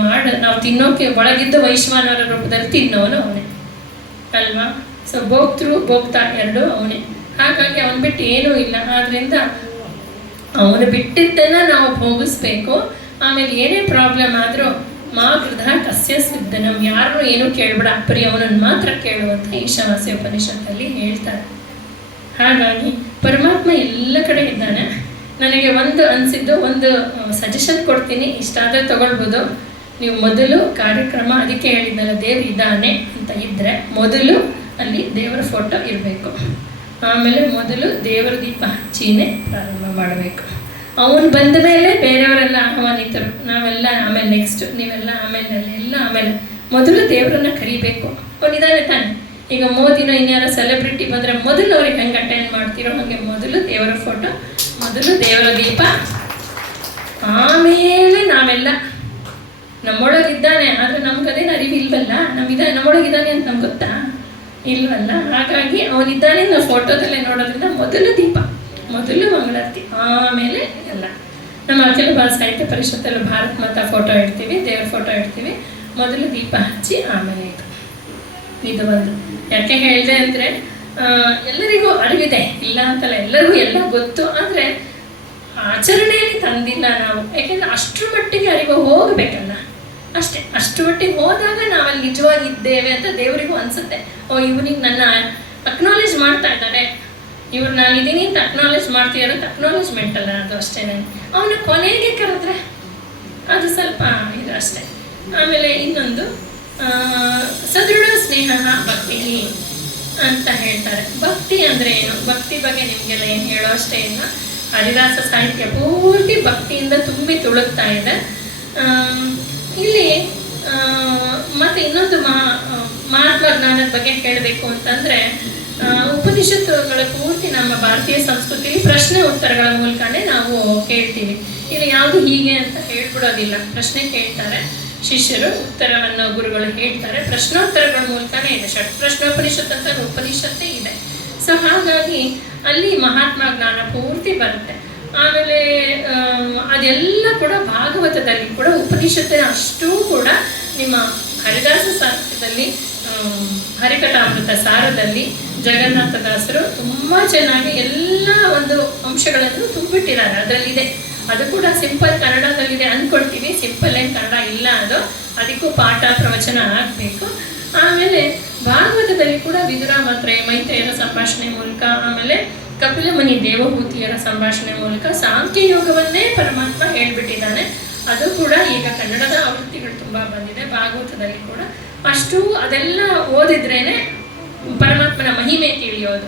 ನಾವು ತಿನ್ನೋಕೆ ಒಳಗಿದ್ದು ವೈಶ್ವಾನರ ರೂಪದಲ್ಲಿ ತಿನ್ನೋನು ಅವನೇ ಅಲ್ವಾ? ಸೊ ಭೋಕ್ತಾ ಎರಡೂ ಅವನೇ. ಹಾಗಾಗಿ ಅವನು ಬಿಟ್ಟು ಏನೂ ಇಲ್ಲ. ಆದ್ದರಿಂದ ಅವನು ಬಿಟ್ಟಿದ್ದನ್ನು ನಾವು ಭೋಗಿಸ್ಬೇಕು. ಆಮೇಲೆ ಏನೇ ಪ್ರಾಬ್ಲಮ್ ಆದರೂ ಮಾ ಗೃಧಃ ಕಸ್ಯ ಸ್ವಿದ್ದನಂ, ಯಾರು ಏನೂ ಕೇಳಬೇಡ, ಬರೀ ಅವನನ್ನು ಮಾತ್ರ ಕೇಳುವಂತ ಈಶಾವಾಸ್ಯ ಉಪನಿಷತ್ತಲ್ಲಿ ಹೇಳ್ತಾರೆ. ಹಾಗಾಗಿ ಪರಮಾತ್ಮ ಎಲ್ಲ ಕಡೆ ಇದ್ದಾನೆ. ನನಗೆ ಒಂದು ಅನಿಸಿದ್ದು, ಒಂದು ಸಜೆಷನ್ ಕೊಡ್ತೀನಿ, ಇಷ್ಟ ಆದರೆ ತೊಗೊಳ್ಬೋದು. ನೀವು ಮೊದಲು ಕಾರ್ಯಕ್ರಮ, ಅದಕ್ಕೆ ಹೇಳಿದ್ನಲ್ಲ ದೇವ್ರು ಇದ್ದಾನೆ ಅಂತ ಇದ್ದರೆ ಮೊದಲು ಅಲ್ಲಿ ದೇವರ ಫೋಟೋ ಇರಬೇಕು. ಆಮೇಲೆ ಮೊದಲು ದೇವರ ದೀಪ ಹಚ್ಚಿನೇ ಪ್ರಾರಂಭ ಮಾಡಬೇಕು. ಅವನು ಬಂದ ಮೇಲೆ ಬೇರೆಯವರೆಲ್ಲ ಆಹ್ವಾನಿತರು, ನಾವೆಲ್ಲ ಆಮೇಲೆ ನೆಕ್ಸ್ಟ್, ನೀವೆಲ್ಲ ಆಮೇಲೆ ಎಲ್ಲ ಆಮೇಲೆ. ಮೊದಲು ದೇವರನ್ನ ಕರಿಬೇಕು. ಅವನಿದ್ದಾನೆ ತಾನೆ. ಈಗ ಮೋದಿನ ಇನ್ಯಾರೋ ಸೆಲೆಬ್ರಿಟಿ ಬಂದರೆ ಮೊದಲು ಅವ್ರಿಗೆ ಹೆಂಗೆ ಅಟೆಂಡ್ ಮಾಡ್ತೀರೋ ಹಾಗೆ ಮೊದಲು ದೇವರ ಫೋಟೋ, ಮೊದಲು ದೇವರ ದೀಪ, ಆಮೇಲೆ ನಾವೆಲ್ಲ. ನಮ್ಮೊಳಗಿದ್ದಾನೆ, ಆದರೆ ನಮ್ಗದೇನು ಅರಿವಿಲ್ವಲ್ಲ, ನಮ್ಮೊಳಗಿದ್ದಾನೆ ಅಂತ ನಮ್ಗೆ ಗೊತ್ತಾ ಇಲ್ವಲ್ಲ. ಹಾಗಾಗಿ ಅವನಿದ್ದಾನೆ ನಾವು ಫೋಟೋದಲ್ಲೇ ನೋಡೋದ್ರಿಂದ ಮೊದಲು ದೀಪ, ಮೊದಲು ಮಂಗಳಾರತಿ, ಆಮೇಲೆ ಎಲ್ಲ. ನಮ್ಮ ಅಖಿಲ ಭಾರತ ಸಾಹಿತ್ಯ ಪರಿಷತ್ತಲ್ಲಿ ಭಾರತ ಮಾತಾ ಫೋಟೋ ಇಡ್ತೀವಿ, ದೇವರ ಫೋಟೋ ಇಡ್ತೀವಿ. ಮೊದಲು ದೀಪ ಹಚ್ಚಿ ಆಮೇಲೆ ಇದು ಒಂದು. ಯಾಕೆ ಹೇಳಿದೆ ಅಂದರೆ ಎಲ್ಲರಿಗೂ ಅರಿವಿದೆ, ಇಲ್ಲ ಅಂತಲ್ಲ, ಎಲ್ಲರಿಗೂ ಎಲ್ಲ ಗೊತ್ತು. ಆದರೆ ಆಚರಣೆಯಲ್ಲಿ ತಂದಿಲ್ಲ ನಾವು. ಯಾಕೆಂದರೆ ಅಷ್ಟರ ಮಟ್ಟಿಗೆ ಅರಿವು ಹೋಗಬೇಕಲ್ಲ. ಅಷ್ಟೇ. ಅಷ್ಟು ಮಟ್ಟಿಗೆ ಹೋದಾಗ ನಾವಲ್ಲಿ ನಿಜವಾಗಿದ್ದೇವೆ ಅಂತ ದೇವರಿಗೂ ಅನಿಸುತ್ತೆ. ಓ, ಇವನಿಗೆ ನನ್ನ ಅಕ್ನಾಲೇಜ್ ಮಾಡ್ತಾ ಇದ್ದಾರೆ, ಇವ್ರು ನಾನಿದ್ದೀನಿ ಅಂತ ಅಕ್ನಾಲೇಜ್ ಮಾಡ್ತೀಯಾರ ಅಂತ ಅಕ್ನಾಲೇಜ್ಮೆಂಟ್ ಅಲ್ಲ ಅದು, ಅಷ್ಟೇ. ಅವನ ಕೊನೆಗೆ ಕರೆದ್ರೆ ಅದು ಸ್ವಲ್ಪ ಇದು ಅಷ್ಟೇ. ಆಮೇಲೆ ಇನ್ನೊಂದು ಸದೃಢ ಸ್ನೇಹ ಭಕ್ತಿ ಅಂತ ಹೇಳ್ತಾರೆ. ಭಕ್ತಿ ಅಂದರೆ ಏನು? ಭಕ್ತಿ ಬಗ್ಗೆ ನಿಮಗೆಲ್ಲ ಏನು ಹೇಳೋ ಅಷ್ಟೇ ಇಲ್ಲ. ಹರಿದಾಸ ಸಾಹಿತ್ಯ ಪೂರ್ತಿ ಭಕ್ತಿಯಿಂದ ತುಂಬಿ ತುಳುಕ್ತಾ ಇದೆ. ಇಲ್ಲಿ ಮತ್ತು ಇನ್ನೊಂದು ಮಹಾತ್ಮ ಜ್ಞಾನದ ಬಗ್ಗೆ ಹೇಳಬೇಕು ಅಂತಂದರೆ, ಉಪನಿಷತ್ತುಗಳ ಪೂರ್ತಿ ನಮ್ಮ ಭಾರತೀಯ ಸಂಸ್ಕೃತಿಯಲ್ಲಿ ಪ್ರಶ್ನೆ ಉತ್ತರಗಳ ಮೂಲಕನೇ ನಾವು ಕೇಳ್ತೀವಿ. ಇಲ್ಲಿ ಯಾವುದು ಹೀಗೆ ಅಂತ ಹೇಳ್ಬಿಡೋದಿಲ್ಲ. ಪ್ರಶ್ನೆ ಕೇಳ್ತಾರೆ ಶಿಷ್ಯರು, ಉತ್ತರವನ್ನು ಗುರುಗಳು ಹೇಳ್ತಾರೆ. ಪ್ರಶ್ನೋತ್ತರಗಳ ಮೂಲಕನೇ ಇದೆ. ಷಟ್ ಪ್ರಶ್ನೋಪನಿಷತ್ ಅಂತ ಉಪನಿಷತ್ತೇ ಇದೆ. ಸೊ ಹಾಗಾಗಿ ಅಲ್ಲಿ ಮಹಾತ್ಮ ಜ್ಞಾನ ಪೂರ್ತಿ ಬರುತ್ತೆ. ಆಮೇಲೆ ಅದೆಲ್ಲ ಕೂಡ ಭಾಗವತದಲ್ಲಿ ಕೂಡ ಉಪನಿಷತ್ತಿನ ಅಷ್ಟೂ ಕೂಡ ನಿಮ್ಮ ಹರಿದಾಸ ಸಾಹಿತ್ಯದಲ್ಲಿ, ಹರಿಕಥಾಮೃತ ಸಾರದಲ್ಲಿ ಜಗನ್ನಾಥದಾಸರು ತುಂಬ ಚೆನ್ನಾಗಿ ಎಲ್ಲ ಒಂದು ಅಂಶಗಳನ್ನು ತುಂಬಿಟ್ಟಿದ್ದಾರೆ. ಅದರಲ್ಲಿದೆ. ಅದು ಕೂಡ ಸಿಂಪಲ್ ಕನ್ನಡದಲ್ಲಿದೆ ಅಂದ್ಕೊಳ್ತೀವಿ. ಸಿಂಪಲ್ ಏನು ಕನ್ನಡ ಇಲ್ಲ ಅದು, ಅದಕ್ಕೂ ಪಾಠ ಪ್ರವಚನ ಆಗಬೇಕು. ಆಮೇಲೆ ಭಾಗವತದಲ್ಲಿ ಕೂಡ ವಿದುರಾಮಾತ್ರೇಯ ಮೈತ್ರೇಯರ ಸಂಭಾಷಣೆ ಮೂಲಕ, ಆಮೇಲೆ ಕಪಿಲಮುನಿ ದೇವಹೂತಿಯರ ಸಂಭಾಷಣೆ ಮೂಲಕ ಸಾಂಖ್ಯ ಯೋಗವನ್ನೇ ಪರಮಾತ್ಮ ಹೇಳ್ಬಿಟ್ಟಿದ್ದಾನೆ. ಅದು ಕೂಡ ಈಗ ಕನ್ನಡದ ಆವೃತ್ತಿಗಳು ತುಂಬ ಬಂದಿದೆ. ಭಾಗವತದಲ್ಲಿ ಕೂಡ ಅಷ್ಟು ಅದೆಲ್ಲ ಓದಿದ್ರೇನೆ ಪರಮಾತ್ಮನ ಮಹಿಮೆ ತಿಳಿಯೋದು.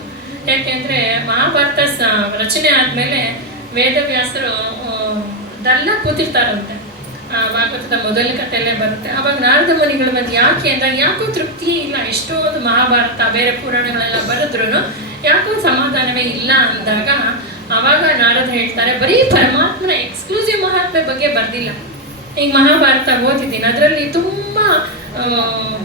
ಯಾಕೆಂದರೆ ಮಹಾಭಾರತ ರಚನೆ ಆದಮೇಲೆ ವೇದವ್ಯಾಸರು ದಲ್ಲ ಕೂತಿರ್ತಾರಂತೆ. ಭಾಗವತದ ಮೊದಲ ಕಥೆಯಲ್ಲೇ ಬರುತ್ತೆ. ಆವಾಗ ನಾರದ ಮುನಿಗಳು ಬಂದು ಯಾಕೆ ಅಂದಾಗ ಯಾಕೋ ತೃಪ್ತಿಯೇ ಇಲ್ಲ, ಎಷ್ಟೋ ಒಂದು ಮಹಾಭಾರತ ಬೇರೆ ಪುರಾಣಗಳೆಲ್ಲ ಬರೆದ್ರೂ ಯಾಕೋ ಸಮಾಧಾನವೇ ಇಲ್ಲ ಅಂದಾಗ ಆವಾಗ ನಾರದ ಹೇಳ್ತಾರೆ, ಬರೀ ಪರಮಾತ್ಮನ ಎಕ್ಸ್ಕ್ಲೂಸಿವ್ ಮಹಾತ್ಮೆ ಬಗ್ಗೆ ಬರೆದಿಲ್ಲ. ಈಗ ಮಹಾಭಾರತ ಓದಿದ್ದೀನಿ, ಅದರಲ್ಲಿ ತುಂಬ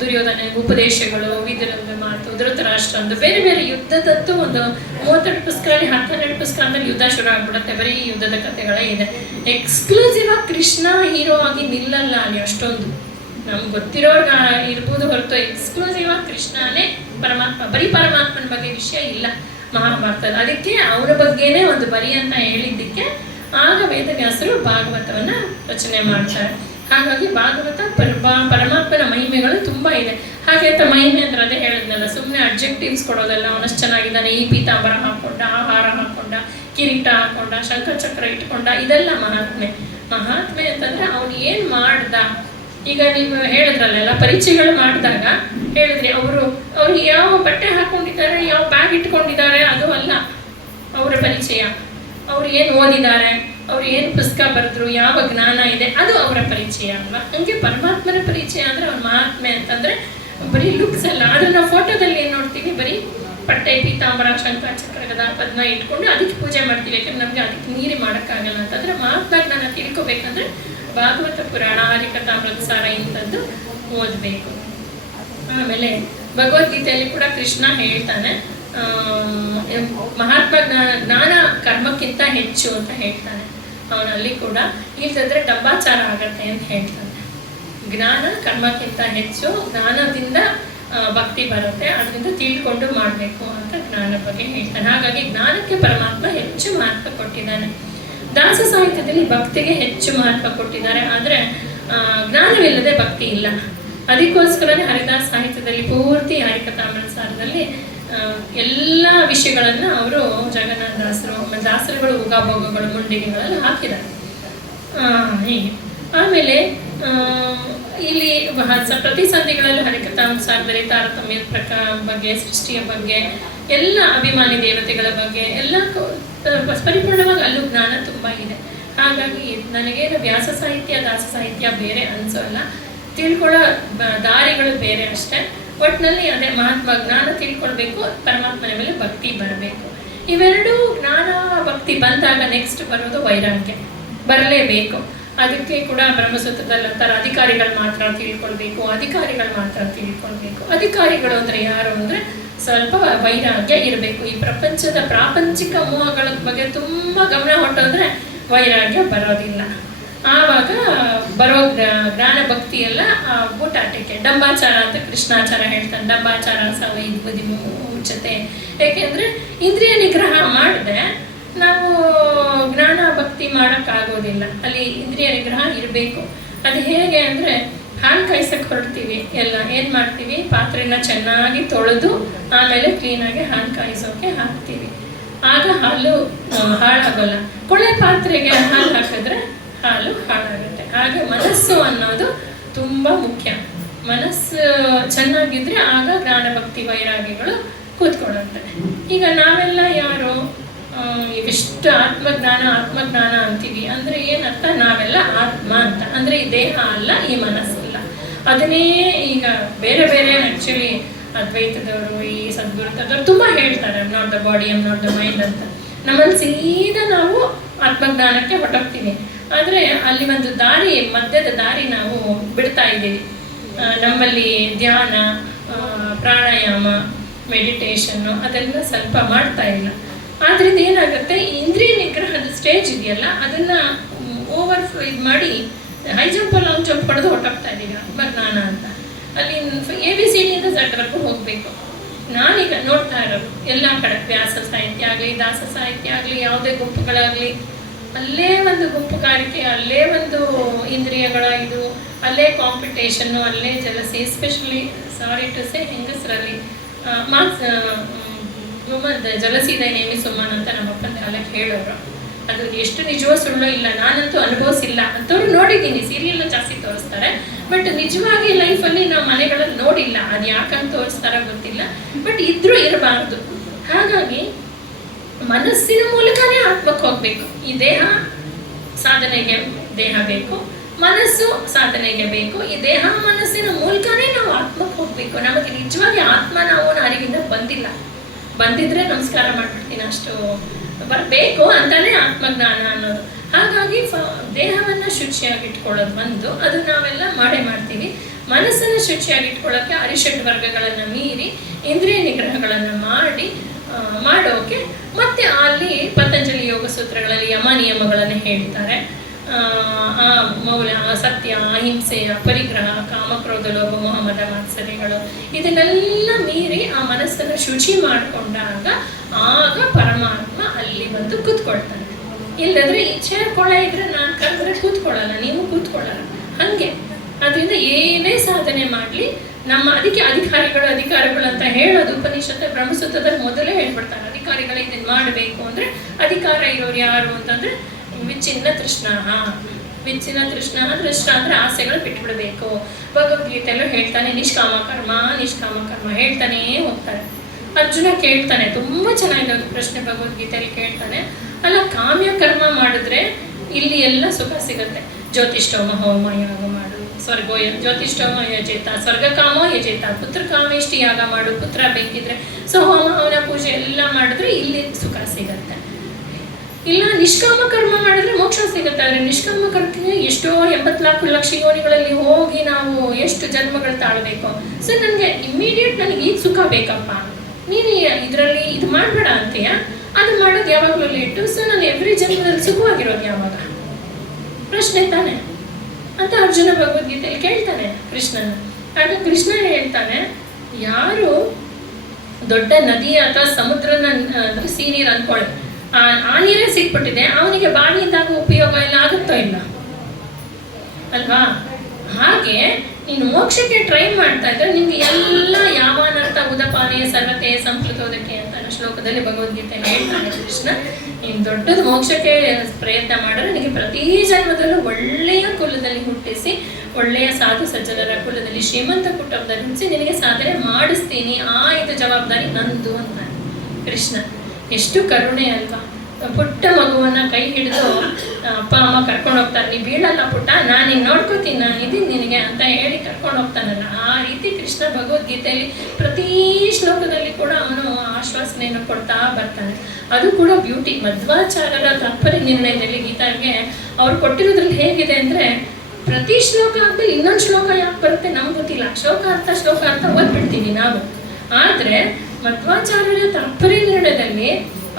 ದುರ್ಯೋಧನ ಉಪದೇಶಗಳು, ವಿದುರದ ಮಾತು, ಧೃತರಾಷ್ಟ್ರಂದು ಬೇರೆ ಬೇರೆ ಯುದ್ಧದತ್ತು ಒಂದು 32 ಪುಸ್ತಕದಲ್ಲಿ 12 ಪುಸ್ತಕದಲ್ಲಿ ಯುದ್ಧ ಶುರು ಆಗ್ಬಿಡುತ್ತೆ. ಬರೀ ಯುದ್ಧದ ಕಥೆಗಳೇ ಇದೆ. ಎಕ್ಸ್ಕ್ಲೂಸಿವ್ ಆಗಿ ಕೃಷ್ಣ ಹೀರೋ ಆಗಿ ನಿಲ್ಲಲ್ಲ ಅಲ್ಲಿ ಅಷ್ಟೊಂದು. ನಮ್ಗೆ ಗೊತ್ತಿರೋರ್ಗ ಇರ್ಬೋದು ಹೊರತು ಎಕ್ಸ್ಕ್ಲೂಸಿವ್ ಆಗಿ ಕೃಷ್ಣನೇ ಪರಮಾತ್ಮ, ಬರೀ ಪರಮಾತ್ಮನ ಬಗ್ಗೆ ವಿಷಯ ಇಲ್ಲ ಮಹಾಭಾರತದಲ್ಲಿ. ಅದಕ್ಕೆ ಅವರ ಬಗ್ಗೆನೇ ಒಂದು ಬರಿ ಅಂತ ಹೇಳಿದ್ದಕ್ಕೆ ಆಗ ವೇದವ್ಯಾಸರು ಭಾಗವತವನ್ನ ರಚನೆ ಮಾಡ್ತಾರೆ. ಹಾಗಾಗಿ ಭಾಗವತ ಪರಮಾತ್ಮನ ಮಹಿಮೆಗಳು ತುಂಬ ಇದೆ. ಹಾಗೆ ಅಂತ ಮಹಿಮೆ ಅಂದ್ರೆ ಅದೇ ಹೇಳಿದ್ನಲ್ಲ, ಸುಮ್ಮನೆ ಅಬ್ಜೆಕ್ಟಿವ್ಸ್ ಕೊಡೋದಲ್ಲ. ಅವನಷ್ಟು ಚೆನ್ನಾಗಿದ್ದಾನೆ, ಈ ಪೀತಾಂಬರ ಹಾಕೊಂಡ, ಆ ಹಾರ ಹಾಕೊಂಡ, ಕಿರೀಟ ಹಾಕೊಂಡ, ಶಂಖಚಕ್ರ ಇಟ್ಕೊಂಡ, ಇದೆಲ್ಲ ಮಹಾತ್ಮೆ. ಮಹಾತ್ಮೆ ಅಂತಂದ್ರೆ ಅವನು ಏನು ಮಾಡ್ದ. ಈಗ ನೀವು ಹೇಳಿದ್ರಲ್ಲೆಲ್ಲ ಪರಿಚಯಗಳು ಮಾಡಿದಾಗ ಹೇಳಿದ್ರಿ, ಅವರು ಯಾವ ಬಟ್ಟೆ ಹಾಕೊಂಡಿದ್ದಾರೆ, ಯಾವ ಬ್ಯಾಗ್ ಇಟ್ಕೊಂಡಿದ್ದಾರೆ, ಅದು ಅಲ್ಲ ಅವರ ಪರಿಚಯ. ಅವ್ರು ಏನು ಓದಿದ್ದಾರೆ, ಅವ್ರು ಏನು ಪುಸ್ತಕ ಬರೆದ್ರು, ಯಾವ ಜ್ಞಾನ ಇದೆ, ಅದು ಅವರ ಪರಿಚಯ ಅಲ್ವಾ. ಹಂಗೆ ಪರಮಾತ್ಮನ ಪರಿಚಯ ಅಂದರೆ ಅವ್ರ ಮಹಾತ್ಮೆ ಅಂತಂದರೆ ಬರೀ ಲುಕ್ಸ್ ಅಲ್ಲ. ಆದರೆ ನಾವು ಫೋಟೋದಲ್ಲಿ ಏನು ನೋಡ್ತೀವಿ, ಬರೀ ಪಟ್ಟೆ, ಪೀತಾಂಬರ, ಶಂಖ, ಚಕ್ರ, ಗದಾ, ಪದ್ಮ ಇಟ್ಕೊಂಡು ಅದಕ್ಕೆ ಪೂಜೆ ಮಾಡ್ತೀವಿ. ಯಾಕಂದ್ರೆ ನಮಗೆ ಅದಕ್ಕೆ ಮೀರಿ ಮಾಡೋಕ್ಕಾಗಲ್ಲ ಅಂತಂದರೆ ಮಹಾತ್ಮ ಜ್ಞಾನ ತಿಳ್ಕೊಬೇಕಂದ್ರೆ ಭಾಗವತ ಪುರಾಣ, ಹರಿಕಥಾಮೃತ ಸಾರ ಇಂಥದ್ದು ಓದಬೇಕು. ಆಮೇಲೆ ಭಗವದ್ಗೀತೆಯಲ್ಲಿ ಕೂಡ ಕೃಷ್ಣ ಹೇಳ್ತಾನೆ, ಮಹಾತ್ಮ ಜ್ಞಾನ ಕರ್ಮಕ್ಕಿಂತ ಹೆಚ್ಚು ಅಂತ ಹೇಳ್ತಾನೆ. ಅವನಲ್ಲಿ ಕೂಡ ಇಲ್ದಿದ್ರೆ ಡಂಬಾಚಾರ ಆಗತ್ತೆ ಅಂತ ಹೇಳ್ತಾನೆ. ಜ್ಞಾನ ಕರ್ಮಕ್ಕಿಂತ ಹೆಚ್ಚು, ಜ್ಞಾನದಿಂದ ಭಕ್ತಿ ಬರುತ್ತೆ, ಅದರಿಂದ ತಿಳ್ಕೊಂಡು ಮಾಡಬೇಕು ಅಂತ ಜ್ಞಾನ ಬಗ್ಗೆ ಹೇಳ್ತಾನೆ. ಹಾಗಾಗಿ ಜ್ಞಾನಕ್ಕೆ ಪರಮಾತ್ಮ ಹೆಚ್ಚು ಮಹತ್ವ ಕೊಟ್ಟಿದ್ದಾನೆ. ದಾಸ ಸಾಹಿತ್ಯದಲ್ಲಿ ಭಕ್ತಿಗೆ ಹೆಚ್ಚು ಮಹತ್ವ ಕೊಟ್ಟಿದ್ದಾರೆ. ಆದರೆ ಜ್ಞಾನವಿಲ್ಲದೆ ಭಕ್ತಿ ಇಲ್ಲ. ಅದಕ್ಕೋಸ್ಕರನೇ ಹರಿದಾಸ ಸಾಹಿತ್ಯದಲ್ಲಿ ಪೂರ್ತಿ ಹರಿಕಥಾಮೃತ ಸಾರದಲ್ಲಿ ಎಲ್ಲ ವಿಷಯಗಳನ್ನು ಅವರು ಜಗನ್ನಾಥ ದಾಸರುಗಳು ಉಗಾಭೋಗಗಳು ಮುಂಡಿಗೆಗಳಲ್ಲಿ ಹಾಕಿದ್ದಾರೆ. ಹೀಗೆ ಆಮೇಲೆ ಇಲ್ಲಿ ಪ್ರತಿ ಸಂಧಿಗಳಲ್ಲೂ ಹರಿಕಥಾಮೃತದಲ್ಲಿ ತಾರತಮ್ಯದ ಬಗ್ಗೆ, ಸೃಷ್ಟಿಯ ಬಗ್ಗೆ, ಎಲ್ಲ ಅಭಿಮಾನಿ ದೇವತೆಗಳ ಬಗ್ಗೆ ಎಲ್ಲ ಪರಿಪೂರ್ಣವಾಗಿ ಅಲ್ಲೂ ಜ್ಞಾನ ತುಂಬ ಇದೆ. ಹಾಗಾಗಿ ನನಗೇನು ವ್ಯಾಸ ಸಾಹಿತ್ಯ ದಾಸ ಸಾಹಿತ್ಯ ಬೇರೆ ಅನಿಸೋಲ್ಲ, ತಿಳ್ಕೊಳ್ಳೋ ದಾರಿಗಳು ಬೇರೆ ಅಷ್ಟೇ. ಒಟ್ಟಿನಲ್ಲಿ ಅದೇ ಮಹಾತ್ಮ ಜ್ಞಾನ ತಿಳ್ಕೊಳ್ಬೇಕು, ಪರಮಾತ್ಮನ ಮೇಲೆ ಭಕ್ತಿ ಬರಬೇಕು. ಇವೆರಡೂ ಜ್ಞಾನ ಭಕ್ತಿ ಬಂದಾಗ ನೆಕ್ಸ್ಟ್ ಬರೋದು ವೈರಾಗ್ಯ ಬರಲೇಬೇಕು. ಅದಕ್ಕೆ ಕೂಡ ಬ್ರಹ್ಮಸೂತ್ರದಲ್ಲಿ ಅಂತಾರೆ, ಅಧಿಕಾರಿಗಳು ಮಾತ್ರ ತಿಳ್ಕೊಳ್ಬೇಕು, ಅಧಿಕಾರಿಗಳು ಮಾತ್ರ ತಿಳ್ಕೊಳ್ಬೇಕು. ಅಧಿಕಾರಿಗಳು ಅಂದರೆ ಯಾರು ಅಂದರೆ ಸ್ವಲ್ಪ ವೈರಾಗ್ಯ ಇರಬೇಕು. ಈ ಪ್ರಪಂಚದ ಪ್ರಾಪಂಚಿಕ ಮೋಹಗಳ ಬಗ್ಗೆ ತುಂಬ ಗಮನ ಹೊಟ್ಟೋದ್ರೆ ವೈರಾಗ್ಯ ಬರೋದಿಲ್ಲ. ಆವಾಗ ಬರೋ ಜ್ಞಾನ ಭಕ್ತಿ ಎಲ್ಲ ಊಟಾಟಕ್ಕೆ. ಡಂಬಾಚಾರ ಅಂತ ಕೃಷ್ಣಾಚಾರ ಹೇಳ್ತಾನೆ, ಡಂಬಾಚಾರ ಸವೈದ್ವದಿ ಮುಚ್ಚತೆ. ಯಾಕೆಂದರೆ ಇಂದ್ರಿಯ ನಿಗ್ರಹ ಮಾಡಿದೆ ನಾವು ಜ್ಞಾನ ಭಕ್ತಿ ಮಾಡೋಕ್ಕಾಗೋದಿಲ್ಲ. ಅಲ್ಲಿ ಇಂದ್ರಿಯ ನಿಗ್ರಹ ಇರಬೇಕು. ಅದು ಹೇಗೆ ಅಂದರೆ ಹಾಲು ಕಾಯಿಸಕ್ಕೆ ಹೊರಡ್ತೀವಿ ಎಲ್ಲ ಏನು ಮಾಡ್ತೀವಿ, ಪಾತ್ರೆನ ಚೆನ್ನಾಗಿ ತೊಳೆದು ಆಮೇಲೆ ಕ್ಲೀನಾಗಿ ಹಾಲು ಕಾಯಿಸೋಕೆ ಹಾಕ್ತೀವಿ. ಆಗ ಹಾಲು ಹಾಳಾಗಲ್ಲ. ಕೊಳೆ ಪಾತ್ರೆಗೆ ಹಾಲು ಹಾಕಿದ್ರೆ ಹಾಲು ಹಾಳಾಗುತ್ತೆ. ಹಾಗೆ ಮನಸ್ಸು ಅನ್ನೋದು ತುಂಬ ಮುಖ್ಯ. ಮನಸ್ಸು ಚೆನ್ನಾಗಿದ್ರೆ ಆಗ ಜ್ಞಾನ ಭಕ್ತಿ ವೈರಾಗ್ಯಗಳು ಕೂತ್ಕೊಳ್ಳುತ್ತೆ. ಈಗ ನಾವೆಲ್ಲ ಯಾರು ಇವಿಷ್ಟು ಆತ್ಮಜ್ಞಾನ ಅಂತೀವಿ ಅಂದರೆ ಏನರ್ಥ? ನಾವೆಲ್ಲ ಆತ್ಮ ಅಂತ ಅಂದರೆ ಈ ದೇಹ ಅಲ್ಲ, ಈ ಮನಸ್ಸಲ್ಲ. ಅದನ್ನೇ ಈಗ ಬೇರೆ ಬೇರೆ ಆ್ಯಕ್ಚುಲಿ ಅದ್ವೈತದವರು, ಈ ಸದ್ಗುರುತದವರು ತುಂಬ ಹೇಳ್ತಾರೆ, I'm not the body, I'm not the mind ಅಂತ. ನಮ್ಮಲ್ಲಿ ಸೀದಾ ನಾವು ಆತ್ಮಜ್ಞಾನಕ್ಕೆ ಹೊರಟೋಗ್ತೀವಿ. ಆದರೆ ಅಲ್ಲಿ ಒಂದು ದಾರಿ, ಮಧ್ಯದ ದಾರಿ ನಾವು ಬಿಡ್ತಾ ಇದ್ದೀವಿ. ನಮ್ಮಲ್ಲಿ ಧ್ಯಾನ, ಪ್ರಾಣಾಯಾಮ, ಮೆಡಿಟೇಷನ್ನು ಅದೆಲ್ಲ ಸ್ವಲ್ಪ ಮಾಡ್ತಾ ಇಲ್ಲ. ಆದ್ದರಿಂದ ಏನಾಗುತ್ತೆ, ಇಂದ್ರಿಯ ನಿಗ್ರಹದ ಸ್ಟೇಜ್ ಇದೆಯಲ್ಲ ಅದನ್ನು ಇದು ಮಾಡಿ ಹೈ ಜಂಪ್ ಲಾಂಗ್ ಜಂಪ್ ಪಡೆದು ಹೊರಟೋಗ್ತಾ ಇದ್ದೀವಿ ಆತ್ಮಜ್ಞಾನ ಅಂತ. ಅಲ್ಲಿ ABCD ಇಂದ Z ಹೋಗಬೇಕು. ನಾನೀಗ ನೋಡ್ತಾ ಇರೋದು ಎಲ್ಲ ಕಡೆ ವ್ಯಾಸ ಸಾಹಿತ್ಯ ಆಗಲಿ, ದಾಸ ಸಾಹಿತ್ಯ ಆಗಲಿ, ಯಾವುದೇ ಗುಂಪುಗಳಾಗಲಿ, ಅಲ್ಲೇ ಒಂದು ಗುಂಪುಗಾರಿಕೆ, ಅಲ್ಲೇ ಒಂದು ಇಂದ್ರಿಯಗಳ ಇದು, ಅಲ್ಲೇ ಕಾಂಪಿಟೇಷನ್ನು, ಅಲ್ಲೇ jealousy. Especially sorry to say ಹೆಂಗಸರಲ್ಲಿ ಜಲಸಿದೆ ನೇಮಿ ಸುಮ್ಮನ್ ಅಂತ ನಮ್ಮಪ್ಪನ ಕಾಲಕ್ಕೆ ಹೇಳೋರು. ಅದು ಎಷ್ಟು ನಿಜವೋ ಸುಳ್ಳೋ ಇಲ್ಲ, ನಾನಂತೂ ಅನುಭವಿಸಿಲ್ಲ. ಅಂಥವ್ರು ನೋಡಿದ್ದೀನಿ, ಸೀರಿಯಲ್ನ ಜಾಸ್ತಿ ತೋರಿಸ್ತಾರೆ, ಬಟ್ ನಿಜವಾಗಿ ಲೈಫಲ್ಲಿ ನಾವು ಮನೆಗಳಲ್ಲಿ ನೋಡಿಲ್ಲ. ಅದು ಯಾಕಂತ ತೋರಿಸ್ತಾರೋ ಗೊತ್ತಿಲ್ಲ, ಬಟ್ ಇದ್ರೂ ಇರಬಾರ್ದು. ಹಾಗಾಗಿ ಮನಸ್ಸಿನ ಮೂಲಕನೇ ಆತ್ಮಕ್ಕೆ ಹೋಗ್ಬೇಕು. ಈ ದೇಹ ಸಾಧನೆಗೆ ದೇಹ ಬೇಕು, ಮನಸ್ಸು ಸಾಧನೆಗೆ ಬೇಕು. ಈ ದೇಹ ಮನಸ್ಸಿನ ಮೂಲಕನೇ ನಾವು ಆತ್ಮಕ್ಕೆ ಹೋಗ್ಬೇಕು. ನಮಗೆ ನಿಜವಾಗಿ ಆತ್ಮ ನಾವು ಅರಿವಿಂದ ಬಂದಿದ್ರೆ ನಮಸ್ಕಾರ ಮಾಡ್ಬಿಡ್ತೀನಿ, ಅಷ್ಟು ಬರಬೇಕು ಅಂತಾನೆ ಆತ್ಮಜ್ಞಾನ ಅನ್ನೋದು. ಹಾಗಾಗಿ ದೇಹವನ್ನು ಶುಚಿಯಾಗಿಟ್ಕೊಳ್ಳೋದು ಒಂದು, ಅದು ನಾವೆಲ್ಲ ಮಾಡ್ತೀವಿ. ಮನಸ್ಸನ್ನು ಶುಚಿಯಾಗಿಟ್ಕೊಳ್ಳೋಕ್ಕೆ ಅರಿಷಡ್ ವರ್ಗಗಳನ್ನು ಮೀರಿ ಇಂದ್ರಿಯ ನಿಗ್ರಹಗಳನ್ನು ಮಾಡೋಕೆ ಮತ್ತೆ ಅಲ್ಲಿ ಪತಂಜಲಿ ಯೋಗ ಸೂತ್ರಗಳಲ್ಲಿ ಯಮ ನಿಯಮಗಳನ್ನು ಹೇಳ್ತಾರೆ. ಮೌಲ, ಸತ್ಯ, ಅಹಿಂಸೆ, ಪರಿಗ್ರಹ, ಕಾಮಕ್ರೋಧ, ಲೋಭ, ಮೋಹ, ಮದ, ಮಾತ್ಸರ್ಯಗಳು, ಇದನ್ನೆಲ್ಲ ಮೀರಿ ಆ ಮನಸ್ಸನ್ನು ಶುಚಿ ಮಾಡಿಕೊಂಡಾಗ ಆಗ ಪರಮಾತ್ಮ ಅಲ್ಲಿ ಬಂದು ಕೂತ್ಕೊಳ್ತಾನೆ. ಇಲ್ಲದ್ರೆ ಈಚೆ ಕೊಳೆ ಇದ್ರೆ ನಾನು ಕರೆದ್ರೆ ಕೂತ್ಕೊಳ್ಳಲ್ಲ, ನೀವು ಕೂತ್ಕೊಳ್ಳಲ್ಲ. ಹಾಗೆ ಅದರಿಂದ ಏನೇ ಸಾಧನೆ ಮಾಡಲಿ ಅದಕ್ಕೆ ಅಧಿಕಾರಿಗಳು ಅಂತ ಹೇಳೋದು ಉಪನಿಷತ್ತು ಬ್ರಹ್ಮಸೂತ್ರದಲ್ಲಿ ಮೊದಲೇ ಹೇಳ್ಬಿಡ್ತಾರೆ. ಅಧಿಕಾರಿಗಳು ಇದನ್ನು ಮಾಡಬೇಕು ಅಂದರೆ ಅಧಿಕಾರ ಇರೋರು ಯಾರು ಅಂತಂದರೆ ವಿಚ್ಛಿನ್ನ ತೃಷ್ಣ ಅಂದರೆ ಆಸೆಗಳು ಬಿಟ್ಬಿಡ್ಬೇಕು. ಭಗವದ್ಗೀತೆಯಲ್ಲೂ ಹೇಳ್ತಾನೆ ನಿಷ್ಕಾಮ ಕರ್ಮ ಹೇಳ್ತಾನೇ ಹೋಗ್ತಾರೆ. ಅರ್ಜುನ ಕೇಳ್ತಾನೆ, ತುಂಬ ಚೆನ್ನಾಗಿದೆ ಒಂದು ಪ್ರಶ್ನೆ ಭಗವದ್ಗೀತೆಯಲ್ಲಿ ಕೇಳ್ತಾನೆ, ಅಲ್ಲ ಕಾಮ್ಯ ಕರ್ಮ ಮಾಡಿದ್ರೆ ಇಲ್ಲಿ ಎಲ್ಲ ಸುಖ ಸಿಗುತ್ತೆ. ಜ್ಯೋತಿಷ್ಠೋಮ ಹೋಮ ಯಾಗ ಮಾಡು, ಜ್ಯೋತಿಷ್ಠೋಮ ಯಜೇತ, ಸ್ವರ್ಗಕಾಮೋ ಯಜೇತ, ಪುತ್ರ ಕಾಮೇಷ್ಟಿ ಯಾಗ ಮಾಡು, ಪುತ್ರ ಬೇಕಿದ್ರೆ ಸೊ ಹೋಮ ಹವನ ಪೂಜೆ ಎಲ್ಲ ಮಾಡಿದ್ರೆ ಇಲ್ಲಿ ಸುಖ ಸಿಗತ್ತೆ. ಇಲ್ಲ ನಿಷ್ಕಾಮ ಕರ್ಮ ಮಾಡಿದ್ರೆ ಮೋಕ್ಷ ಸಿಗುತ್ತೆ. ಆದರೆ ನಿಷ್ಕಾಮ ಕರ್ಮಕ್ಕೆ ಎಷ್ಟೋ 80 ಲಕ್ಷ ಯೋನಿಗಳಲ್ಲಿ ಹೋಗಿ ನಾವು ಎಷ್ಟು ಜನ್ಮಗಳು ತಾಳಬೇಕು. ಸೊ ನನಗೆ ಇಮ್ಮಿಡಿಯೇಟ್ ನನಗೆ ಈಗ ಸುಖ ಬೇಕಪ್ಪ, ನೀನು ಇದರಲ್ಲಿ ಇದು ಮಾಡಬೇಡ ಅಂತೀಯ, ಅದು ಮಾಡೋದು ಯಾವಾಗಲೂ ಲೇಟು. ಸೊ ನಾನು ಎವ್ರಿ ಜನ್ಮದಲ್ಲಿ ಸುಖವಾಗಿರೋದು ಯಾವಾಗ? ಪ್ರಶ್ನೆ ತಾನೆ ಅಂತ ಅರ್ಜುನ ಭಗವದ್ಗೀತೆಯಲ್ಲಿ ಕೇಳ್ತಾನೆ ಕೃಷ್ಣನ. ಆಗ ಕೃಷ್ಣ ಹೇಳ್ತಾನೆ, ಯಾರು ದೊಡ್ಡ ನದಿ ಅಥವಾ ಸಮುದ್ರನ ಸಿಹಿ ನೀರು ಅಂದ್ಕೊಳ್ಳಿ, ಆ ನೀರೇ ಸಿಕ್ಬಿಟ್ಟಿದೆ, ಅವನಿಗೆ ಬಾವಿಯಿಂದಾಗ ಉಪಯೋಗ ಎಲ್ಲ ಆಗುತ್ತೋ ಇಲ್ಲ ಅಲ್ವಾ? ಹಾಗೆ ನೀನು ಮೋಕ್ಷಕ್ಕೆ ಟ್ರೈ ಮಾಡ್ತಾ ಇದ್ರೆ ನಿಮ್ಗೆ ಎಲ್ಲ ಯಾವಾನರ್ಥ ಉದಪಾನೆ ಸರ್ವತೆ ಸಂಪ್ಲುತೋದಕ್ಕೆ ಅಂತ ಶ್ಲೋಕದಲ್ಲಿ ಭಗವದ್ಗೀತೆಯಲ್ಲಿ ಹೇಳ್ತಾನೆ ಕೃಷ್ಣ. ನೀನು ದೊಡ್ಡದು ಮೋಕ್ಷಕ್ಕೆ ಪ್ರಯತ್ನ ಮಾಡಿದ್ರೆ ನಿನಗೆ ಪ್ರತಿ ಜನ್ಮದಲ್ಲೂ ಒಳ್ಳೆಯ ಕುಲದಲ್ಲಿ ಹುಟ್ಟಿಸಿ, ಒಳ್ಳೆಯ ಸಾಧು ಸಜ್ಜನರ ಕುಲದಲ್ಲಿ ಶ್ರೀಮಂತ ಕುಟುಂಬದಲ್ಲಿ ಹುಟ್ಟಿಸಿ ನಿನಗೆ ಸಾಧನೆ ಮಾಡಿಸ್ತೀನಿ, ಇದು ಜವಾಬ್ದಾರಿ ನಂದು ಅಂತ ಕೃಷ್ಣ. ಎಷ್ಟು ಕರುಣೆ ಅಲ್ವಾ? ಪುಟ್ಟ ಮಗುವನ್ನ ಕೈ ಹಿಡಿದು ಅಪ್ಪ ಅಮ್ಮ ಕರ್ಕೊಂಡು ಹೋಗ್ತಾರೆ, ನೀ ಬೀಳಲ್ಲ ಪುಟ್ಟ, ನಾನು ನಿನ್ನ ನೋಡ್ಕೋತೀನಿ, ನಾನು ಇದೀನಿ ನಿನಗೆ ಅಂತ ಹೇಳಿ ಕರ್ಕೊಂಡು ಹೋಗ್ತಾನಲ್ಲ, ಆ ರೀತಿ ಕೃಷ್ಣ ಭಗವದ್ಗೀತೆಯಲ್ಲಿ ಪ್ರತಿ ಶ್ಲೋಕದಲ್ಲಿ ಕೂಡ ಅವನು ಆಶ್ವಾಸನೆಯನ್ನು ಕೊಡ್ತಾ ಬರ್ತಾನೆ. ಅದು ಕೂಡ ಬ್ಯೂಟಿ. ಮಧ್ವಾಚಾರ್ಯರ ತಾತ್ಪರ್ಯ ನಿರ್ಣಯದಲ್ಲಿ ಗೀತಾಗೆ ಅವ್ರು ಕೊಟ್ಟಿರೋದ್ರಲ್ಲಿ ಹೇಗಿದೆ ಅಂದರೆ, ಪ್ರತಿ ಶ್ಲೋಕ ಆದ್ಮೇಲೆ ಇನ್ನೊಂದು ಶ್ಲೋಕ ಯಾಕೆ ಬರುತ್ತೆ ನಮ್ಗೆ ಗೊತ್ತಿಲ್ಲ, ಶ್ಲೋಕ ಅರ್ಥ ಓದ್ಬಿಡ್ತೀವಿ ನಾವು. ಆದರೆ ಮಧ್ವಾಚಾರ್ಯರ ತಾತ್ಪರ್ಯ ನಿರ್ಣಯದಲ್ಲಿ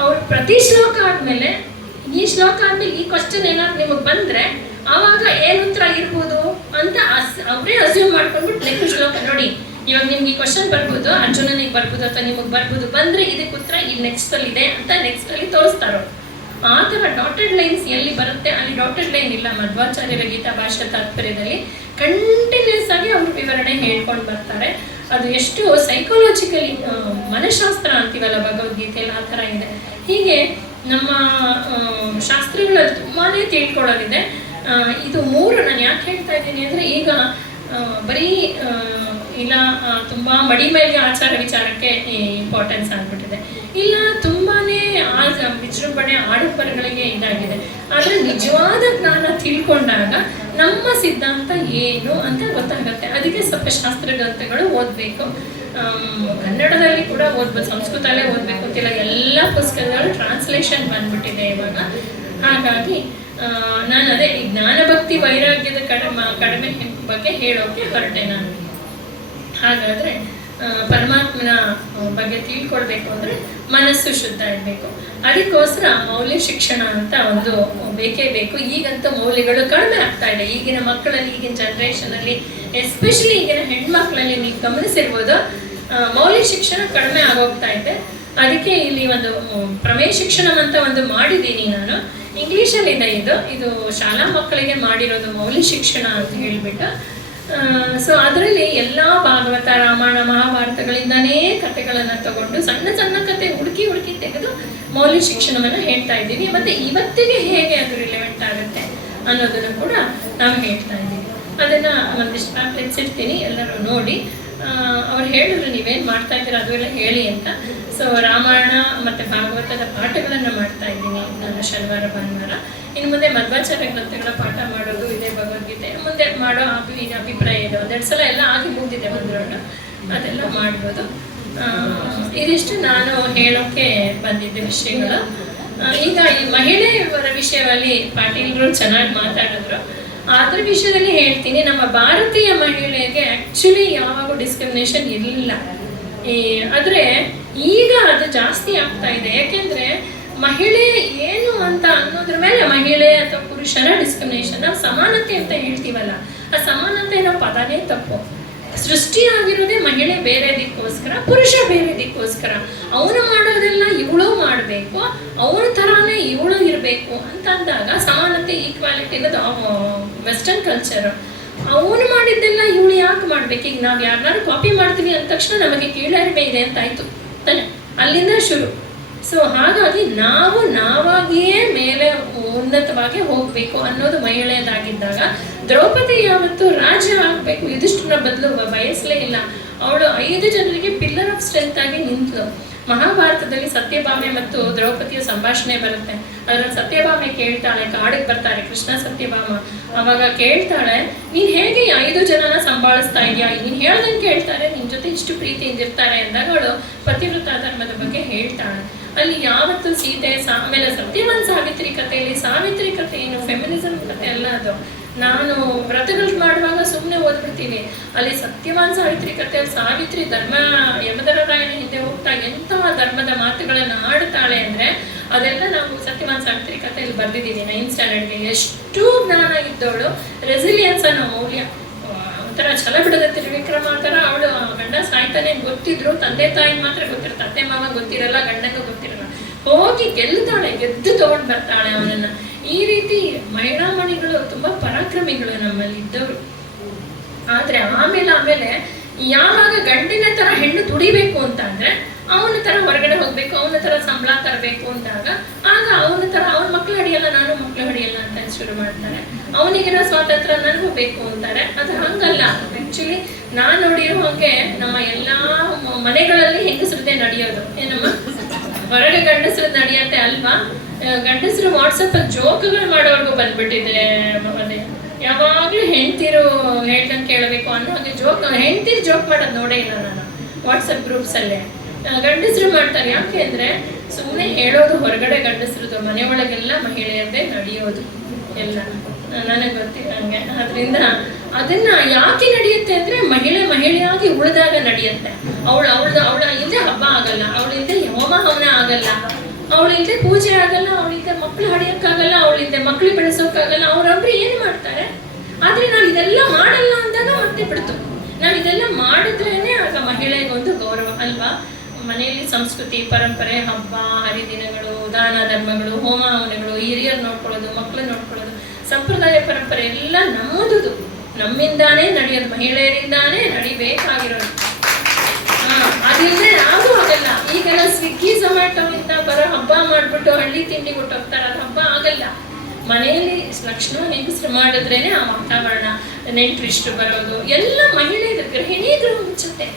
ಅವ್ರು ಪ್ರತಿ ಶ್ಲೋಕ ಆದಮೇಲೆ ಈ ಕ್ವಶನ್ ಏನಾದ್ರು ನಿಮಗೆ ಬಂದರೆ ಆವಾಗ ಏನು ಉತ್ತರ ಇರ್ಬೋದು ಅಂತ ಅವರೇ ಅಸ್ಯೂಮ್ ಮಾಡ್ಕೊಂಡ್ಬಿಟ್ಟು ನೆಕ್ಸ್ಟ್ ಶ್ಲೋಕ ನೋಡಿ, ಇವಾಗ ನಿಮ್ಗೆ ಈ ಕ್ವಶನ್ ಬರ್ಬೋದು, ಅರ್ಜುನನಿಗೆ ಬರ್ಬೋದು ಅಥವಾ ನಿಮಗೆ ಬರ್ಬೋದು, ಬಂದರೆ ಇದಕ್ಕೆ ಉತ್ತರ ಈ ನೆಕ್ಸ್ಟಲ್ಲಿ ಇದೆ ಅಂತ ನೆಕ್ಸ್ಟಲ್ಲಿ ತೋರಿಸ್ತಾರೋ. ಆ ಥರ ಡಾಟೆಡ್ ಲೈನ್ಸ್ ಎಲ್ಲಿ ಬರುತ್ತೆ ಅಲ್ಲಿ ಡಾಟೆಡ್ ಲೈನ್ ಇಲ್ಲ. ಮಧ್ವಾಚಾರ್ಯರ ಗೀತಾ ಭಾಷ್ಯ ತಾತ್ಪರ್ಯದಲ್ಲಿ ಕಂಟಿನ್ಯೂಸ್ ಆಗಿ ಅವರು ವಿವರಣೆ ಹೇಳ್ಕೊಂಡು ಬರ್ತಾರೆ. ಅದು ಎಷ್ಟು ಸೈಕಾಲಜಿಕಲಿ ಮನಃಶಾಸ್ತ್ರ ಅಂತೀವಲ್ಲ ಭಗವದ್ಗೀತೆಯಲ್ಲಿ, ಆ ಥರ ಇದೆ. ಹೀಗೆ ನಮ್ಮ ಶಾಸ್ತ್ರಗಳಲ್ಲಿ ತುಂಬಾ ತಿಳ್ಕೊಳ್ಳೋದಿದೆ. ಇದು 3 ನಾನು ಯಾಕೆ ಹೇಳ್ತಾ ಇದ್ದೀನಿ ಅಂದರೆ, ಈಗ ಬರೀ ಇಲ್ಲ ತುಂಬ ಮಡಿ ಮೇಲಿಗೆ ಆಚಾರ ವಿಚಾರಕ್ಕೆ ಇಂಪಾರ್ಟೆನ್ಸ್ ಆಗಿಬಿಟ್ಟಿದೆ, ಇಲ್ಲ ತುಂಬಾ ವಿಜೃಂಭಣೆ ಆಡಂಬರಗಳಿಗೆ ಇದಾಗಿದೆ. ಆದರೆ ನಿಜವಾದ ಜ್ಞಾನ ತಿಳ್ಕೊಂಡಾಗ ನಮ್ಮ ಸಿದ್ಧಾಂತ ಏನು ಅಂತ ಗೊತ್ತಾಗುತ್ತೆ. ಅದಕ್ಕೆ ಸ್ವಲ್ಪ ಶಾಸ್ತ್ರ ಗ್ರಂಥಗಳು ಓದಬೇಕು. ಕನ್ನಡದಲ್ಲಿ ಕೂಡ ಓದ್ಬೋದು, ಸಂಸ್ಕೃತಲ್ಲೇ ಓದಬೇಕು ಅಂತಿಲ್ಲ, ಎಲ್ಲ ಪುಸ್ತಕಗಳು ಟ್ರಾನ್ಸ್ಲೇಷನ್ ಬಂದ್ಬಿಟ್ಟಿದೆ ಇವಾಗ. ಹಾಗಾಗಿ ನಾನು ಅದೇ ಈ ಜ್ಞಾನಭಕ್ತಿ ವೈರಾಗ್ಯದ ಕಡಿಮೆ ಬಗ್ಗೆ ಹೇಳೋಕೆ ಹೊರಟೆ ನಾನು. ಹಾಗಾದರೆ ಪರಮಾತ್ಮನ ಬಗ್ಗೆ ತಿಳ್ಕೊಳ್ಬೇಕು ಅಂದರೆ ಮನಸ್ಸು ಶುದ್ಧ ಇರಬೇಕು. ಅದಕ್ಕೋಸ್ಕರ ಮೌಲ್ಯ ಶಿಕ್ಷಣ ಅಂತ ಒಂದು ಬೇಕೇ ಬೇಕು. ಈಗಂತೂ ಮೌಲ್ಯಗಳು ಕಡಿಮೆ ಆಗ್ತಾ ಇದೆ ಈಗಿನ ಮಕ್ಕಳಲ್ಲಿ, ಈಗಿನ ಜನ್ರೇಷನಲ್ಲಿ, ಎಸ್ಪೆಷಲಿ ಈಗಿನ ಹೆಣ್ಮಕ್ಳಲ್ಲಿ ನೀವು ಗಮನಿಸಿರ್ಬೋದು, ಮೌಲ್ಯ ಶಿಕ್ಷಣ ಕಡಿಮೆ ಆಗೋಗ್ತಾ ಇದೆ. ಅದಕ್ಕೆ ಇಲ್ಲಿ ಒಂದು ಪ್ರಮೇಯ ಶಿಕ್ಷಣ ಅಂತ ಒಂದು ಮಾಡಿದ್ದೀನಿ ನಾನು, ಇಂಗ್ಲೀಷಲ್ಲಿದೆ. ಇದು ಶಾಲಾ ಮಕ್ಕಳಿಗೆ ಮಾಡಿರೋದು ಮೌಲ್ಯ ಶಿಕ್ಷಣ ಅಂತ ಹೇಳಿಬಿಟ್ಟು. ಸೊ ಅದರಲ್ಲಿ ಎಲ್ಲ ಭಾಗವತ, ರಾಮಾಯಣ, ಮಹಾಭಾರತಗಳಿಂದನೇ ಕಥೆಗಳನ್ನು ತಗೊಂಡು ಸಣ್ಣ ಸಣ್ಣ ಕತೆ ಹುಡುಕಿ ತೆಗೆದು ಮೌಲ್ಯ ಶಿಕ್ಷಣವನ್ನು ಹೇಳ್ತಾ ಇದ್ದೀವಿ. ಮತ್ತು ಇವತ್ತಿಗೆ ಹೇಗೆ ಅದು ರಿಲೆವೆಂಟ್ ಆಗುತ್ತೆ ಅನ್ನೋದನ್ನು ಕೂಡ ನಾವು ಹೇಳ್ತಾ ಇದ್ದೀವಿ. ಅದನ್ನು ಒಂದಿಷ್ಟು ಪ್ಯಾಂಪ್ಲೆಟ್ಸ್ ಇರ್ತೀನಿ, ಎಲ್ಲರೂ ನೋಡಿ. ಅವ್ರು ಹೇಳಿದ್ರು ನೀವೇನು ಮಾಡ್ತಾ ಇದ್ದೀರಾ ಅದು ಎಲ್ಲ ಹೇಳಿ ಅಂತ. ಸೊ ರಾಮಾಯಣ ಮತ್ತು ಭಾಗವತದ ಪಾಠಗಳನ್ನು ಮಾಡ್ತಾ ಇದ್ದೀನಿ ನಾನು ಶನಿವಾರ ಭಾನುವಾರ. ಇನ್ನು ಮುಂದೆ ಮಧ್ವಾಚಾರ್ಯ ಗ್ರಂಥಗಳ ಪಾಠ ಮಾಡೋದು ಇದೆ, ಭಗವದ್ಗೀತೆ ಮುಂದೆ ಮಾಡೋ ಅಭಿಪ್ರಾಯ ಇದೆ. 1-2 ಸಲ ಎಲ್ಲ ಆಗಿ ಮುಗಿದಿದೆ, 1 ರೌಂಡ್, ಅದೆಲ್ಲ ಮಾಡ್ಬೋದು. ಇದಿಷ್ಟು ನಾನು ಹೇಳೋಕ್ಕೆ ಬಂದಿದ್ದ ವಿಷಯಗಳು. ಈಗ ಈ ಮಹಿಳೆಯರ ವಿಷಯದಲ್ಲಿ ಪಾಟೀಲ್ರು ಚೆನ್ನಾಗಿ ಮಾತಾಡಿದ್ರು. ಅದ್ರ ವಿಷಯದಲ್ಲಿ ಹೇಳ್ತೀನಿ, ನಮ್ಮ ಭಾರತೀಯ ಮಹಿಳೆಗೆ ಆ್ಯಕ್ಚುಲಿ ಯಾವಾಗೂ ಡಿಸ್ಕ್ರಿಮಿನೇಷನ್ ಇರಲಿಲ್ಲ. ಆದರೆ ಈಗ ಅದು ಜಾಸ್ತಿ ಆಗ್ತಾ ಇದೆ. ಯಾಕೆಂದರೆ ಮಹಿಳೆ ಏನು ಅಂತ ಅನ್ನೋದ್ರ ಮೇಲೆ ಮಹಿಳೆ ಅಥವಾ ಪುರುಷರ ಡಿಸ್ಕ್ರಿಮಿನೇಷನ್. ನಾವು ಸಮಾನತೆ ಅಂತ ಹೇಳ್ತೀವಲ್ಲ, ಆ ಸಮಾನತೆ ಅನ್ನೋ ಪದನೇ ತಪ್ಪು. ಸೃಷ್ಟಿಯಾಗಿರೋದೇ ಮಹಿಳೆ ಬೇರೆ ದಿಕ್ಕೋಸ್ಕರ, ಪುರುಷ ಬೇರೆ ದಿಕ್ಕೋಸ್ಕರ. ಅವನು ಮಾಡೋದೆಲ್ಲ ಇವಳು ಮಾಡಬೇಕು, ಅವನ ಥರಾನೇ ಇವಳು ಇರಬೇಕು ಅಂತ ಅಂದಾಗ ಸಮಾನತೆ, ಈಕ್ವಾಲಿಟಿ ಅನ್ನೋದು ವೆಸ್ಟರ್ನ್ ಕಲ್ಚರು. ಅವನು ಮಾಡಿದ್ದೆಲ್ಲ ಇವಳು ಯಾಕೆ ಮಾಡ್ಬೇಕು? ಈಗ ನಾವು ಯಾರನ್ನಾರು ಕಾಪಿ ಮಾಡ್ತೀವಿ ಅಂದ ತಕ್ಷಣ ನಮಗೆ ಕೀಳರಿಮೆ ಇದೆ ಅಂತ ಆಯಿತು ತಾನೆ, ಅಲ್ಲಿಂದ ಶುರು. ಸೊ ಹಾಗಾಗಿ ನಾವು ನಾವಾಗಿಯೇ ಮೇಲೆ ಉನ್ನತವಾಗಿ ಹೋಗಬೇಕು ಅನ್ನೋದು ಮಹಿಳೆಯದಾಗಿದ್ದಾಗ, ದ್ರೌಪದಿ ಯಾವತ್ತು ರಾಜ್ಯ ಆಗಬೇಕು ಯುಧಿಷ್ಠಿರನ ಬದಲು ಬಯಸಲೇ ಇಲ್ಲ. ಅವಳು 5 ಜನರಿಗೆ ಪಿಲ್ಲರ್ ಆಫ್ ಸ್ಟ್ರೆಂತ್ ಆಗಿ ನಿಂತಳು. ಮಹಾಭಾರತದಲ್ಲಿ ಸತ್ಯಭಾಮೆ ಮತ್ತು ದ್ರೌಪದಿಯ ಸಂಭಾಷಣೆ ಬರುತ್ತೆ. ಅದರಲ್ಲಿ ಸತ್ಯಭಾಮೆ ಕೇಳ್ತಾಳೆ, ಕಾಡಿಗೆ ಬರ್ತಾರೆ ಕೃಷ್ಣ ಸತ್ಯಭಾಮ. ಅವಾಗ ಕೇಳ್ತಾಳೆ, ನೀನು ಹೇಗೆ 5 ಜನನ ಸಂಭಾಳಿಸ್ತಾ ಇದೆಯಾ? ನೀನು ಹೇಳ್ದಂಗೆ ಕೇಳ್ತಾರೆ, ನಿನ್ನ ಜೊತೆ ಇಷ್ಟು ಪ್ರೀತಿಯಿಂದ ಇರ್ತಾರೆ ಅಂದಾಗ ಅವಳು ಪತಿವ್ರತ ಧರ್ಮದ ಬಗ್ಗೆ ಹೇಳ್ತಾಳೆ. ಅಲ್ಲಿ ಯಾವತ್ತು ಸೀತೆ ಆಮೇಲೆ ಸತ್ಯವಾನ್ ಸಾವಿತ್ರಿ ಕಥೆಯಲ್ಲಿ, ಸಾವಿತ್ರಿ ಕಥೆ ಏನು ಫೆಮಿನಿಸಮ್ ಕಥೆ ಅಲ್ಲ ಅದು. ನಾನು ವ್ರತಗಳು ಮಾಡುವಾಗ ಸುಮ್ಮನೆ ಓದ್ಬಿಡ್ತೀವಿ. ಅಲ್ಲಿ ಸತ್ಯವಾನ್ ಸಾವಿತ್ರಿ ಕಥೆಯಲ್ಲಿ ಸಾವಿತ್ರಿ ಯಮಧರ್ಮರಾಯನ ಹಿಂದೆ ಹೋಗ್ತಾ ಎಂಥ ಧರ್ಮದ ಮಾತುಗಳನ್ನು ಆಡ್ತಾಳೆ ಅಂದರೆ ಅದೆಲ್ಲ ನಾವು ಸತ್ಯವಾನ್ ಸಾವಿತ್ರಿ ಕಥೆಯಲ್ಲಿ ಬರೆದಿದ್ದೀವಿ 9th ಸ್ಟ್ಯಾಂಡರ್ಡ್ಗೆ. ಎಷ್ಟು ಜ್ಞಾನ ಇದ್ದವಳು, ರೆಸಿಲಿಯನ್ಸ್ ಅನ್ನೋ ಮೌಲ್ಯ. ಒಂಥರ ಛಲ ಬಿಡದ ತ್ರಿವಿಕ್ರಮ ಆ ಥರ ಅವಳು ಗಂಡ ಸಾಯ್ತಾನೆ ಗೊತ್ತಿದ್ರು, ತಂದೆ ತಾಯಿಗೆ ಮಾತ್ರ ಗೊತ್ತಿರುತ್ತೆ, ಅತ್ತೆ ಮಾವ ಗೊತ್ತಿರಲ್ಲ, ಗಂಡಂಗೂ ಗೊತ್ತಿರಲ್ಲ. ಹೋಗಿ ಗೆಲ್ತಾಳೆ, ಗೆದ್ದು ತಗೊಂಡು ಬರ್ತಾಳೆ ಅವನನ್ನು. ಈ ರೀತಿ ಮಹಿಳಾಮಣಿಗಳು ತುಂಬ ಪರಾಕ್ರಮಿಗಳು ನಮ್ಮಲ್ಲಿ ಇದ್ದವರು. ಆದರೆ ಆಮೇಲೆ ಯಾವಾಗ ಗಂಡಿನ ಥರ ಹೆಣ್ಣು ತುಡಿಬೇಕು ಅಂತ ಅಂದರೆ ಅವನ ಥರ ಹೊರಗಡೆ ಹೋಗಬೇಕು, ಅವನ ಥರ ಸಂಬಳ ತರಬೇಕು ಅಂದಾಗ ಆಗ ಅವನ ಥರ ಅವನ ಮಕ್ಕಳು ಹಿಡಿಯಲ್ಲ, ನಾನು ಮಕ್ಕಳು ಹಿಡಿಯಲ್ಲ ಅಂತ ಶುರು ಮಾಡ್ತಾರೆ. ಅವನಿಗಿರೋ ಸ್ವಾತಂತ್ರ್ಯ ನನಗೂ ಬೇಕು ಅಂತಾರೆ. ಅದು ಹಂಗಲ್ಲ. ಆ್ಯಕ್ಚುಲಿ ನಾನು ನೋಡಿರೋ ಹಾಗೆ ನಮ್ಮ ಎಲ್ಲ ಮನೆಗಳಲ್ಲಿ ಹೆಂಗಸರದೇ ನಡೆಯೋದು. ಏನಮ್ಮ ಹೊರಗೆ ಗಂಡಸರು ನಡೆಯತ್ತೆ ಅಲ್ವಾ? ಗಂಡಸರು ವಾಟ್ಸಪ್ಪಲ್ಲಿ ಜೋಕ್ಗಳು ಮಾಡೋರ್ಗೂ ಬಂದ್ಬಿಟ್ಟಿದೆ. ಅದೇ ಯಾವಾಗಲೂ ಹೆಂಡ್ತಿರು ಹೇಳ್ದಂಗೆ ಕೇಳಬೇಕು ಅನ್ನೋ ಹಾಗೆ ಹೆಂಡ್ತಿರು ಜೋಕ್ ಮಾಡೋದು ನೋಡೇ ಇಲ್ಲ ನಾನು ವಾಟ್ಸಪ್ ಗ್ರೂಪ್ಸಲ್ಲೇ. ಗಂಡಸರು ಮಾಡ್ತಾರೆ. ಯಾಕೆ ಅಂದರೆ ಸುಮ್ಮನೆ ಹೇಳೋದು ಹೊರಗಡೆ ಗಂಡಸರದು, ಮನೆ ಒಳಗೆಲ್ಲ ಮಹಿಳೆಯರದೇ ನಡೆಯೋದು ಎಲ್ಲ ನನಗೆ ಗೊತ್ತಿರಂಗೆ. ಅದರಿಂದ ಅದನ್ನು ಯಾಕೆ ನಡೆಯುತ್ತೆ ಅಂದರೆ ಮಹಿಳೆಯಾಗಿ ಉಳಿದಾಗ ನಡೆಯುತ್ತೆ. ಅವಳ ಇಲ್ಲದೆ ಹಬ್ಬ ಆಗಲ್ಲ, ಅವಳಿಲ್ಲದೆ ಹೋಮ ಹವನ ಆಗಲ್ಲ, ಅವಳಿಲ್ಲದೆ ಪೂಜೆ ಆಗಲ್ಲ, ಅವಳಿಲ್ಲದೆ ಮಕ್ಕಳು ಹಡಿಯೋಕ್ಕಾಗಲ್ಲ, ಅವಳಿಲ್ಲದೆ ಮಕ್ಕಳು ಬೆಳೆಸೋಕ್ಕಾಗಲ್ಲ. ಅವರೊಬ್ಬರು ಏನು ಮಾಡ್ತಾರೆ? ಆದರೆ ನಾವು ಇದೆಲ್ಲ ಮಾಡಲ್ಲ ಅಂದಾಗ ಮತ್ತೆ ಬಿಡ್ತು. ನಾವು ಇದೆಲ್ಲ ಮಾಡಿದ್ರೇ ಆಗ ಮಹಿಳೆಗೊಂದು ಗೌರವ ಅಲ್ವಾ? ಮನೆಯಲ್ಲಿ ಸಂಸ್ಕೃತಿ, ಪರಂಪರೆ, ಹಬ್ಬ ಹರಿದಿನಗಳು, ದಾನ ಧರ್ಮಗಳು, ಹೋಮ ಹವನಗಳು, ಹಿರಿಯರು ನೋಡ್ಕೊಳ್ಳೋದು, ಮಕ್ಕಳನ್ನ ನೋಡ್ಕೊಳ್ಳೋದು, ಸಂಪ್ರದಾಯ ಪರಂಪರೆ ಎಲ್ಲ ನಮ್ಮದು, ನಮ್ಮಿಂದಾನೇ ನಡೆಯೋದು, ಮಹಿಳೆಯರಿಂದಾನೇ ನಡಿಬೇಕಾಗಿರೋದು. ಅದಿಲ್ಲದೆ ಯಾವುದು ಆಗಲ್ಲ. ಈಗೆಲ್ಲ ಸ್ವಿಗ್ಗಿ ಝೊಮ್ಯಾಟೊ ಇಂದ ಬರೋ ಹಬ್ಬ ಮಾಡ್ಬಿಟ್ಟು ಹಳ್ಳಿ ತಿಂಡಿ ಕೊಟ್ಟೋಗ್ತಾರೆ, ಅದು ಹಬ್ಬ ಆಗಲ್ಲ. ಮನೆಯಲ್ಲಿ ಲಕ್ಷ್ಮಣ ಹೆಂಗಸರು ಮಾಡಿದ್ರೇನೆ ಆ ವಾತಾವರಣ, ನೆಂಟರಿಷ್ಟು ಬರೋದು ಎಲ್ಲ ಮಹಿಳೆಯರು. ಗೃಹಿಣಿ ಗೃಹ ಮುಚ್ಚುತ್ತೆ,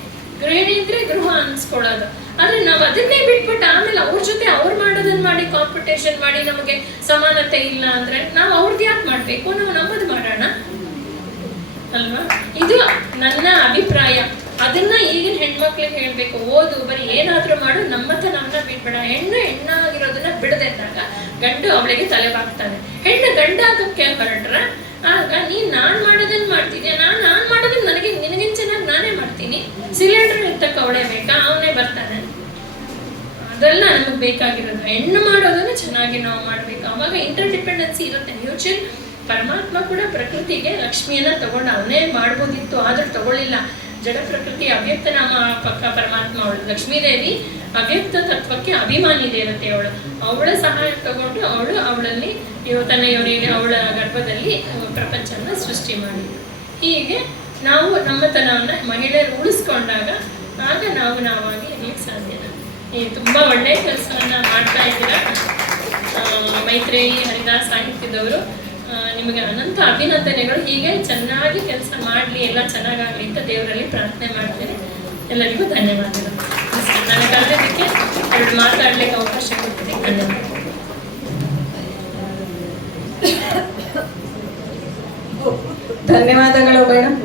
ಗೃಹಿಣಿ ಇದ್ರೆ ಗೃಹ ಅನ್ಸ್ಕೊಳ್ಳೋದು. ಆದ್ರೆ ನಾವು ಅದನ್ನೇ ಬಿಟ್ಬಿಟ್ಟು ಆಮೇಲೆ ಅವ್ರ ಜೊತೆ ಅವ್ರು ಮಾಡೋದನ್ನ ಮಾಡಿ ಕಾಂಪಿಟೇಷನ್ ಮಾಡಿ ನಮಗೆ ಸಮಾನತೆ ಇಲ್ಲ ಅಂದ್ರೆ ನಾವು ಅವ್ರದ್ದು ಯಾಕೆ ಮಾಡ್ಬೇಕು, ನಾವು ನಮ್ಮದು ಮಾಡೋಣ ಅಲ್ವಾ? ಇದು ನನ್ನ ಅಭಿಪ್ರಾಯ. ಅದನ್ನ ಈಗಿನ ಹೆಣ್ಮಕ್ಳಿಗೆ ಹೇಳ್ಬೇಕು, ಓದು, ಬರೀ ಏನಾದ್ರೂ ಮಾಡು, ನಮ್ಮತ್ತ ನಮ್ಮನ್ನ ಬಿಡ್ಬೇಡ. ಹೆಣ್ಣಾಗಿರೋದನ್ನ ಬಿಡದೆಂದಾಗ ಗಂಡು ಅವಳಿಗೆ ತಲೆ ಬಾಗ್ತಾನೆ. ಹೆಣ್ಣು ಗಂಡ ಆಗಕ್ಕೆ ಹೊರಟ್ರ ಆಗ ನಾನ್ ಮಾಡೋದನ್ನ ಮಾಡ್ತಿದ್ಯಾ, ನಾನ್ ಮಾಡೋದನ್ನ ನಿನಗಿನ್ ಚೆನ್ನಾಗಿ ನಾನೇ ಮಾಡ್ತೀನಿ, ಸಿಲಿಂಡರ್ ಎತ್ತಕ್ಕ ಅವಳೇ ಬೇಕಾ, ಅವನೇ ಬರ್ತಾನೆ. ಅದೆಲ್ಲ ನಮಗ್ ಬೇಕಾಗಿರೋದು. ಹೆಣ್ಣು ಮಾಡೋದನ್ನ ಚೆನ್ನಾಗಿ ನಾವು ಮಾಡ್ಬೇಕು. ಅವಾಗ ಇಂಟರ್ ಡಿಪೆಂಡೆನ್ಸಿ ಇರುತ್ತೆ, ಮ್ಯೂಚುವಲ್. ಪರಮಾತ್ಮ ಕೂಡ ಪ್ರಕೃತಿಗೆ ಲಕ್ಷ್ಮಿಯನ್ನ ತಗೊಂಡು ಅವನೇ ಮಾಡ್ಬೋದಿತ್ತು, ಆದ್ರೂ ತಗೊಳ್ಳಿಲ್ಲ. ಜಡ ಪ್ರಕೃತಿ ಅವ್ಯಕ್ತ ನಾಮ ಪಕ್ಕ ಪರಮಾತ್ಮ ಅವಳು. ಲಕ್ಷ್ಮೀದೇವಿ ಅವ್ಯಕ್ತ ತತ್ವಕ್ಕೆ ಅಭಿಮಾನಿ ದೇವತೆ ಅವಳು. ಅವಳ ಸಹಾಯ ತಗೊಂಡು ಅವಳಲ್ಲಿ ತನ್ನ ಯೋನಿಯಲ್ಲಿ ಅವಳ ಗರ್ಭದಲ್ಲಿ ಪ್ರಪಂಚನ ಸೃಷ್ಟಿ ಮಾಡಿದ್ರು. ಹೀಗೆ ನಾವು ನಮ್ಮತನವನ್ನ ಮಹಿಳೆಯರು ಉಳಿಸ್ಕೊಂಡಾಗ ಆಗ ನಾವಾಗಿ ಇರ್ಲಿಕ್ಕೆ ಸಾಧ್ಯ. ತುಂಬಾ ಒಳ್ಳೆಯ ಕೆಲಸವನ್ನ ಮಾಡ್ತಾ ಇದ್ದೀರಾ ಮೈತ್ರೇಯಿ ಹರಿದಾಸ್ ಸಾಹಿತ್ಯದವರು. ನಿಮಗೆ ಅನಂತ ಅಭಿನಂದನೆಗಳು. ಹೀಗೆ ಚೆನ್ನಾಗಿ ಕೆಲಸ ಮಾಡಲಿ, ಎಲ್ಲ ಚೆನ್ನಾಗಾಗಲಿ ಅಂತ ದೇವರಲ್ಲಿ ಪ್ರಾರ್ಥನೆ ಮಾಡ್ತೇನೆ. ಎಲ್ಲರಿಗೂ ಧನ್ಯವಾದಗಳು. ನನಗೆ ಕರೆದಿದ್ದಕ್ಕೆ ಎರಡು ಮಾತಾಡ್ಲಿಕ್ಕೆ ಅವಕಾಶ ಕೊಡ್ತೀನಿ. ಧನ್ಯವಾದ. ಧನ್ಯವಾದಗಳು ಮೇಡಮ್,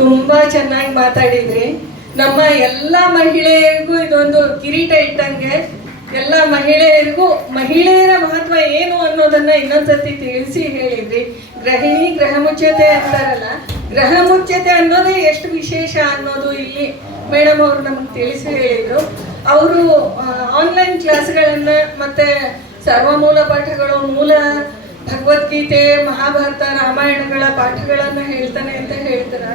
ತುಂಬಾ ಚೆನ್ನಾಗಿ ಮಾತಾಡಿದ್ರಿ. ನಮ್ಮ ಎಲ್ಲ ಮಹಿಳೆಯರಿಗೂ ಇದೊಂದು ಕಿರೀಟ ಇಟ್ಟಂಗೆ. ಎಲ್ಲ ಮಹಿಳೆಯರಿಗೂ ಮಹಿಳೆಯರ ಮಹತ್ವ ಏನು ಅನ್ನೋದನ್ನ ಇನ್ನೊಂದ್ಸತಿ ತಿಳಿಸಿ ಹೇಳಿದ್ರಿ. ಗೃಹಿಣಿ ಗೃಹ ಮುಚ್ಚತೆ ಅಂತಾರಲ್ಲ, ಗೃಹ ಮುಚ್ಚತೆ ಅನ್ನೋದೇ ಎಷ್ಟು ವಿಶೇಷ ಅನ್ನೋದು ಇಲ್ಲಿ ಮೇಡಮ್ ಅವರು ನಮಗೆ ತಿಳಿಸಿ ಹೇಳಿದ್ರು. ಅವರು ಆನ್ಲೈನ್ ಕ್ಲಾಸ್ಗಳನ್ನ ಮತ್ತೆ ಸರ್ವಮೂಲ ಪಾಠಗಳು, ಮೂಲ ಭಗವದ್ಗೀತೆ, ಮಹಾಭಾರತ, ರಾಮಾಯಣಗಳ ಪಾಠಗಳನ್ನ ಹೇಳ್ತಾನೆ ಅಂತ ಹೇಳ್ತಾರೆ.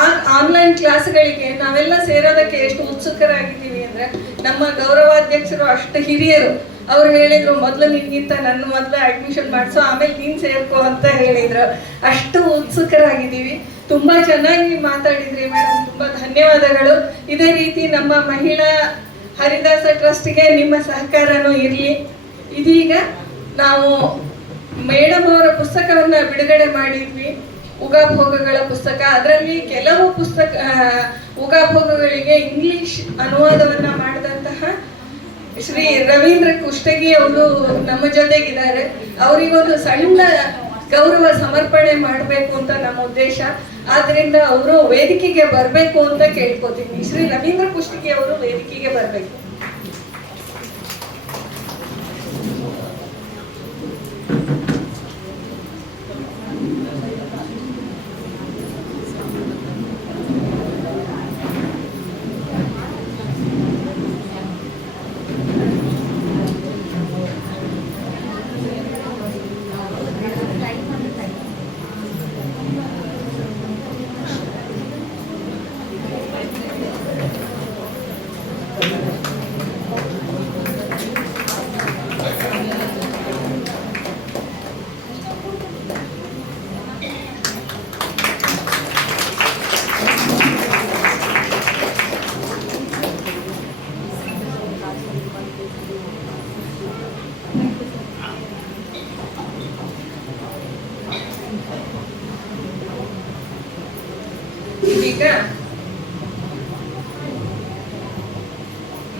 ಆ ಆನ್ಲೈನ್ ಕ್ಲಾಸ್ಗಳಿಗೆ ನಾವೆಲ್ಲ ಸೇರೋದಕ್ಕೆ ಎಷ್ಟು ಉತ್ಸುಕರಾಗಿದ್ದೀವಿ ಅಂದ್ರೆ, ನಮ್ಮ ಗೌರವಾಧ್ಯಕ್ಷರು ಅಷ್ಟು ಹಿರಿಯರು, ಅವ್ರು ಹೇಳಿದ್ರು ಮೊದಲು ನಿನ್ಗಿಂತ ನನ್ನ ಮೊದಲು ಅಡ್ಮಿಷನ್ ಮಾಡಿಸೋ, ಆಮೇಲೆ ನೀನು ಸೇರ್ಕೋ ಅಂತ ಹೇಳಿದ್ರು. ಅಷ್ಟು ಉತ್ಸುಕರಾಗಿದ್ದೀವಿ. ತುಂಬಾ ಚೆನ್ನಾಗಿ ಮಾತಾಡಿದ್ರಿ ಮೇಡಮ್, ತುಂಬಾ ಧನ್ಯವಾದಗಳು. ಇದೇ ರೀತಿ ನಮ್ಮ ಮಹಿಳಾ ಹರಿದಾಸ ಟ್ರಸ್ಟ್ಗೆ ನಿಮ್ಮ ಸಹಕಾರನೂ ಇರಲಿ. ಇದೀಗ ನಾವು ಮೇಡಮ್ ಅವರ ಪುಸ್ತಕವನ್ನ ಬಿಡುಗಡೆ ಮಾಡಿದ್ವಿ, ಉಗಾಭೋಗಗಳ ಪುಸ್ತಕ. ಅದರಲ್ಲಿ ಕೆಲವು ಉಗಾಭೋಗಗಳಿಗೆ ಇಂಗ್ಲಿಷ್ ಅನುವಾದವನ್ನ ಮಾಡಿದಂತಹ ಶ್ರೀ ರವೀಂದ್ರ ಕುಷ್ಟಗಿ ಅವರು ನಮ್ಮ ಜೊತೆಗಿದ್ದಾರೆ. ಅವರಿಗೊಂದು ಸಣ್ಣ ಗೌರವ ಸಮರ್ಪಣೆ ಮಾಡಬೇಕು ಅಂತ ನಮ್ಮ ಉದ್ದೇಶ. ಆದ್ರಿಂದ ಅವರು ವೇದಿಕೆಗೆ ಬರಬೇಕು ಅಂತ ಕೇಳ್ಕೊತೀನಿ. ಶ್ರೀ ರವೀಂದ್ರ ಕುಷ್ಟಗಿ ಅವರು ವೇದಿಕೆಗೆ ಬರಬೇಕು.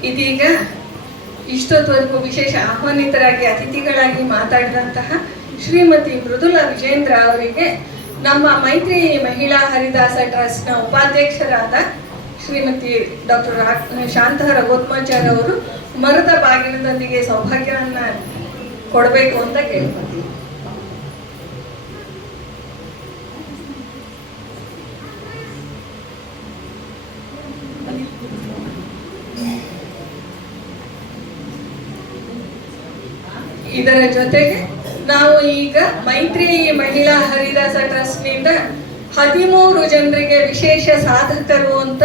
ಇದೀಗ ಇಷ್ಟೊತ್ತವರೆಗೂ ವಿಶೇಷ ಆಹ್ವಾನಿತರಾಗಿ ಅತಿಥಿಗಳಾಗಿ ಮಾತಾಡಿದಂತಹ ಶ್ರೀಮತಿ ಮೃದುಲಾ ವಿಜೇಂದ್ರ ಅವರಿಗೆ ನಮ್ಮ ಮೈತ್ರಿ ಮಹಿಳಾ ಹರಿದಾಸ ಟ್ರಸ್ಟ್ನ ಉಪಾಧ್ಯಕ್ಷರಾದ ಶ್ರೀಮತಿ ಡಾಕ್ಟರ್ ಶಾಂತ ರಘೋತ್ಮಾಚಾರ್ಯ ಅವರು ಮರದ ಬಾಗಿನದೊಂದಿಗೆ ಸೌಭಾಗ್ಯವನ್ನ ಕೊಡಬೇಕು ಅಂತ ಕೇಳ್ಕೊತೀವಿ. ಇದರ ಜೊತೆಗೆ ನಾವು ಈಗ ಮೈತ್ರಿ ಮಹಿಳಾ ಹರಿದಾಸ ಟ್ರಸ್ಟ್ನಿಂದ 13 ಜನರಿಗೆ ವಿಶೇಷ ಸಾಧಕರು ಅಂತ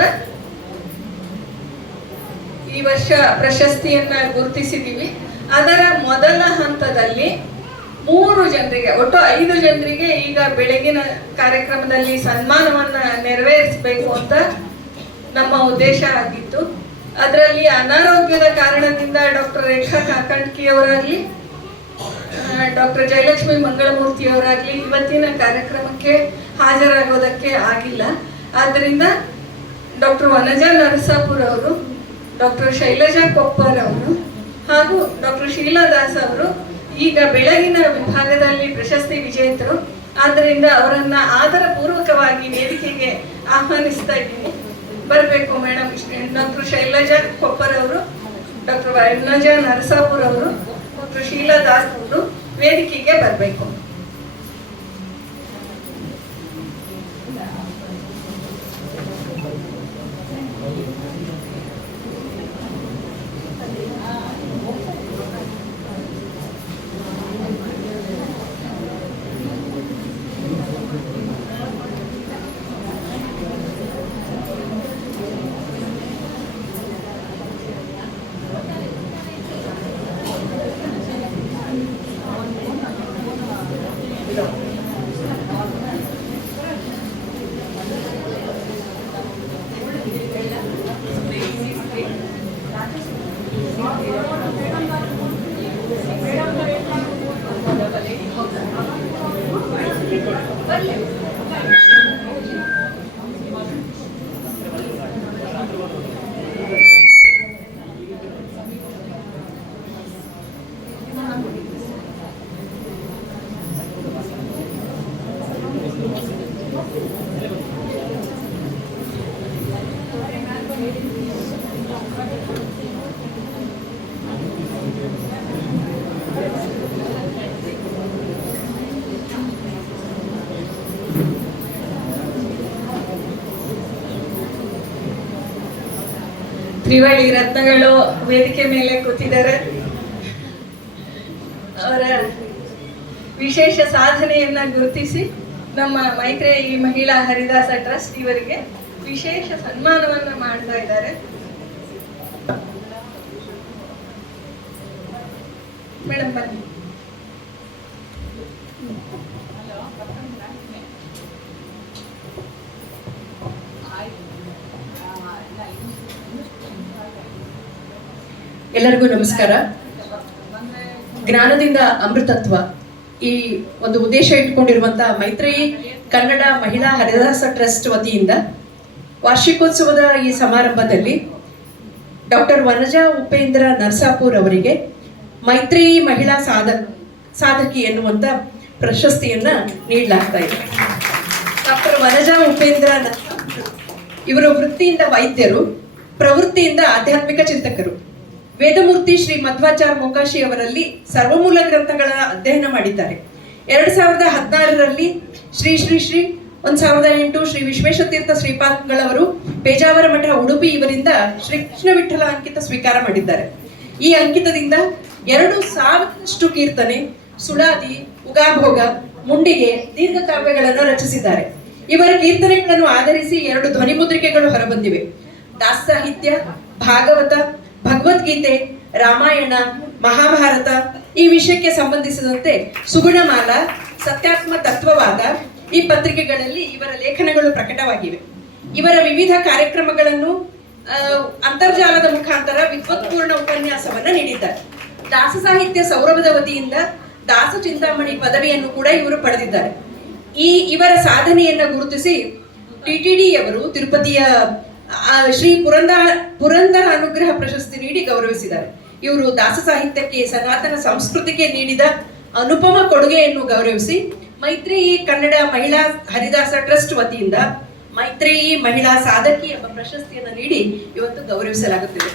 ಈ ವರ್ಷ ಪ್ರಶಸ್ತಿಯನ್ನ ಗುರುತಿಸಿದೀವಿ. ಅದರ ಮೊದಲ ಹಂತದಲ್ಲಿ 3 ಜನರಿಗೆ, ಒಟ್ಟು 5 ಜನರಿಗೆ ಈಗ ಬೆಳಗಿನ ಕಾರ್ಯಕ್ರಮದಲ್ಲಿ ಸನ್ಮಾನವನ್ನ ನೆರವೇರಿಸಬೇಕು ಅಂತ ನಮ್ಮ ಉದ್ದೇಶ ಆಗಿತ್ತು. ಅದರಲ್ಲಿ ಅನಾರೋಗ್ಯದ ಕಾರಣದಿಂದ ಡಾಕ್ಟರ್ ರೇಖಾ ಕಾಕಂಡ್ಕಿ ಅವರಾಗ್ಲಿ, ಡಾಕ್ಟರ್ ಜಯಲಕ್ಷ್ಮಿ ಮಂಗಳಮೂರ್ತಿ ಅವರಾಗ್ಲಿ ಇವತ್ತಿನ ಕಾರ್ಯಕ್ರಮಕ್ಕೆ ಹಾಜರಾಗೋದಕ್ಕೆ ಆಗಿಲ್ಲ. ಆದ್ದರಿಂದ ಡಾಕ್ಟರ್ ವನಜಾ ನರಸಾಪುರ ಅವರು, ಡಾಕ್ಟರ್ ಶೈಲಜಾ ಕೊಪ್ಪರ್ ಅವರು ಹಾಗೂ ಡಾಕ್ಟರ್ ಶೀಲಾ ದಾಸ್ ಅವರು ಈಗ ಬೆಳಗಿನ ವಿಭಾಗದಲ್ಲಿ ಪ್ರಶಸ್ತಿ ವಿಜೇತರು. ಆದ್ದರಿಂದ ಅವರನ್ನ ಆದರ ಪೂರ್ವಕವಾಗಿ ವೇದಿಕೆಗೆ ಆಹ್ವಾನಿಸ್ತಾ ಇದ್ದೀನಿ. ಬರಬೇಕು ಮೇಡಮ್. ಡಾಕ್ಟರ್ ಶೈಲಜಾ ಕೊಪ್ಪರ್ ಅವರು, ಡಾಕ್ಟರ್ ವನಜಾ ನರಸಾಪುರ್ ಅವರು, ಡಾಕ್ಟರ್ ಶೀಲಾ ದಾಸ್ ಅವರು ವೇದಿಕೆಗೆ ಬರಬೇಕು. ತ್ರಿವಳಿ ರತ್ನಗಳು ವೇದಿಕೆ ಮೇಲೆ ಕೂತಿದ್ದಾರೆ. ಅವರ ವಿಶೇಷ ಸಾಧನೆಯನ್ನ ಗುರುತಿಸಿ ನಮ್ಮ ಮೈತ್ರೇಯಿ ಮಹಿಳಾ ಹರಿದಾಸ ಟ್ರಸ್ಟ್ ಇವರಿಗೆ ವಿಶೇಷ ಸನ್ಮಾನವನ್ನ ಮಾಡ್ತಾ ಇದ್ದಾರೆ. ಮೇಡಮ್ ಬನ್ನಿ. ಎಲ್ಲರಿಗೂ ನಮಸ್ಕಾರ. ಜ್ಞಾನದಿಂದ ಅಮೃತತ್ವ ಈ ಒಂದು ಉದ್ದೇಶ ಇಟ್ಕೊಂಡಿರುವಂತಹ ಮೈತ್ರೇಯಿ ಕನ್ನಡ ಮಹಿಳಾ ಹರಿದಾಸ ಟ್ರಸ್ಟ್ ವತಿಯಿಂದ ವಾರ್ಷಿಕೋತ್ಸವದ ಈ ಸಮಾರಂಭದಲ್ಲಿ ಡಾಕ್ಟರ್ ವನಜಾ ಉಪೇಂದ್ರ ನರಸಾಪುರ್ ಅವರಿಗೆ ಮೈತ್ರೇಯಿ ಮಹಿಳಾ ಸಾಧಕಿ ಎನ್ನುವಂತ ಪ್ರಶಸ್ತಿಯನ್ನ ನೀಡಲಾಗ್ತಾ ಇದೆ. ಡಾಕ್ಟರ್ ವನಜಾ ಉಪೇಂದ್ರ ನರಸಾಪುರ್ ಇವರು ವೃತ್ತಿಯಿಂದ ವೈದ್ಯರು, ಪ್ರವೃತ್ತಿಯಿಂದ ಆಧ್ಯಾತ್ಮಿಕ ಚಿಂತಕರು. ವೇದಮೂರ್ತಿ ಶ್ರೀ ಮಧ್ವಾಚಾರ್ಯ ಮೊಕಾಶಿ ಅವರಲ್ಲಿ ಸರ್ವಮೂಲ ಗ್ರಂಥಗಳ ಅಧ್ಯಯನ ಮಾಡಿದ್ದಾರೆ. 2016ರಲ್ಲಿ ಶ್ರೀ 1008 ಶ್ರೀ ವಿಶ್ವೇಶತೀರ್ಥ ಶ್ರೀಪಾದಂಗಳವರು ಪೇಜಾವರ ಮಠ ಉಡುಪಿ ಇವರಿಂದ ಶ್ರೀ ಕೃಷ್ಣ ವಿಠಲ ಅಂಕಿತ ಸ್ವೀಕಾರ ಮಾಡಿದ್ದಾರೆ. ಈ ಅಂಕಿತದಿಂದ 2000 ಕೀರ್ತನೆ, ಸುಳಾದಿ, ಉಗಾಭೋಗ, ಮುಂಡಿಗೆ, ದೀರ್ಘಕಾವ್ಯಗಳನ್ನು ರಚಿಸಿದ್ದಾರೆ. ಇವರ ಕೀರ್ತನೆಗಳನ್ನು ಆಧರಿಸಿ 2 ಧ್ವನಿ ಮುದ್ರಿಕೆಗಳು ಹೊರಬಂದಿವೆ. ದಾಸ ಸಾಹಿತ್ಯ, ಭಾಗವತ, ಭಗವದ್ಗೀತೆ, ರಾಮಾಯಣ, ಮಹಾಭಾರತ ಈ ವಿಷಯಕ್ಕೆ ಸಂಬಂಧಿಸಿದಂತೆ ಸುಗುಣಮಾಲ, ಸತ್ಯಾತ್ಮ ತತ್ವವಾದ ಈ ಪತ್ರಿಕೆಗಳಲ್ಲಿ ಇವರ ಲೇಖನಗಳು ಪ್ರಕಟವಾಗಿವೆ. ಇವರ ವಿವಿಧ ಕಾರ್ಯಕ್ರಮಗಳನ್ನು ಅಂತರ್ಜಾಲದ ಮುಖಾಂತರ ವಿದ್ವತ್ಪೂರ್ಣ ಉಪನ್ಯಾಸವನ್ನ ನೀಡಿದ್ದಾರೆ. ದಾಸ ಸಾಹಿತ್ಯ ಸೌರಭದ ವತಿಯಿಂದ ದಾಸ ಚಿಂತಾಮಣಿ ಪದವಿಯನ್ನು ಕೂಡ ಇವರು ಪಡೆದಿದ್ದಾರೆ. ಇವರ ಸಾಧನೆಯನ್ನ ಗುರುತಿಸಿ TTDಯವರು ತಿರುಪತಿಯ ಶ್ರೀ ಪುರಂದರ ಅನುಗ್ರಹ ಪ್ರಶಸ್ತಿ ನೀಡಿ ಗೌರವಿಸಿದ್ದಾರೆ. ಇವರು ದಾಸ ಸಾಹಿತ್ಯಕ್ಕೆ, ಸನಾತನ ಸಂಸ್ಕೃತಿಗೆ ನೀಡಿದ ಅನುಪಮ ಕೊಡುಗೆಯನ್ನು ಗೌರವಿಸಿ ಮೈತ್ರೇಯಿ ಕನ್ನಡ ಮಹಿಳಾ ಹರಿದಾಸ ಟ್ರಸ್ಟ್ ವತಿಯಿಂದ ಮೈತ್ರೇಯಿ ಮಹಿಳಾ ಸಾಧಕಿ ಎಂಬ ಪ್ರಶಸ್ತಿಯನ್ನು ನೀಡಿ ಇವತ್ತು ಗೌರವಿಸಲಾಗುತ್ತಿದೆ.